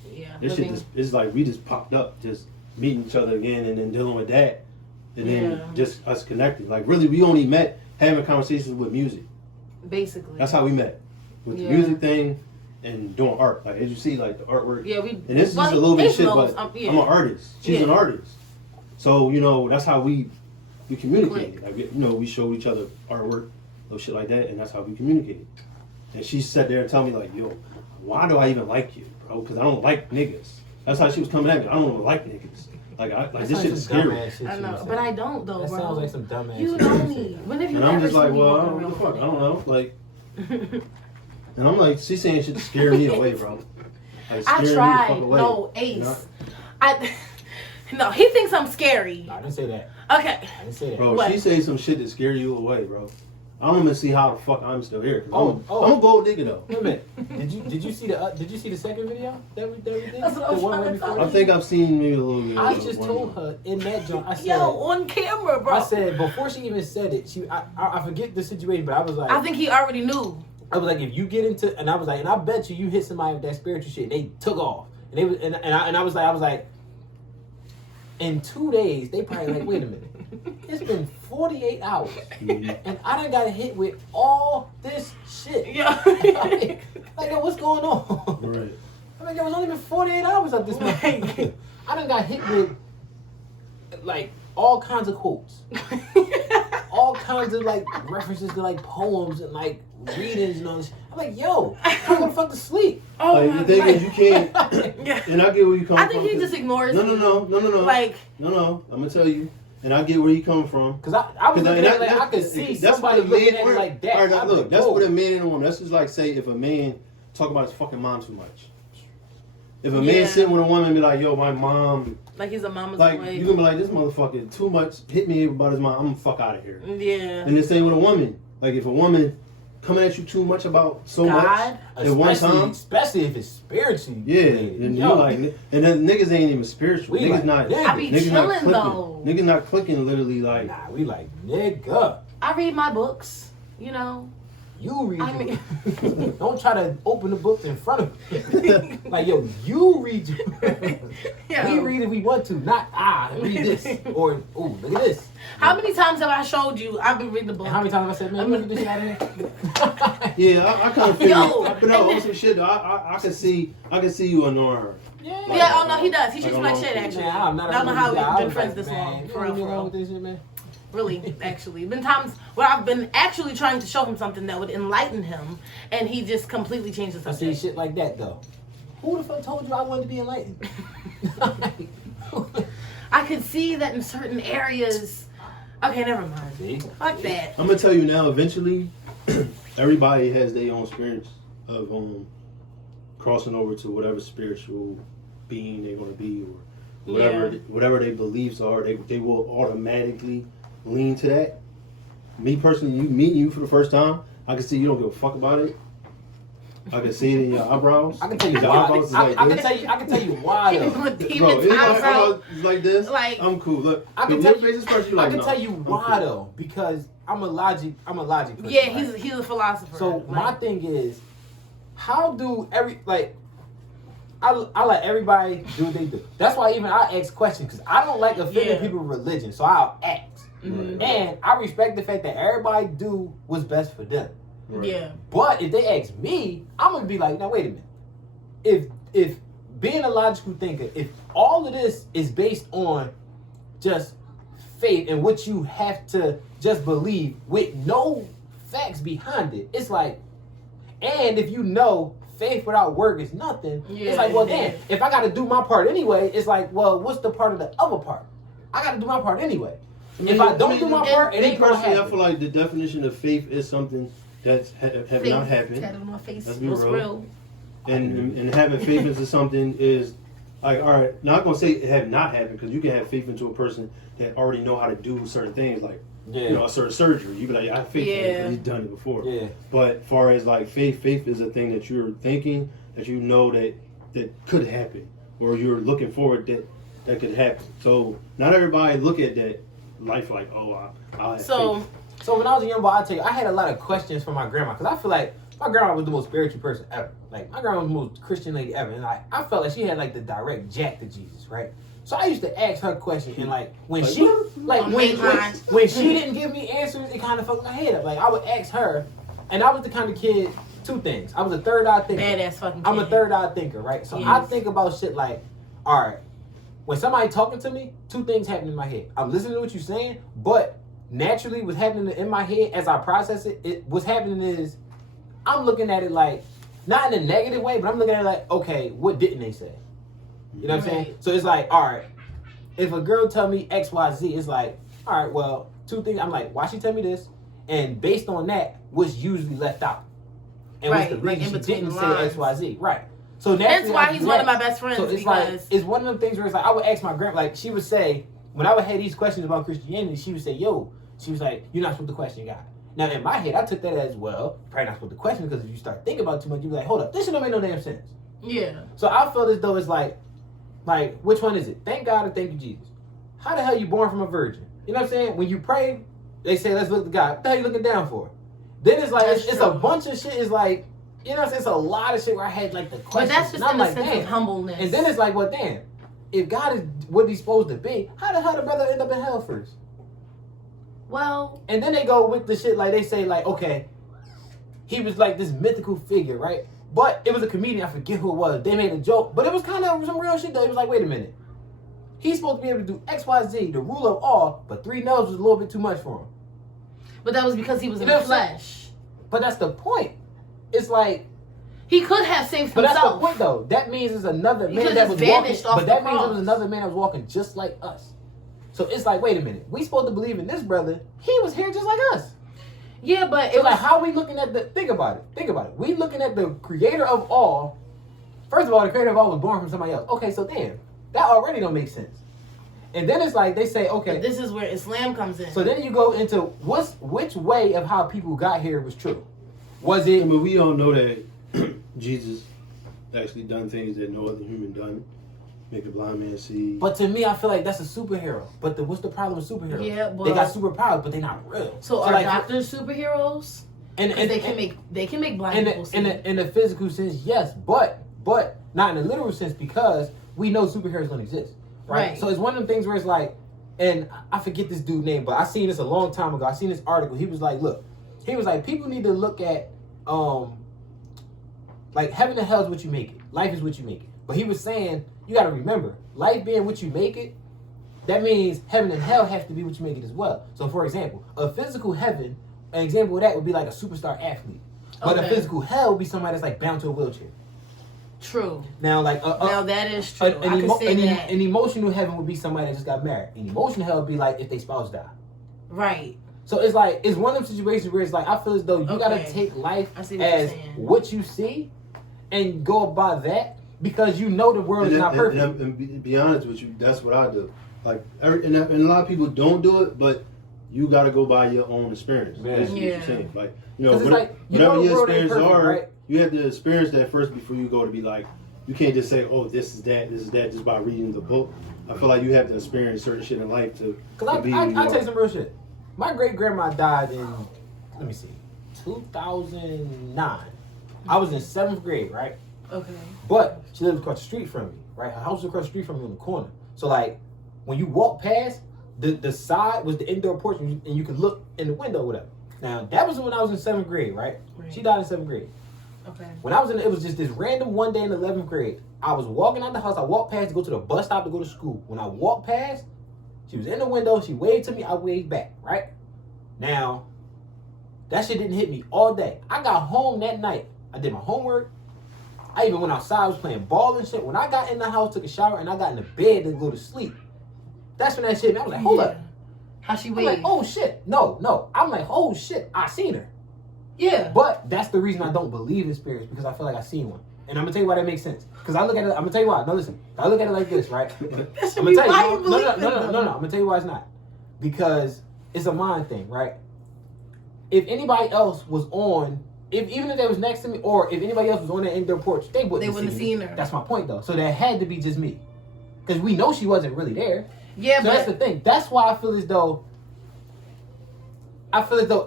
Yeah. This shit it's like we just popped up, just meeting each other again and then dealing with that. And then just us connecting. Like really we only met having conversations with music. Basically. That's how we met. With the music thing and doing art. Like as you see like the artwork. Yeah, and this is just a little bit of shit, but I'm an artist. She's an artist. So, that's how we communicate. Like, we show each other artwork, little shit like that, and that's how we communicate. And she sat there and told me, like, yo, why do I even like you, bro? Because I don't like niggas. That's how she was coming at me. I don't even like niggas. Like this shit is scary. I know, but I don't, though, that bro. sounds like some dumbass You shit. know me. And I'm just like, well, I don't know what the fuck. I don't know. Like, and I'm like, she's saying shit to scare me away, bro. Like, I tried. No, Ace. No, he thinks I'm scary. No, I didn't say that. Okay. I didn't say that. Bro, she say some shit that scare you away, bro. I don't even see how the fuck I'm still here. I'm a bold nigga though. Wait a minute. Did you see the second video that we did? That's what I was trying to tell you. I think I've seen maybe a little bit. I just told her in that joint. I said, yo, on camera, bro. I said before she even said it. I forget the situation, but I was like, I think he already knew. I was like, if you get into, and I was like, and I bet you hit somebody with that spiritual shit. They took off, and they was, and I was like, in 2 days they probably like, wait a minute. It's been 48 hours, and I done got hit with all this shit. Yeah. like, yo, what's going on? Right. I mean, there was only been 48 hours of this month. I done got hit with, like, all kinds of quotes. all kinds of, like, references to, like, poems and, like, readings and all this. I'm like, yo, I'm gonna fuck to sleep. Oh, like, the thing is, you can't. And I get where you come from. I think he just ignores No. Like, no. I'm gonna tell you. And I get where you come from. Because I was looking at it like, I could see somebody looking at it like that. All right, look, that's what a man and a woman. That's just like, say, if a man talk about his fucking mom too much. If a man sitting with a woman and be like, yo, my mom. Like he's a mama's like, boy. You gonna be like, this motherfucker too much, hit me about his mom, I'm gonna fuck out of here. Yeah. And the same with a woman. Like, if a woman coming at you too much about so much at one time. Especially if it's spiritually. Yeah, and you like, and then niggas ain't even spiritual. Niggas like, not. I be niggas chilling not clicking. though. Niggas not clicking literally like. Nah, we like, nigga. I read my books, You read I mean, don't try to open the book in front of me. Like, yo, you read it. Yeah. We read if we want to, not read this. Or, ooh, look at this. How many times have I showed you I've been reading the book? And how many times have I said, man, get this shit out of here? Yeah, I kind of feel. Yo, But no, on some shit. I can see you annoying her. Yeah, oh no, he does. He treats me like shit, actually. Man, I'm not I don't know how guy. we've been was friends like, this man, long. you For don't real, get for wrong real. with this shit, man. Really, actually. Been times where I've been actually trying to show him something that would enlighten him, and he just completely changed the I see subject. shit like that, though. Who the fuck told you I wanted to be enlightened? I could see that in certain areas. Okay, never mind. See? Fuck that. I'm gonna tell you now. Eventually, everybody has their own experience of crossing over to whatever spiritual being they're gonna be, or whatever their beliefs are. They will automatically lean to that. Me personally, meeting you for the first time, I can see you don't give a fuck about it. I can see it in your eyebrows. I can tell you Your why. eyebrows is I like can this. tell you why though. Bro, it's like this. Like, I'm cool. Look, I can your tell you. face is first, you like, I can no, tell you I'm why cool. though, because I'm a logic person. yeah, right? he's a philosopher. So my thing is, how do I let everybody do what they do. That's why even I ask questions, because I don't like offending people with religion, so I'll ask. Mm-hmm. And I respect the fact that everybody do what's best for them. Right. Yeah. But if they ask me, I'm gonna be like, now wait a minute. If being a logical thinker, if all of this is based on just faith and what you have to just believe with no facts behind it, it's like, and if you know faith without work is nothing, it's like, well then, if I gotta do my part anyway, it's like, well, what's the part of the other part? I gotta do my part anyway. If I don't do my part, it ain't gonna happen. I feel like the definition of faith is something that's have not happened. Tatted on my face. Let's be What's real. real? And having faith into something is like, all right, not gonna say it have not happened, because you can have faith into a person that already know how to do certain things, like you know, a certain surgery. You be like, I have faith in him because he's done it before. Yeah. But as far as like faith is a thing that you're thinking that you know that could happen, or you're looking forward that could happen. So not everybody look at that life like, oh, I'll have faith. So when I was a young boy, I'll tell you, I had a lot of questions for my grandma, because I feel like my grandma was the most spiritual person ever. Like, my grandma was the most Christian lady ever. And like, I felt like she had like the direct jack to Jesus, right? So I used to ask her questions, and like when she didn't give me answers, it kind of fucked my head up. Like, I would ask her, and I was the kind of kid, two things. I was a third eye thinker. Badass fucking kid. I'm a third eye thinker, right? So I think about shit like, all right, when somebody talking to me, two things happen in my head. I'm listening to what you're saying, but naturally what's happening in my head as I process it, what's happening is I'm looking at it like, not in a negative way, but I'm looking at it like, okay, what didn't they say? You know what I'm saying? So it's like, all right, if a girl tell me X, Y, Z, it's like, all right, well, two things. I'm like, why she tell me this? And based on that, what's usually left out? And what's the reason she didn't say X, Y, Z? Right. So that's why he's one of my best friends. So it's like, it's one of them things where it's like, I would ask my grandma, like, she would say, when I would have these questions about Christianity, she would say, yo, she was like, you're not supposed to question God. Now, in my head, I took that as, well, probably not supposed to question, because if you start thinking about it too much, you'll be like, hold up, this shit don't make no damn sense. Yeah. So I feel as though it's like, which one is it? Thank God or thank you, Jesus? How the hell you born from a virgin? You know what I'm saying? When you pray, they say, let's look to God. What the hell you looking down for? Then it's like, it's a bunch of shit. It's like, you know what I'm saying? It's a lot of shit where I had like the questions. But that's just in the sense of humbleness. And then it's like, well, damn, if God is what he's supposed to be, how the hell the brother end up in hell first? Well. And then they go with the shit like, they say like, okay, he was like this mythical figure, right? But it was a comedian, I forget who it was. They made a joke, but it was kind of some real shit though. It was like, wait a minute. He's supposed to be able to do X, Y, Z, the rule of all, but 3 nails was a little bit too much for him. But that was because he was in the flesh. But that's the point. It's like, he could have saved himself. But that's the point though. That means there's another man that was walking. But that means there was another man that was walking just like us. So it's like, wait a minute. We supposed to believe in this brother. He was here just like us. Yeah, but it's like, how we looking at the, think about it. We looking at the creator of all. First of all, the creator of all was born from somebody else. Okay, so damn, that already don't make sense. And then it's like, they say, okay. But this is where Islam comes in. So then you go into which way of how people got here was true. Was it? But we all know that Jesus actually done things that no other human done. Make a blind man see. But to me, I feel like that's a superhero. But what's the problem with superheroes? Yeah, but they got superpowers, but they're not real. So are like, doctors superheroes? And they can make blind people see. In the physical sense, yes, but not in the literal sense, because we know superheroes don't exist, right? So it's one of them things where it's like, and I forget this dude's name, but I seen this a long time ago. I seen this article. He was like, people need to look at like heaven and hell is what you make it. Life is what you make it. But he was saying, you got to remember, life being what you make it, that means heaven and hell have to be what you make it as well. So, for example, a physical heaven, an example of that would be like a superstar athlete. But a physical hell would be somebody that's like bound to a wheelchair. True. Now, like now that is true. An emotional heaven would be somebody that just got married. An emotional hell would be like if they spouse died. Right. So it's like it's one of them situations where it's like I feel as though you gotta take life as what you see and go by that because you know the world is not perfect. And be honest with you, that's what I do. Like, and a lot of people don't do it, but you gotta go by your own experience. Yeah. That's what you're saying. Like, you know, whatever your experiences are, right? You have to experience that first before you go to be like, you can't just say, oh, this is that, just by reading the book. I feel like you have to experience certain shit in life to be. I'll tell you some real shit. My great grandma died in, let me see, 2009. I was in 7th grade, right? Okay. But she lived across the street from me, right? Her house was across the street from me on the corner. So like, when you walk past, the side was the indoor porch, and you could look in the window or whatever. Now that was when I was in 7th grade, right? She died in 7th grade. Okay. When I was it was just this random one day in 11th grade. I was walking out the house. I walked past to go to the bus stop to go to school. When I walked past, she was in the window. She waved to me. I waved back, right? Now, that shit didn't hit me all day. I got home that night. I did my homework. I even went outside. I was playing ball and shit. When I got in the house, took a shower, and I got in the bed to go to sleep, that's when that shit, I was like, hold up. How she I'm waved? like, oh shit. No. I'm like, oh shit. I seen her. Yeah. But that's the reason I don't believe in spirits, because I feel like I seen one. And I'm gonna tell you why that makes sense. Because I look at it, I'm gonna tell you why. No, listen. I look at it like this, right? I'm gonna tell you. No. I'm gonna tell you why it's not. Because it's a mind thing, right? If anybody else was on, even if they was next to me, or if anybody else was on that indoor porch, they wouldn't have seen her. That's my point, though. So that had to be just me. Because we know she wasn't really there. Yeah, so that's the thing. That's why I feel as though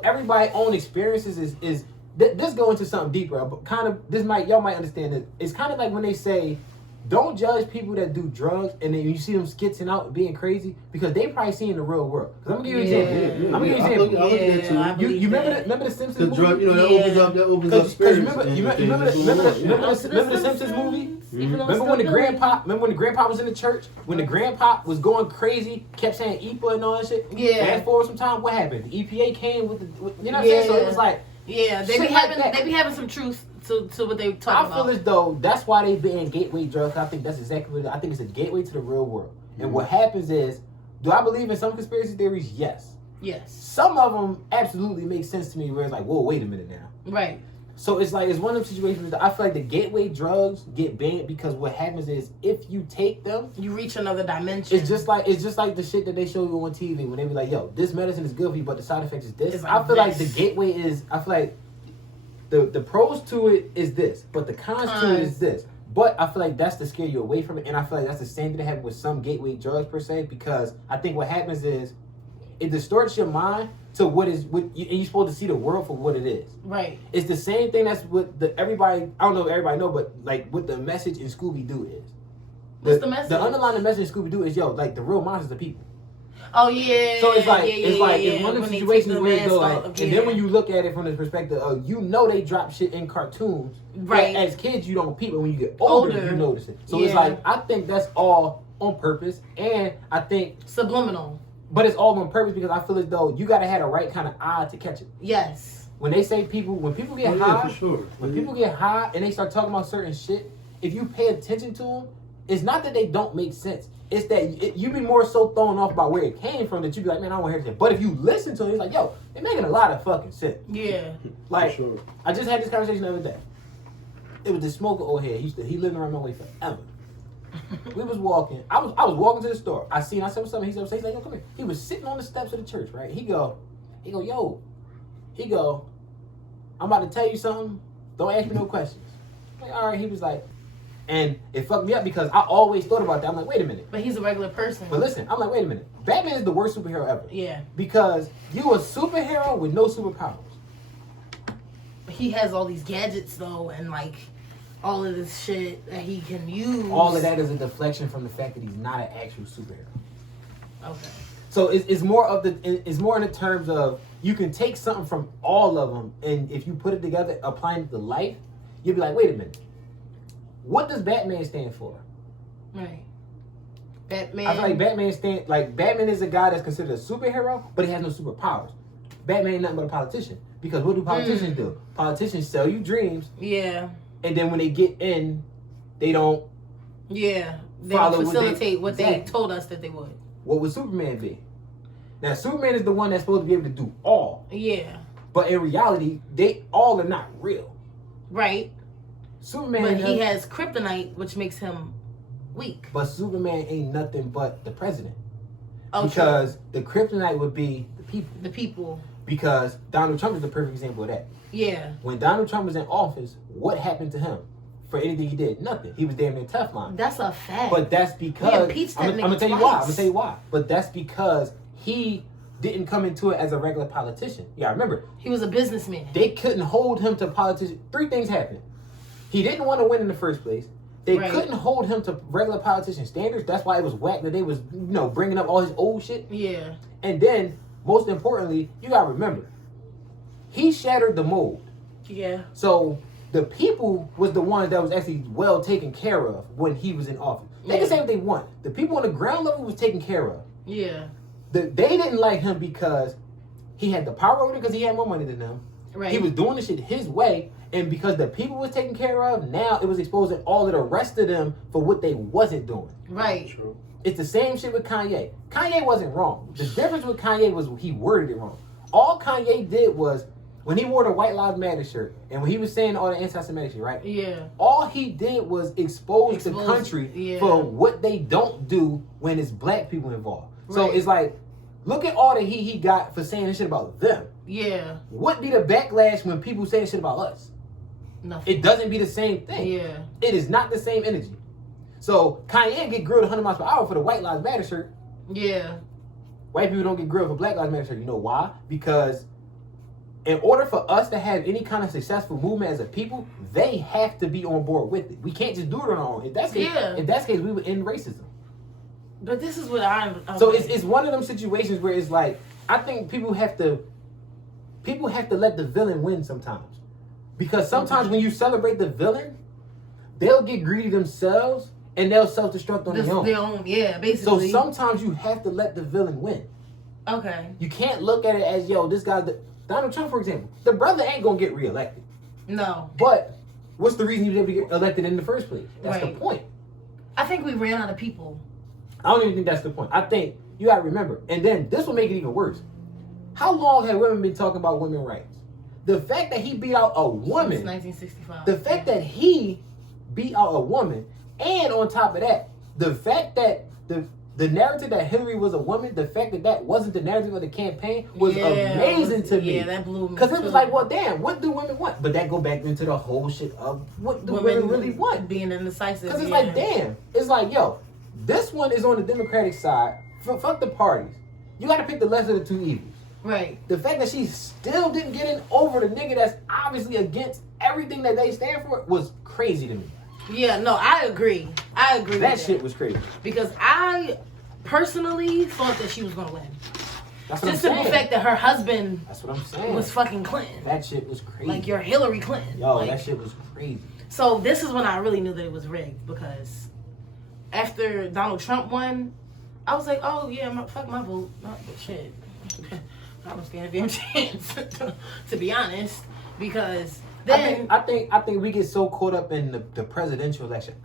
everybody's own experiences is this go into something deeper, but kind of y'all might understand it. It's kind of like when they say, don't judge people that do drugs and then you see them skitzing out and being crazy because they probably see in the real world. Because I'm gonna give you an example. You remember the Simpsons movie? Drug, that opens up spirits. Remember the Simpsons movie? Remember when the grandpa was in the church? When the grandpa was going crazy, kept saying EPA and all that shit? Yeah. Fast forward some time, what happened? The EPA came with you know what I'm saying? So it was like, yeah, they be having some truth to what they talking about. I feel as though that's why they ban gateway drugs. I think that's exactly what I think. It's a gateway to the real world. Mm-hmm. And what happens is, do I believe in some conspiracy theories? Yes. Some of them absolutely make sense to me. Where it's like, whoa, wait a minute now. Right. So it's like it's one of those situations that I feel like the gateway drugs get banned because what happens is if you take them, you reach another dimension. It's just like the shit that they show you on TV when they be like, yo, this medicine is good for you, but the side effect is this. Like I feel like the gateway is. I feel like the pros to it is this, but the cons to it is this. But I feel like that's to scare you away from it, and I feel like that's the same thing that happened with some gateway drugs per se, because I think what happens is it distorts your mind to and you're supposed to see the world for what it is. Right. It's the same thing that's what everybody. I don't know if everybody know, but like what the message in Scooby Doo is. What's the message? The underlying message in Scooby Doo is like the real monsters are people. Oh yeah. So it's one of the situations where it go and then when you look at it from the perspective of they drop shit in cartoons. Right. As kids you don't peep it. When you get older you notice it. So it's like I think that's all on purpose, and I think subliminal. But it's all on purpose because I feel as though you gotta have the right kind of eye to catch it. Yes. When they say when people get high, for sure. When people get high and they start talking about certain shit, if you pay attention to them, it's not that they don't make sense. It's that you be more so thrown off by where it came from that you be like, man, I don't want to hear this. But if you listen to it, it's like, yo, they're making a lot of fucking sense. Yeah. Like, sure. I just had this conversation the other day. It was this smoker old head. He lived around my way forever. We was walking. I was walking to the store. I said something. He's like, yo, come here. He was sitting on the steps of the church, right? He go, I'm about to tell you something. Don't ask me no questions. I'm like, all right. He was like, and it fucked me up because I always thought about that. I'm like, wait a minute. But he's a regular person. But listen, I'm like, wait a minute. Batman is the worst superhero ever. Yeah. Because you a superhero with no superpowers. He has all these gadgets though, and like all of this shit that he can use. All of that is a deflection from the fact that he's not an actual superhero. Okay. So it's more in the terms of you can take something from all of them, and if you put it together, applying it to life, you'll be like, wait a minute. What does Batman stand for? Right. Batman. I feel like Batman is a guy that's considered a superhero, but he has no superpowers. Batman ain't nothing but a politician. Because what do politicians do? Politicians sell you dreams. Yeah. And then when they get in they don't. Yeah, they follow facilitate what they exactly. told us that they would. What would Superman be? Now, Superman is the one that's supposed to be able to do all. Yeah. But in reality, they all are not real. Right. Superman. But he has kryptonite, which makes him weak. But Superman ain't nothing but the president. Oh, because the kryptonite would be the people. The people. Because Donald Trump is the perfect example of that. Yeah. When Donald Trump was in office, what happened to him? For anything he did, nothing. He was damn near Teflon. That's a fact. But that's because I'm gonna tell you why. I'm gonna tell you why. But that's because he didn't come into it as a regular politician. Yeah, remember. He was a businessman. They couldn't hold him to politician. 3 things happened. He didn't want to win in the first place. They couldn't hold him to regular politician standards. That's why it was whack that they was, bringing up all his old shit. Yeah. And then, most importantly, you gotta remember, he shattered the mold. Yeah. So the people was the ones that was actually well taken care of when he was in office. They can say what they want. The people on the ground level was taken care of. Yeah. They didn't like him because he had the power over them, because he had more money than them. Right. He was doing the shit his way, and because the people was taken care of, now it was exposing all of the rest of them for what they wasn't doing. Right. True. It's the same shit with Kanye. Kanye wasn't wrong. The difference with Kanye was he worded it wrong. All Kanye did was, when he wore the White Lives Matter shirt, and when he was saying all the anti-Semitic shit, right? Yeah. All he did was expose the country for what they don't do when it's black people involved. So it's like, look at all the heat he got for saying this shit about them. Yeah. What be the backlash when people say shit about us? Nothing. It doesn't be the same thing. Yeah. It is not the same energy. So Kanye get grilled 100 miles per hour for the White Lives Matter shirt. Yeah. White people don't get grilled for Black Lives Matter shirt. You know why? Because in order for us to have any kind of successful movement as a people, they have to be on board with it. We can't just do it on our own. If that's the case, we would end racism. But this is what I'm. So it's one of them situations where it's like, I think people have to let the villain win sometimes. Because sometimes when you celebrate the villain, they'll get greedy themselves and they'll self-destruct on their own. Their own, yeah, basically. So sometimes you have to let the villain win. Okay. You can't look at it as, this guy's Donald Trump, for example. The brother ain't gonna get reelected. No. But what's the reason he was able to get elected in the first place? That's the point. I think we ran out of people. I don't even think that's the point. I think you gotta remember, and then this will make it even worse. How long have women been talking about women's rights? The fact that he beat out a woman. Since 1965. The fact that he beat out a woman, and on top of that, the fact that the narrative that Hillary was a woman, the fact that that wasn't the narrative of the campaign was amazing to me. Yeah, that blew me. Because it was like, well, damn, what do women want? But that go back into the whole shit of what do women really want? Being indecisive. Because it's like, damn, it's like, this one is on the Democratic side. Fuck the parties. You got to pick the lesser of the two evils. Right. The fact that she still didn't get in over the nigga that's obviously against everything that they stand for was crazy to me. Yeah, no, I agree. That shit was crazy. Because I personally thought that she was going to win. That's what Just I'm the saying. fact that her husband That's what I'm saying. was fucking Clinton. That shit was crazy. Like your Hillary Clinton. That shit was crazy. So this is when I really knew that it was rigged, because after Donald Trump won, I was like, oh yeah, fuck my vote. Not shit. I don't stand a damn chance, to be honest, because then I think we get so caught up in the presidential election.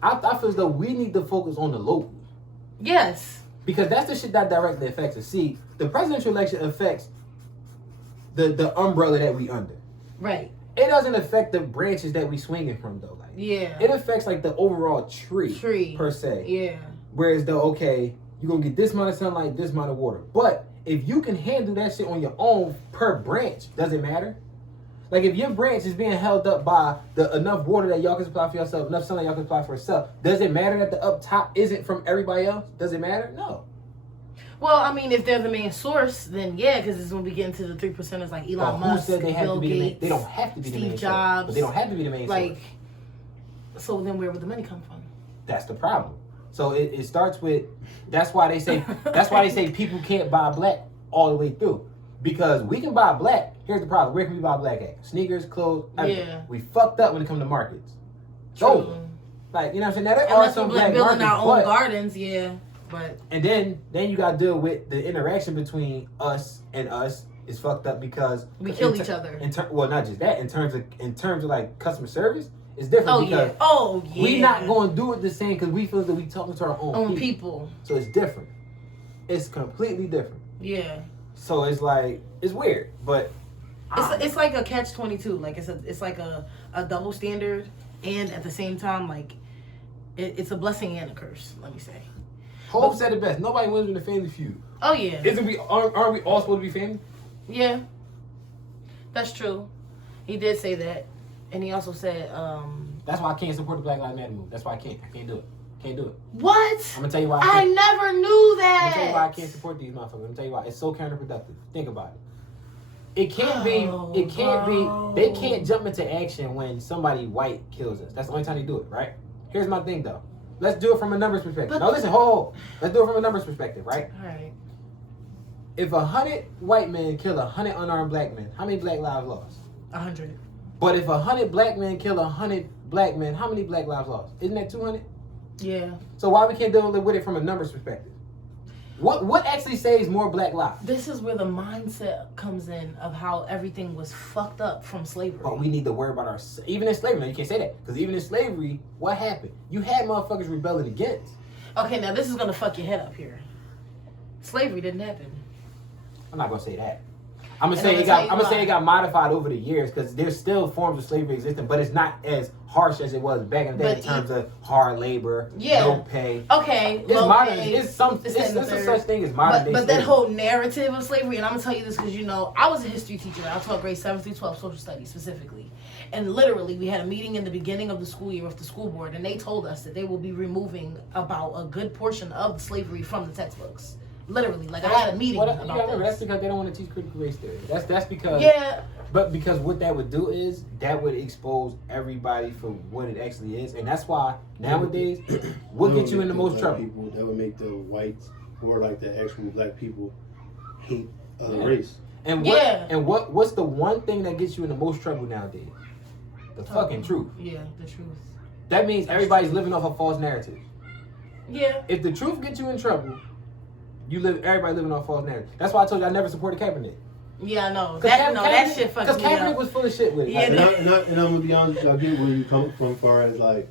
I feel as though we need to focus on the local. Yes. Because that's the shit that directly affects us. See, the presidential election affects the umbrella that we under. Right. It doesn't affect the branches that we swinging from though. Like, it affects like the overall tree per se. Yeah. Whereas though, okay, you're gonna get this amount of sunlight, this amount of water. But if you can handle that shit on your own per branch, does it matter? Like if your branch is being held up by enough water that y'all can supply for yourself, enough sunlight y'all can supply for yourself, does it matter that the up top isn't from everybody else? Does it matter? No. Well, I mean, if they're the main source, then yeah, because it's when we get into the 3%ers like Elon Musk, who said they have Bill to be Gates, the main? They don't have to be the main Steve Jobs, but they don't have to be the main. Like, so then where would the money come from? That's the problem. So it starts with. That's why they say people can't buy black all the way through, because we can buy black. Here's the problem: where can we buy black at? Sneakers, clothes. Yeah. We fucked up when it comes to markets. True. Like, you know what I'm saying? Now there unless are some we're black building markets, our own gardens, yeah. But and then you gotta deal with the interaction between us and us is fucked up because we kill each other. Well, not just that. In terms of like customer service, It's different because we not going to do it the same because we feel that we talking to our own people. So it's different. It's completely different. Yeah. So it's like, it's weird, but it's like a catch-22. Like it's like a double standard, and at the same time, like it's a blessing and a curse. Let me say. Hope said it best. Nobody wins in the family feud. Oh yeah. Aren't we all supposed to be family? Yeah. That's true. He did say that, and he also said. That's why I can't support the Black Lives Matter move. That's why I can't. I can't do it. Can't do it. What? I'm gonna tell you why. I never knew that. I'm gonna tell you why I can't support these motherfuckers. I'm gonna tell you why. It's so counterproductive. Think about it. It can't be. It can't be. They can't jump into action when somebody white kills us. That's the only time they do it, right? Here's my thing, though. Let's do it from a numbers perspective. Now listen, hold. Let's do it from a numbers perspective, right? All right. If 100 white men kill 100 unarmed black men, how many black lives lost? 100. But if 100 black men kill 100 black men, how many black lives lost? Isn't that 200? Yeah. So why we can't deal with it from a numbers perspective? What actually saves more black lives? This is where the mindset comes in of how everything was fucked up from slavery. But we need to worry about our... Even in slavery, now you can't say that. Because even in slavery, what happened? You had motherfuckers rebelling against. Okay, now this is going to fuck your head up here. Slavery didn't happen. I'm not going to say that. I'm gonna say it got modified over the years because there's still forms of slavery existing, but it's not as harsh as it was back in the day in terms of hard labor, no pay. Okay, it's modern. It's a such thing as modern day. But that whole narrative of slavery, and I'm gonna tell you this because I was a history teacher. I taught grades 7 through 12 social studies specifically, and literally we had a meeting in the beginning of the school year with the school board, and they told us that they will be removing about a good portion of the slavery from the textbooks. Literally, like I had a meeting about this. That's because they don't want to teach critical race theory. That's because But because what that would do is that would expose everybody for what it actually is, and that's why nowadays what gets you in the most trouble. People, that would make the whites or like the actual black people hate race. And what's the one thing that gets you in the most trouble nowadays? The fucking truth. Yeah, the truth. That means everybody's living off a false narrative. Yeah. If the truth gets you in trouble, everybody living off false narrative. That's why I told you I never supported Kaepernick. Yeah, I know. That shit fucked me up. Because Kaepernick was full of shit with it. Yeah, and I'm gonna be honest, I get where you come from, far as like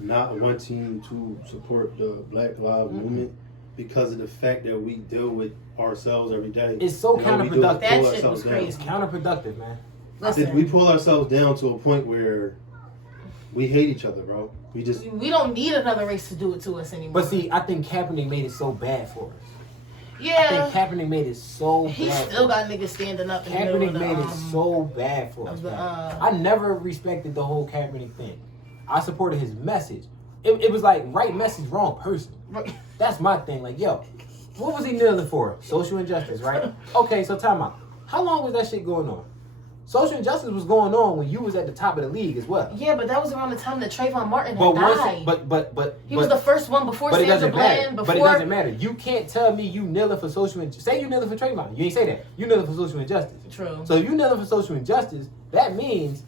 not wanting to support the Black Lives Movement because of the fact that we deal with ourselves every day. It's so counterproductive. That shit was crazy. It's counterproductive, man. Listen, we pull ourselves down to a point where we hate each other, bro. We don't need another race to do it to us anymore. But see, I think Kaepernick made it so bad for us. Yeah. I think Kaepernick made it so bad. He still got niggas standing up in the middle of the, made it so bad for us. I never respected the whole Kaepernick thing. I supported his message. It was like right message, wrong person. That's my thing. Like, yo, what was he kneeling for? Social injustice, right? Okay, so time out. How long was that shit going on? Social injustice was going on when you was at the top of the league as well. Yeah, but that was around the time that Trayvon Martin had died. But he was the first one before Sandra Bland. But it doesn't matter. You can't tell me you kneeling for social injustice. Say you kneeling for Trayvon. You ain't say that. You kneeling for social injustice. True. So if you kneeling for social injustice, that means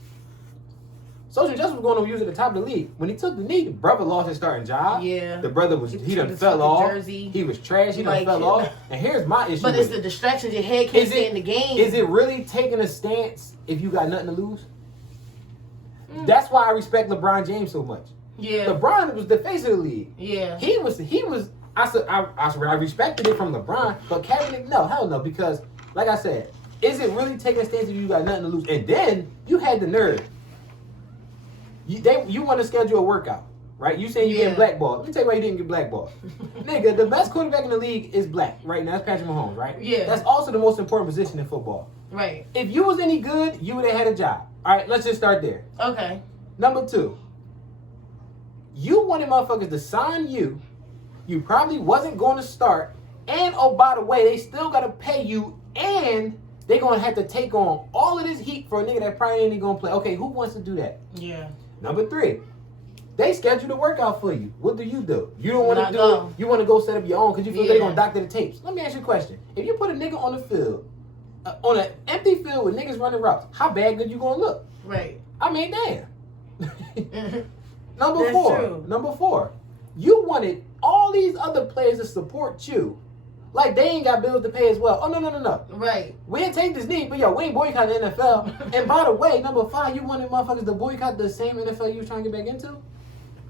social injustice was going on when you was at the top of the league. When he took the knee, the brother lost his starting job. Yeah. The brother he done fell off. Jersey. He was trash. He done fell off. And here's my issue. But it's the distractions. Your head can't stay in the game. Is it really taking a stance if you got nothing to lose? That's why I respect LeBron James so much. Yeah. LeBron was the face of the league. Yeah. He was I respected it from LeBron, but Kaepernick, no, hell no, because like I said, is it really taking a stance if you got nothing to lose? And then you had the nerve. You want to schedule a workout, right? You saying you getting blackballed. Let me tell you why you didn't get blackballed. Nigga, the best quarterback in the league is black right now. That's Patrick Mahomes, right? Yeah. That's also the most important position in football. Right. If you was any good, you would have had a job. All right, let's just start there. Okay. Number 2, you wanted motherfuckers to sign you. You probably wasn't going to start. And, oh, by the way, they still got to pay you. And they're going to have to take on all of this heat for a nigga that probably ain't going to play. Okay, who wants to do that? Yeah. Number 3, they scheduled a workout for you. What do? You don't want to do it. You want to go set up your own because you feel they're going to doctor the tapes. Let me ask you a question. If you put a nigga on the field, on an empty field with niggas running routes, how bad good you going to look? Right. I mean, damn. Number 4, you wanted all these other players to support you. Like they ain't got bills to pay as well. Oh no. Right. We ain't take this knee, but yo, we ain't boycott the NFL. And by the way, number 5, you wanted motherfuckers to boycott the same NFL you was trying to get back into?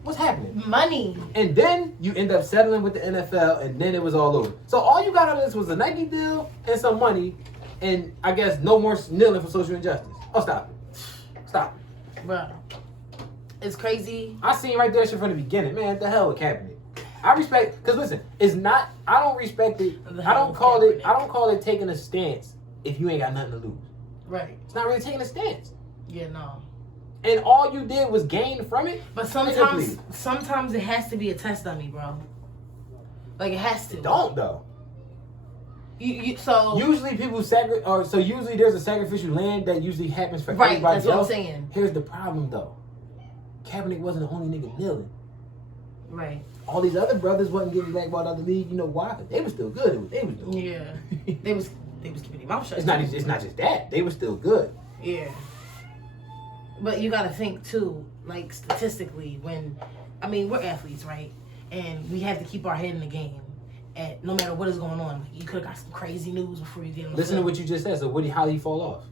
What's happening? Money. And then you end up settling with the NFL, and then it was all over. So all you got out of this was a Nike deal and some money, and I guess no more kneeling for social injustice. Oh, stop it. Stop it. Bro. It's crazy. I seen right there shit from the beginning. Man, what the hell with Kaepernick? I respect, because listen, it's not, I don't respect it. I don't call it taking a stance if you ain't got nothing to lose. Right. It's not really taking a stance. Yeah, no. And all you did was gain from it. But sometimes it has to be a test dummy, bro. Like it has to. Don't though. So usually people usually there's a sacrificial land that usually happens for right, everybody that's else. what I'm saying. Here's the problem though. Kaepernick wasn't the only nigga kneeling. Right. All these other brothers wasn't getting blackballed out of the league. You know why? Because they were still good at what they was doing. Yeah. they was keeping their mouth shut. It's not just that. They were still good. Yeah. But you gotta think too, like statistically, we're athletes, right? And we have to keep our head in the game. And no matter what is going on, you could have got some crazy news before you get on the Listen field. to what you just said. So how do you fall off?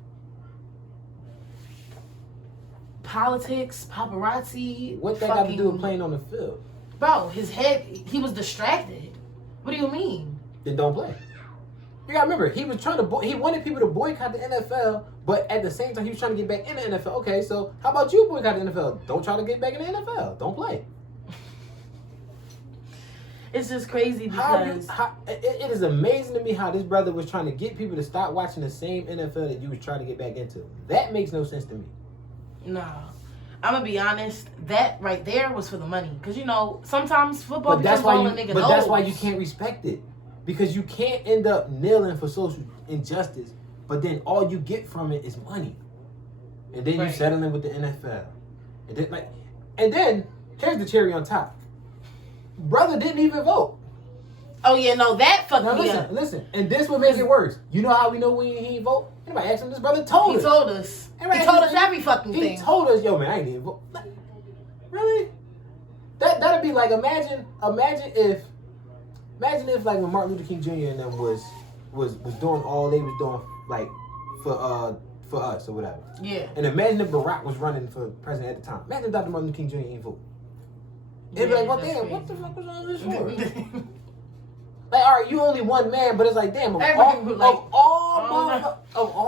Politics, paparazzi. What that got to do with playing on the field? Bro, his head, he was distracted. What do you mean? Then don't play. You gotta remember, he was trying to. He wanted people to boycott the NFL, but at the same time, he was trying to get back in the NFL. Okay, so how about you boycott the NFL? Don't try to get back in the NFL. Don't play. It's just crazy because it is amazing to me how this brother was trying to get people to stop watching the same NFL that you was trying to get back into. That makes no sense to me. No. I'm gonna be honest. That right there was for the money, because sometimes football becomes all a nigga knows. But that's why you can't respect it, because you can't end up kneeling for social injustice, but then all you get from it is money, and then you settling with the NFL, and then here's the cherry on top. Brother didn't even vote. Oh yeah, no, that fucked me up. Listen, and this would make it worse. You know how we know when he ain't vote? Anybody asked him? This brother told us. He told us. He told us every fucking thing. He told us, yo man, I ain't even vote. Really? That'd be like imagine if like when Martin Luther King Jr. and them was doing all they was doing like for us or whatever. Yeah. And imagine if Barack was running for president at the time. Imagine if Dr. Martin Luther King Jr. ain't vote. It'd be like, well, damn, what the fuck was all this for? Like, all right, you only one man, but it's like, damn, of all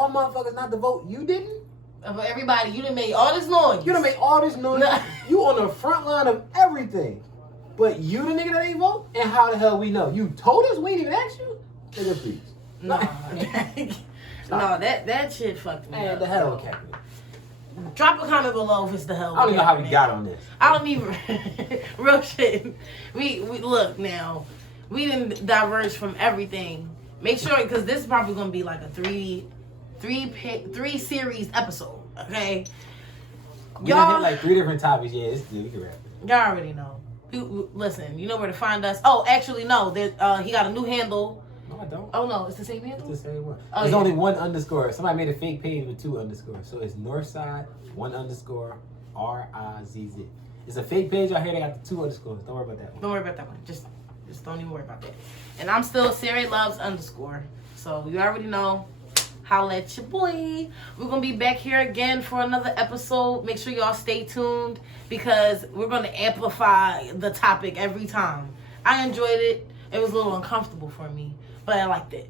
motherfuckers not to vote, you didn't? Of everybody, you done made all this noise. You done made all this noise. You on the front line of everything. But you the nigga that ain't vote? And how the hell we know? You told us we didn't even ask you? Nigga, please. No, that shit fucked me up. The hell with Kaepernick. Drop a comment below if it's the hell. I don't even know how we got on this. I don't even. Real shit. We look now. We didn't diverge from everything. Make sure, because this is probably gonna be like a three series episode. Okay. Y'all hit like 3 different topics. Yeah, we can wrap it. Y'all already know. Listen, you know where to find us. Oh, actually, no. He got a new handle. No, I don't. Oh no, it's the same handle. It's the same one. Oh, There's only 1 underscore. Somebody made a fake page with 2 underscores. So it's Northside 1 underscore RIZZ. It's a fake page out here. They got the 2 underscores. Don't worry about that one. Don't worry about that one. Just don't even worry about that. And I'm still Acire Loves _ So you already know. Holla at your boy. We're gonna be back here again for another episode. Make sure y'all stay tuned, because we're gonna amplify the topic every time. I enjoyed it. It was a little uncomfortable for me, but I liked it.